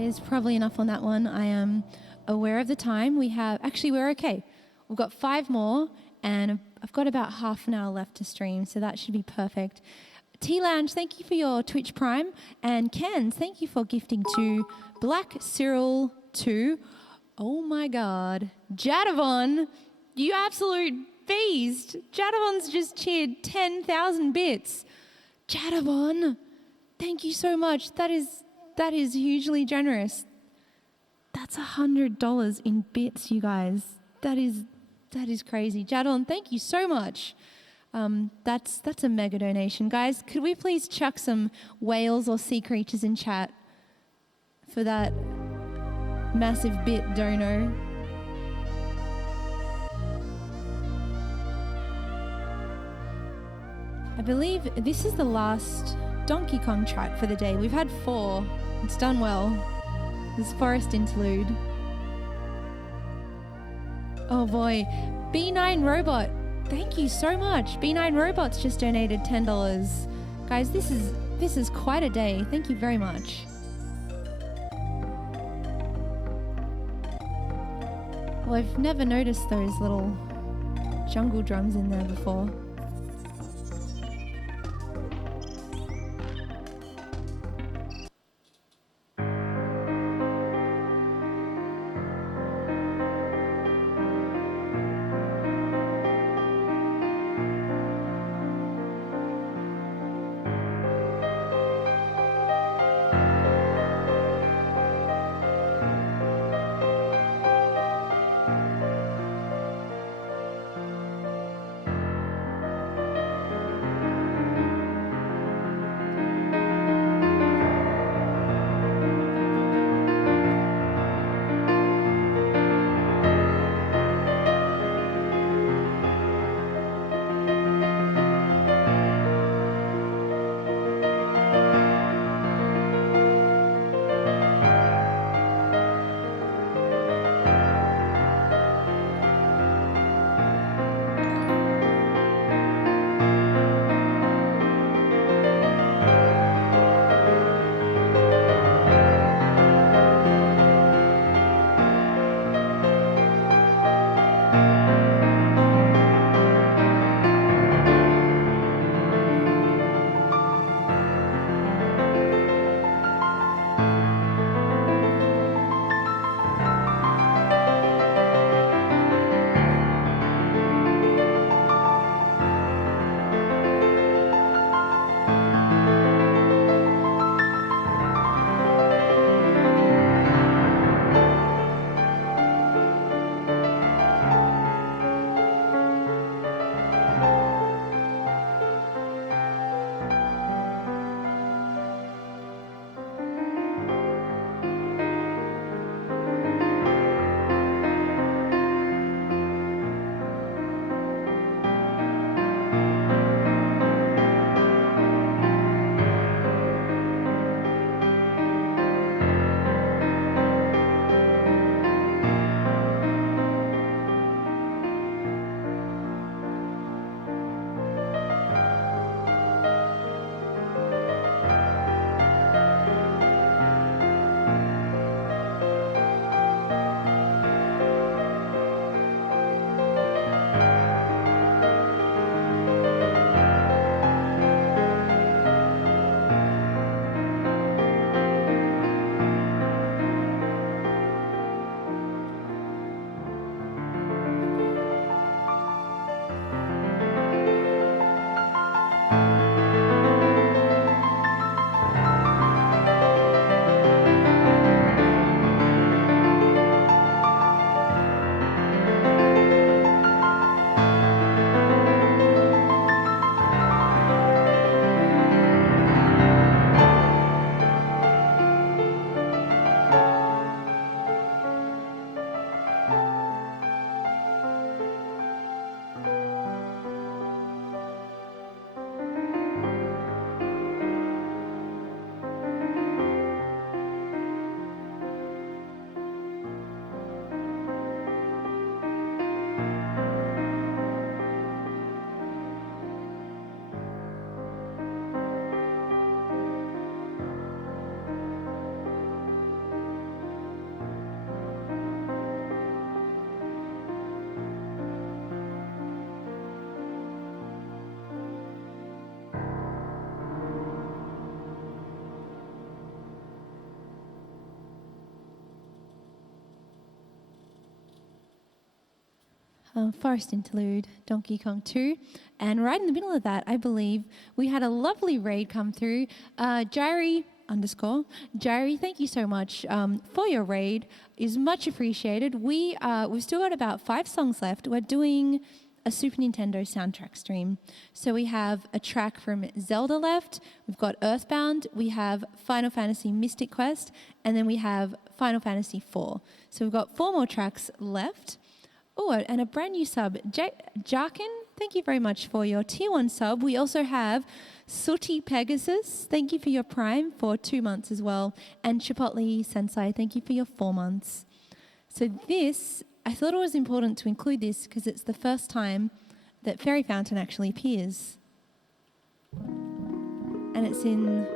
is probably enough on that one. I am aware of the time. We're okay. We've got 5 more, and I've got about half an hour left to stream, so that should be perfect. T-Lounge, thank you for your Twitch Prime. And Ken, thank you for gifting to Black Cyril 2. Oh my God. Jadavon, you absolute beast. Jadavon's just cheered 10,000 bits. Jadavon, thank you so much. That is hugely generous. That's $100 in bits, you guys. That is crazy. Jadavon, thank you so much. That's a mega donation. Guys, could we please chuck some whales or sea creatures in chat for that massive bit dono? I believe this is the last Donkey Kong track for the day. We've had 4. It's done well. This Forest Interlude. Oh boy. B9 Robot. Thank you so much. B9 Robots just donated $10. Guys, this is quite a day. Thank you very much. Well, I've never noticed those little jungle drums in there before. Forest Interlude, Donkey Kong 2. And right in the middle of that, I believe, we had a lovely raid come through. Jairi Jairi, thank you so much for your raid. Is much appreciated. We've still got about 5 songs left. We're doing a Super Nintendo soundtrack stream. So we have a track from Zelda left, we've got Earthbound, we have Final Fantasy Mystic Quest, and then we have Final Fantasy IV. So we've got 4 more tracks left. Oh, and a brand new sub, Jarkin, thank you very much for your tier 1 sub. We also have Sooty Pegasus, thank you for your Prime for 2 months as well. And Chipotle Sensei, thank you for your 4 months. So this, I thought it was important to include this because it's the first time that Fairy Fountain actually appears. And it's in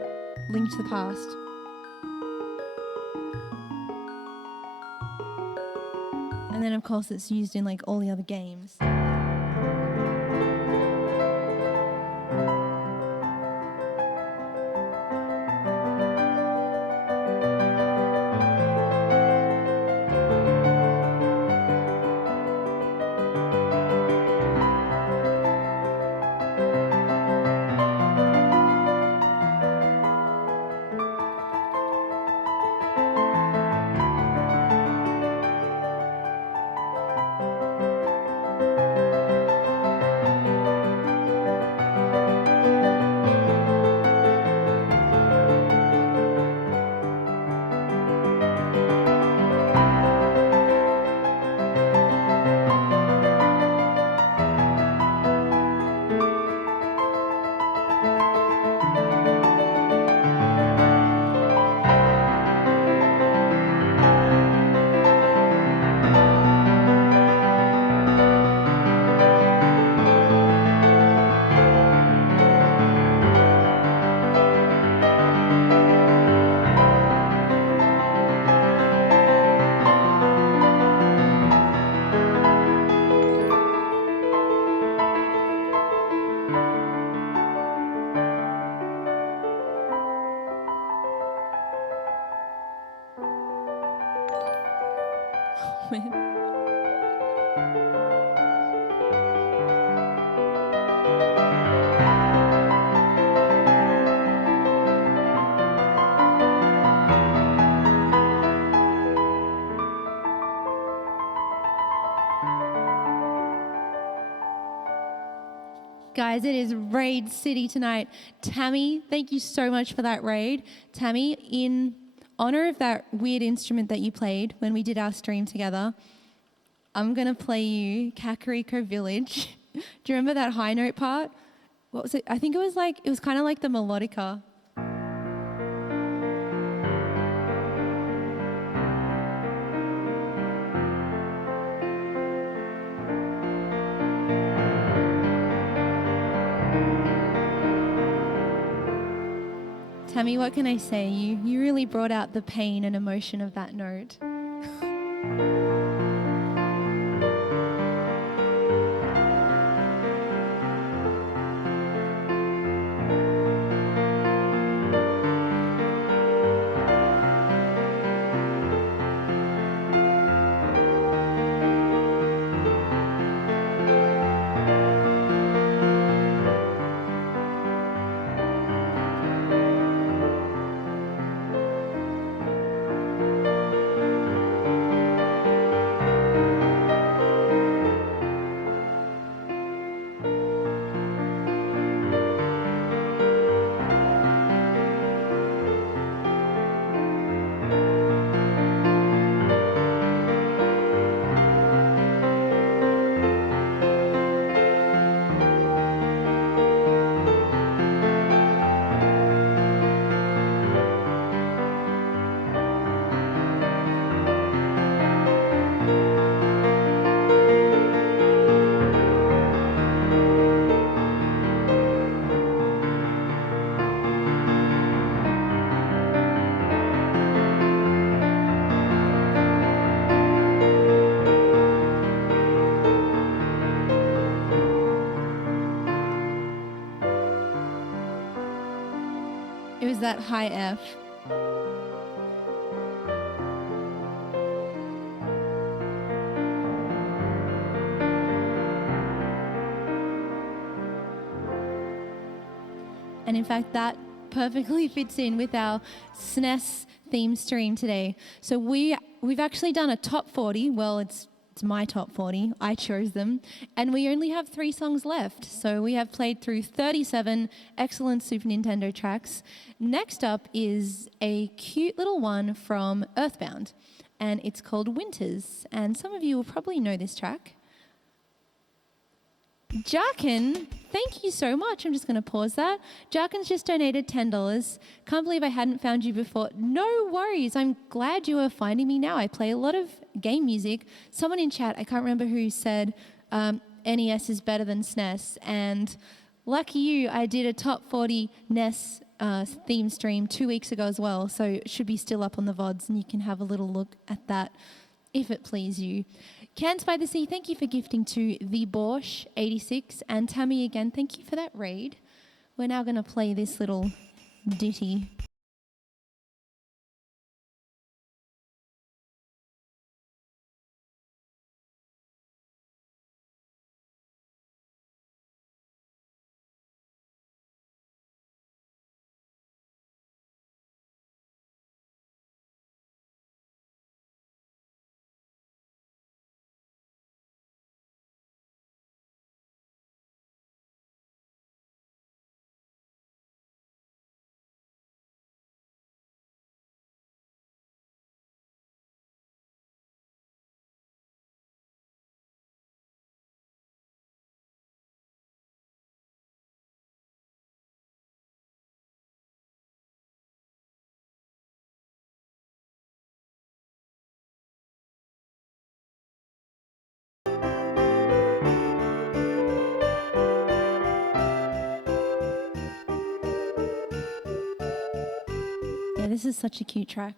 Link to the Past. And then, of course, it's used in like all the other games. Guys, it is Raid City tonight. Tammy, thank you so much for that raid. Tammy, in honor of that weird instrument that you played when we did our stream together, I'm going to play you Kakariko Village. Do you remember that high note part? What was it? I think it was kind of like the melodica. Tammy, what can I say? You really brought out the pain and emotion of that note. It was that high F. And in fact, that perfectly fits in with our SNES theme stream today. So we've actually done a top 40. Well, it's my top 40. I chose them. And we only have 3 songs left. So we have played through 37 excellent Super Nintendo tracks. Next up is a cute little one from Earthbound, and it's called Winters. And some of you will probably know this track. Jarkin, thank you so much. I'm just going to pause that. Jarkin's just donated $10. Can't believe I hadn't found you before. No worries. I'm glad you are finding me now. I play a lot of game music. Someone in chat, I can't remember who, said NES is better than SNES. And lucky you, I did a top 40 NES theme stream 2 weeks ago as well. So it should be still up on the VODs, and you can have a little look at that if it please you. Cans by the Sea, thank you for gifting to the Borscht 86, and Tammy again, thank you for that raid. We're now going to play this little ditty. Yeah, this is such a cute track.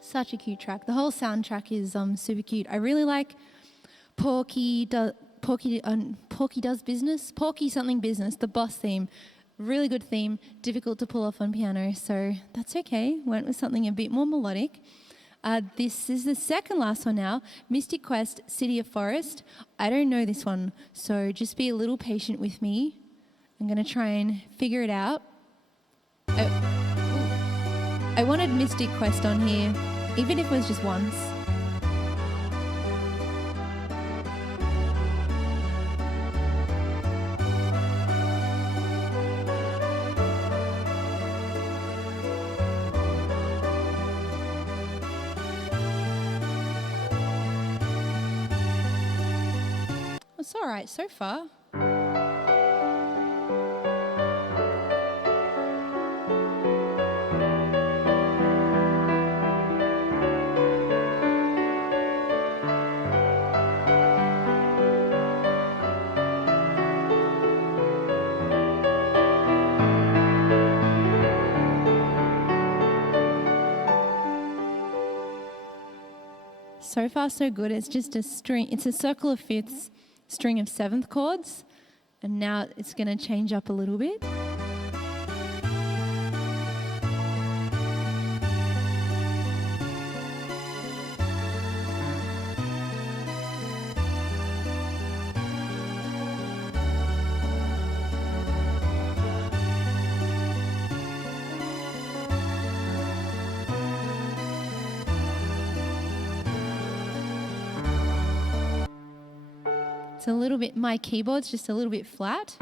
Such a cute track. The whole soundtrack is super cute. I really like Porky Does Business. Porky something business. The boss theme, really good theme. Difficult to pull off on piano, so that's okay. Went with something a bit more melodic. This is the second last one now. Mystic Quest, City of Forest. I don't know this one, so just be a little patient with me. I'm going to try and figure it out. I wanted Mystic Quest on here, even if it was just once. It's all right so far. So far, so good. It's just a string. It's a circle of fifths, string of seventh chords. And now it's going to change up a little bit. It's a little bit, my keyboard's just a little bit flat.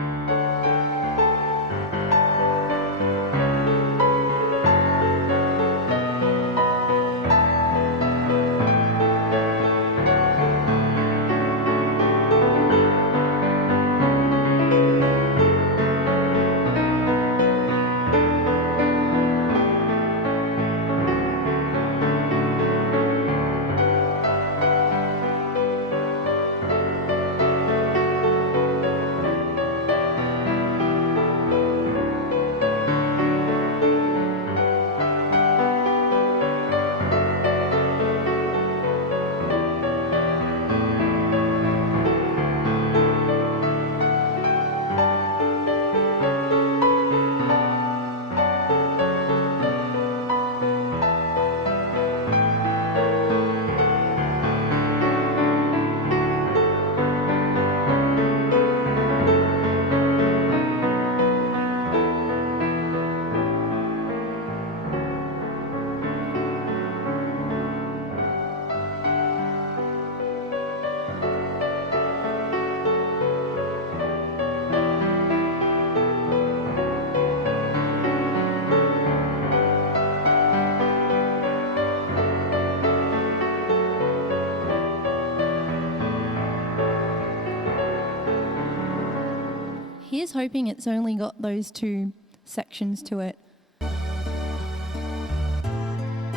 Here's hoping it's only got those two sections to it.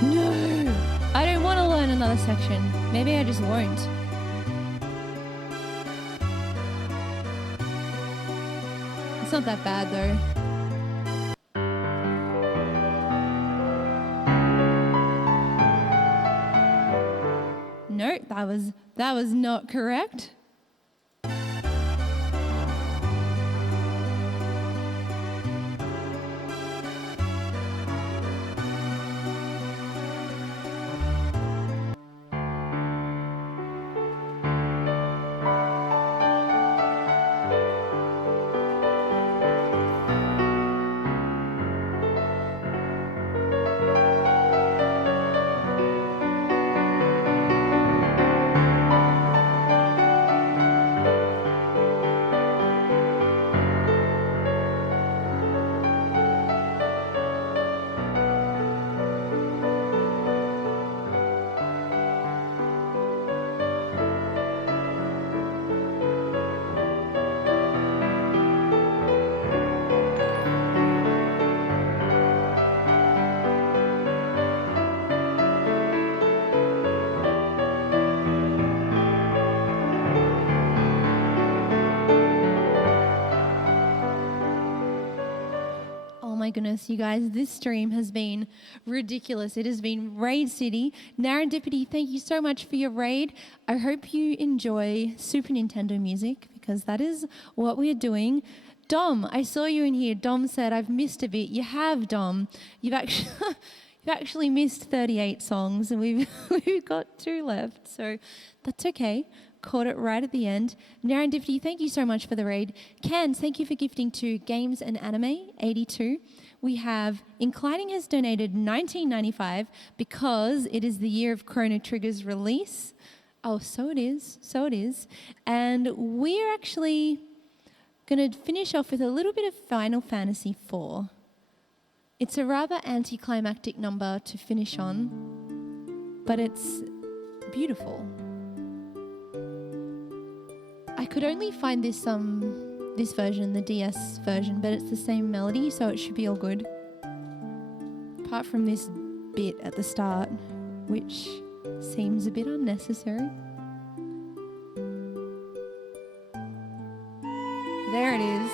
No! I don't want to learn another section. Maybe I just won't. It's not that bad though. No, that was not correct. My goodness, you guys, this stream has been ridiculous. It has been Raid City. Narrandipity, thank you so much for your raid. I hope you enjoy Super Nintendo music because that is what we are doing. Dom, I saw you in here. Dom said, I've missed a bit. You have, Dom. You've actually missed 38 songs and we've got 2 left. So that's okay. Caught it right at the end. Narrandipity, thank you so much for the raid. Ken, thank you for gifting to Games and Anime 82. We have Inclining has donated $19.95 because it is the year of Chrono Trigger's release. Oh, so it is. So it is. And we're actually going to finish off with a little bit of Final Fantasy IV. It's a rather anticlimactic number to finish on, but it's beautiful. I could only find this version, the DS version, but it's the same melody, so it should be all good. Apart from this bit at the start, which seems a bit unnecessary. There it is.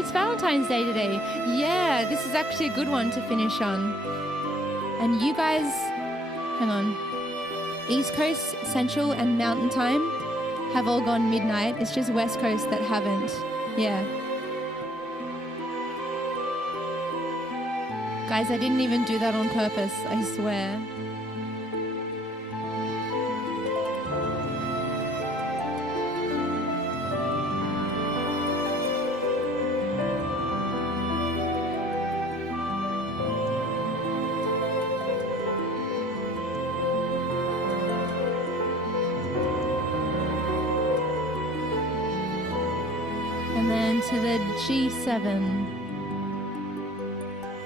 it's Valentine's Day today. Yeah, this is actually a good one to finish on. And you guys, hang on. East Coast, Central, and Mountain Time have all gone midnight. It's just West Coast that haven't. Yeah. Guys, I didn't even do that on purpose, I swear. And then to the G7.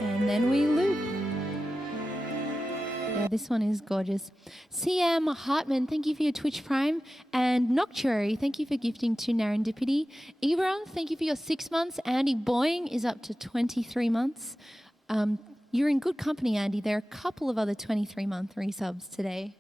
And then we loop. Yeah, this one is gorgeous. CM Hartman, thank you for your Twitch Prime. And Noctuary, thank you for gifting to Narendipity. Ebron, thank you for your 6 months. Andy Boying is up to 23 months. You're in good company, Andy. There are a couple of other 23-month resubs today.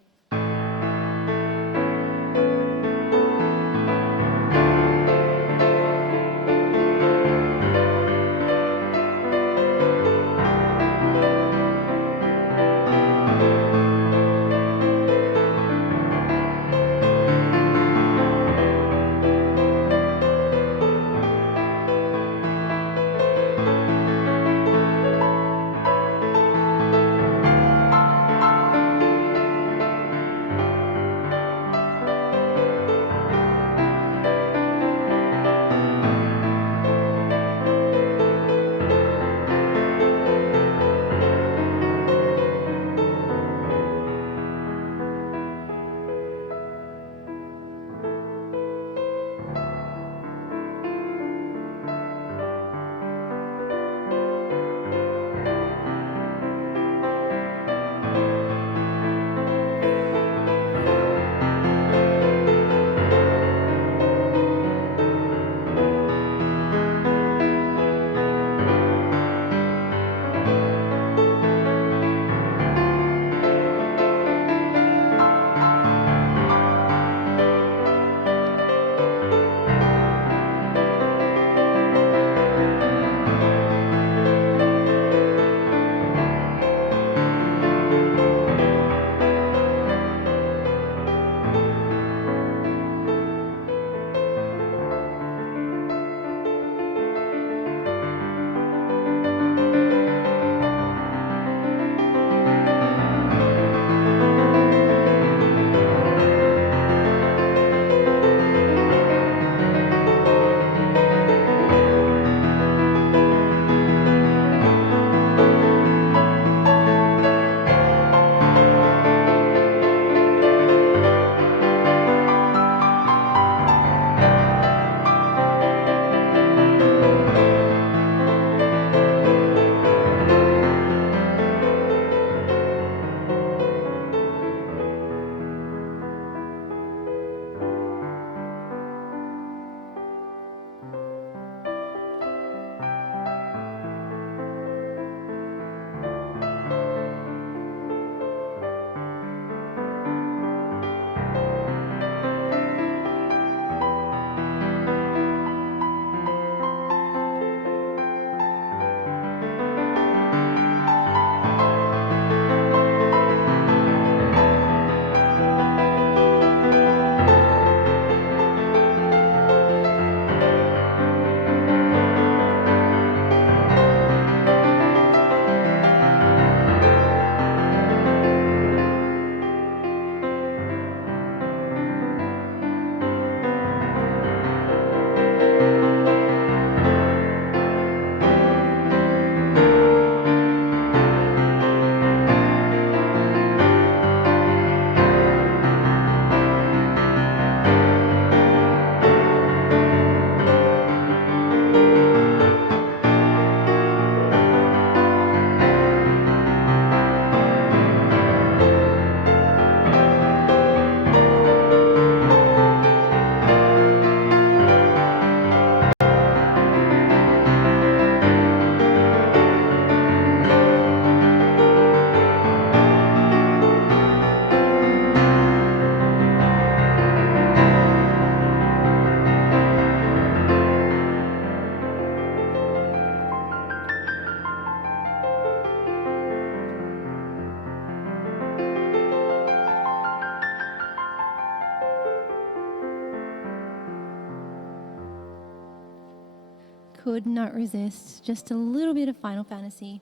could not resist just a little bit of Final Fantasy.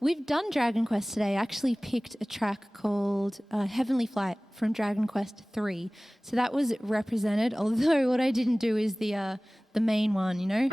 We've done Dragon Quest today. I actually picked a track called Heavenly Flight from Dragon Quest 3. So that was represented, although what I didn't do is the main one, you know?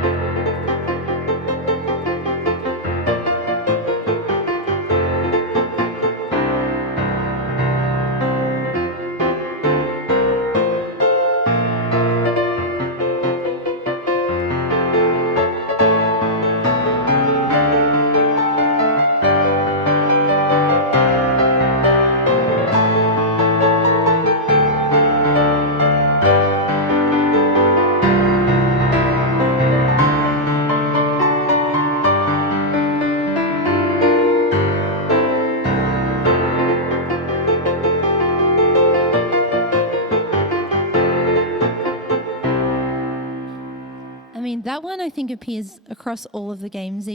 I mean, that one I think appears across all of the games,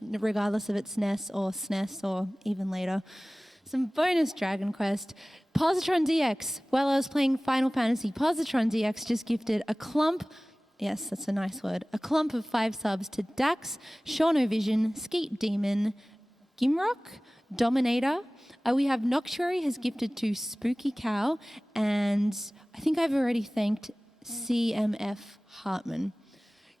regardless of its NES or SNES or even later. Some bonus Dragon Quest. Positron DX. While I was playing Final Fantasy, Positron DX just gifted a clump, yes, that's a nice word, a clump of 5 subs to Dax, Shaunovision, Skeet Demon, Gimrock, Dominator. We have Noctuary has gifted to Spooky Cow, and I think I've already thanked CMF Hartman.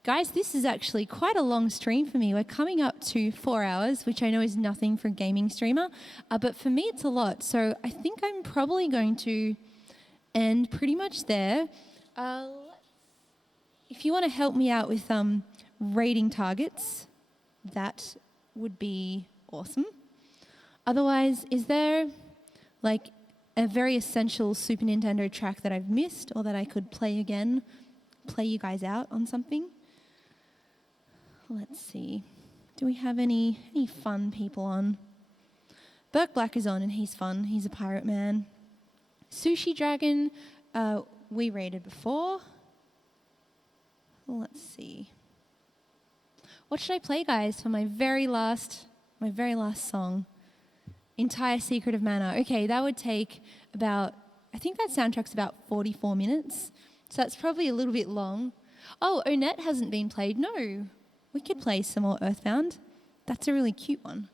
Guys, this is actually quite a long stream for me. We're coming up to 4 hours, which I know is nothing for a gaming streamer, but for me it's a lot. So I think I'm probably going to end pretty much there. If you want to help me out with rating targets, that would be awesome. Otherwise, is there like a very essential Super Nintendo track that I've missed or that I could play again, play you guys out on something? Let's see. Do we have any fun people on? Burke Black is on and he's fun. He's a pirate man. Sushi Dragon, we rated before. Let's see. What should I play, guys, for my very last song? Entire Secret of Mana. Okay, that would take about, I think that soundtrack's about 44 minutes. So that's probably a little bit long. Oh, Onette hasn't been played. No. We could play some more Earthbound. That's a really cute one.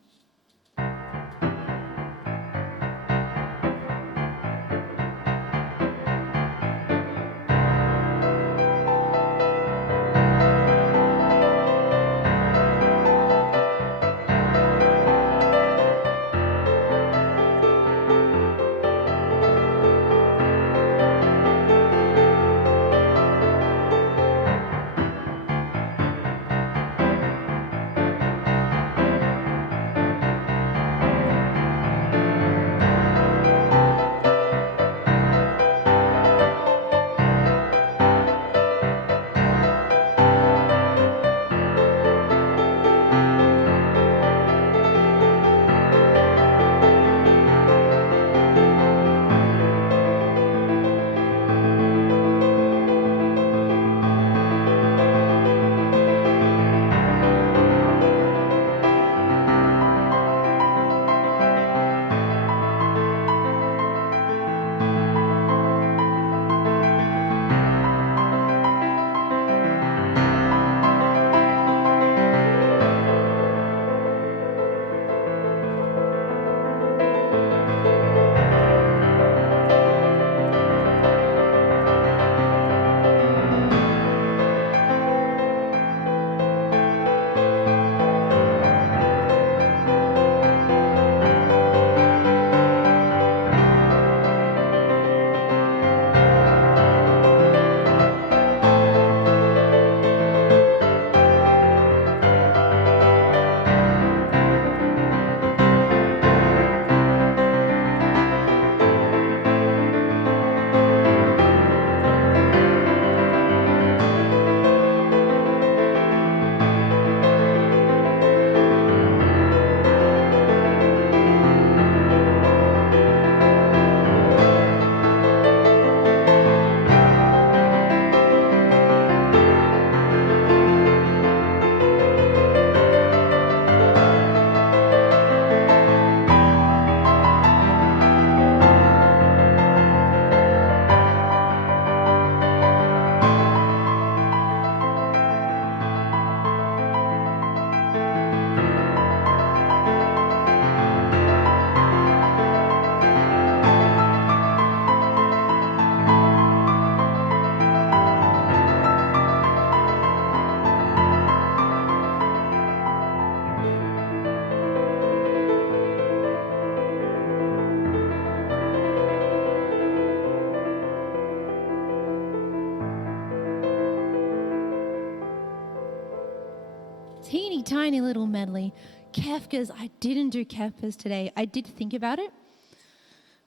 teeny tiny little medley. Kefkas, I didn't do Kefkas today. I did think about it.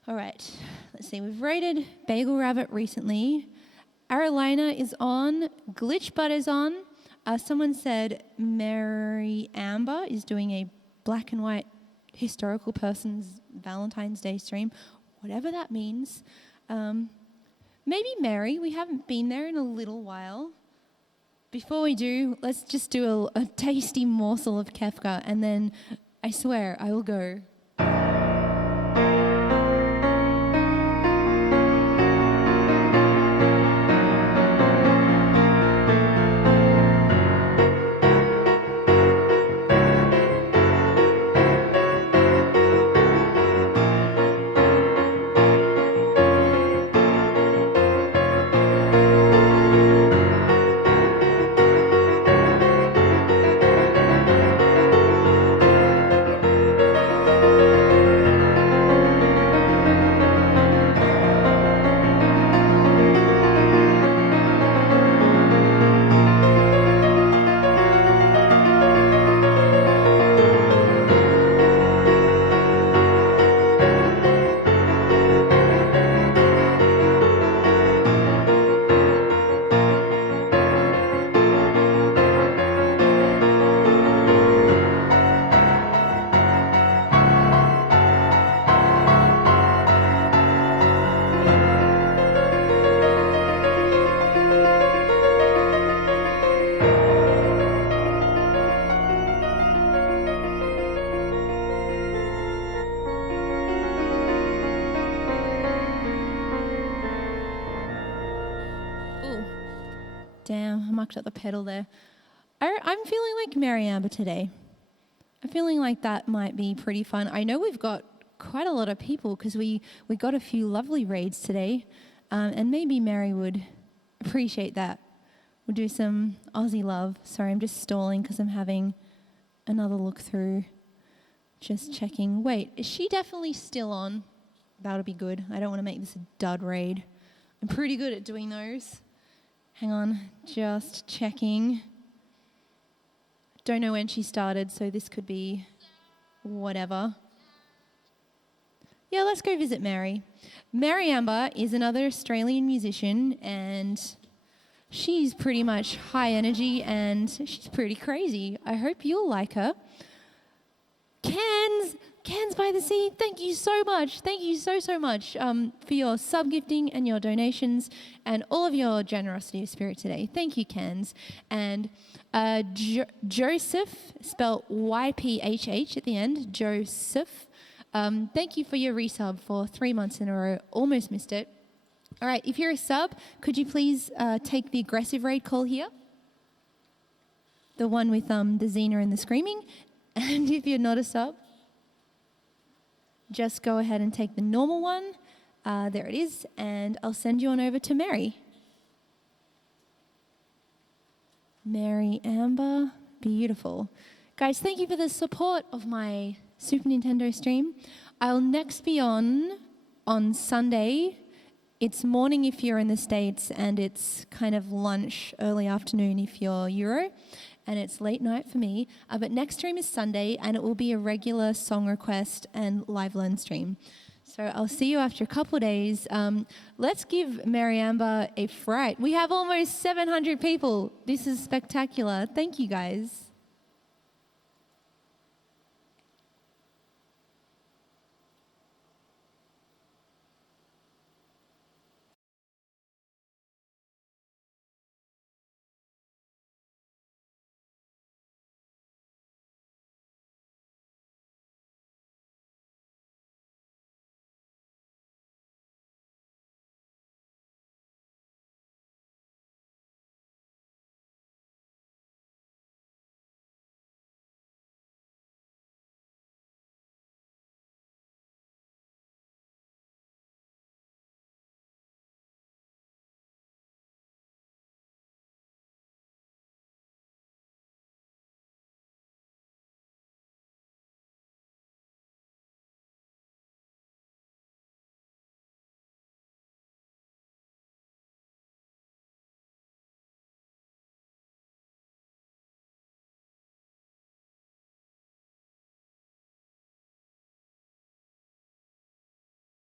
All right, let's see. We've rated Bagel Rabbit recently. Aralina is on. Glitch Butt is on. Someone said Mary Amber is doing a black and white historical person's Valentine's Day stream, whatever that means. Maybe Mary. We haven't been there in a little while. Before we do, let's just do a tasty morsel of Kefka, and then I swear I will go. Damn, I mucked up the pedal there. I'm feeling like Mary Amber today. I'm feeling like that might be pretty fun. I know we've got quite a lot of people because we got a few lovely raids today, and maybe Mary would appreciate that. We'll do some Aussie love. Sorry, I'm just stalling because I'm having another look through. Just checking. Wait, is she definitely still on? That'll be good. I don't want to make this a dud raid. I'm pretty good at doing those. Hang on, just checking. Don't know when she started, so this could be whatever. Yeah, let's go visit Mary. Mary Amber is another Australian musician, and she's pretty much high energy, and she's pretty crazy. I hope you'll like her. Cans by the Sea, thank you so much. Thank you so much for your sub-gifting and your donations and all of your generosity of spirit today. Thank you, Cans. And Joseph, spelled YPHH at the end, Joseph, thank you for your resub for 3 months in a row. Almost missed it. All right, if you're a sub, could you please take the aggressive raid call here? The one with the Xena and the screaming. And if you're not a sub, just go ahead and take the normal one. There it is. And I'll send you on over to Mary. Mary Amber. Beautiful. Guys, thank you for the support of my Super Nintendo stream. I'll next be on Sunday. It's morning if you're in the States, and it's kind of lunch, early afternoon if you're Euro. And it's late night for me. But next stream is Sunday, and it will be a regular song request and live learn stream. So I'll see you after a couple of days. Let's give Mary Amber a fright. We have almost 700 people. This is spectacular. Thank you, guys.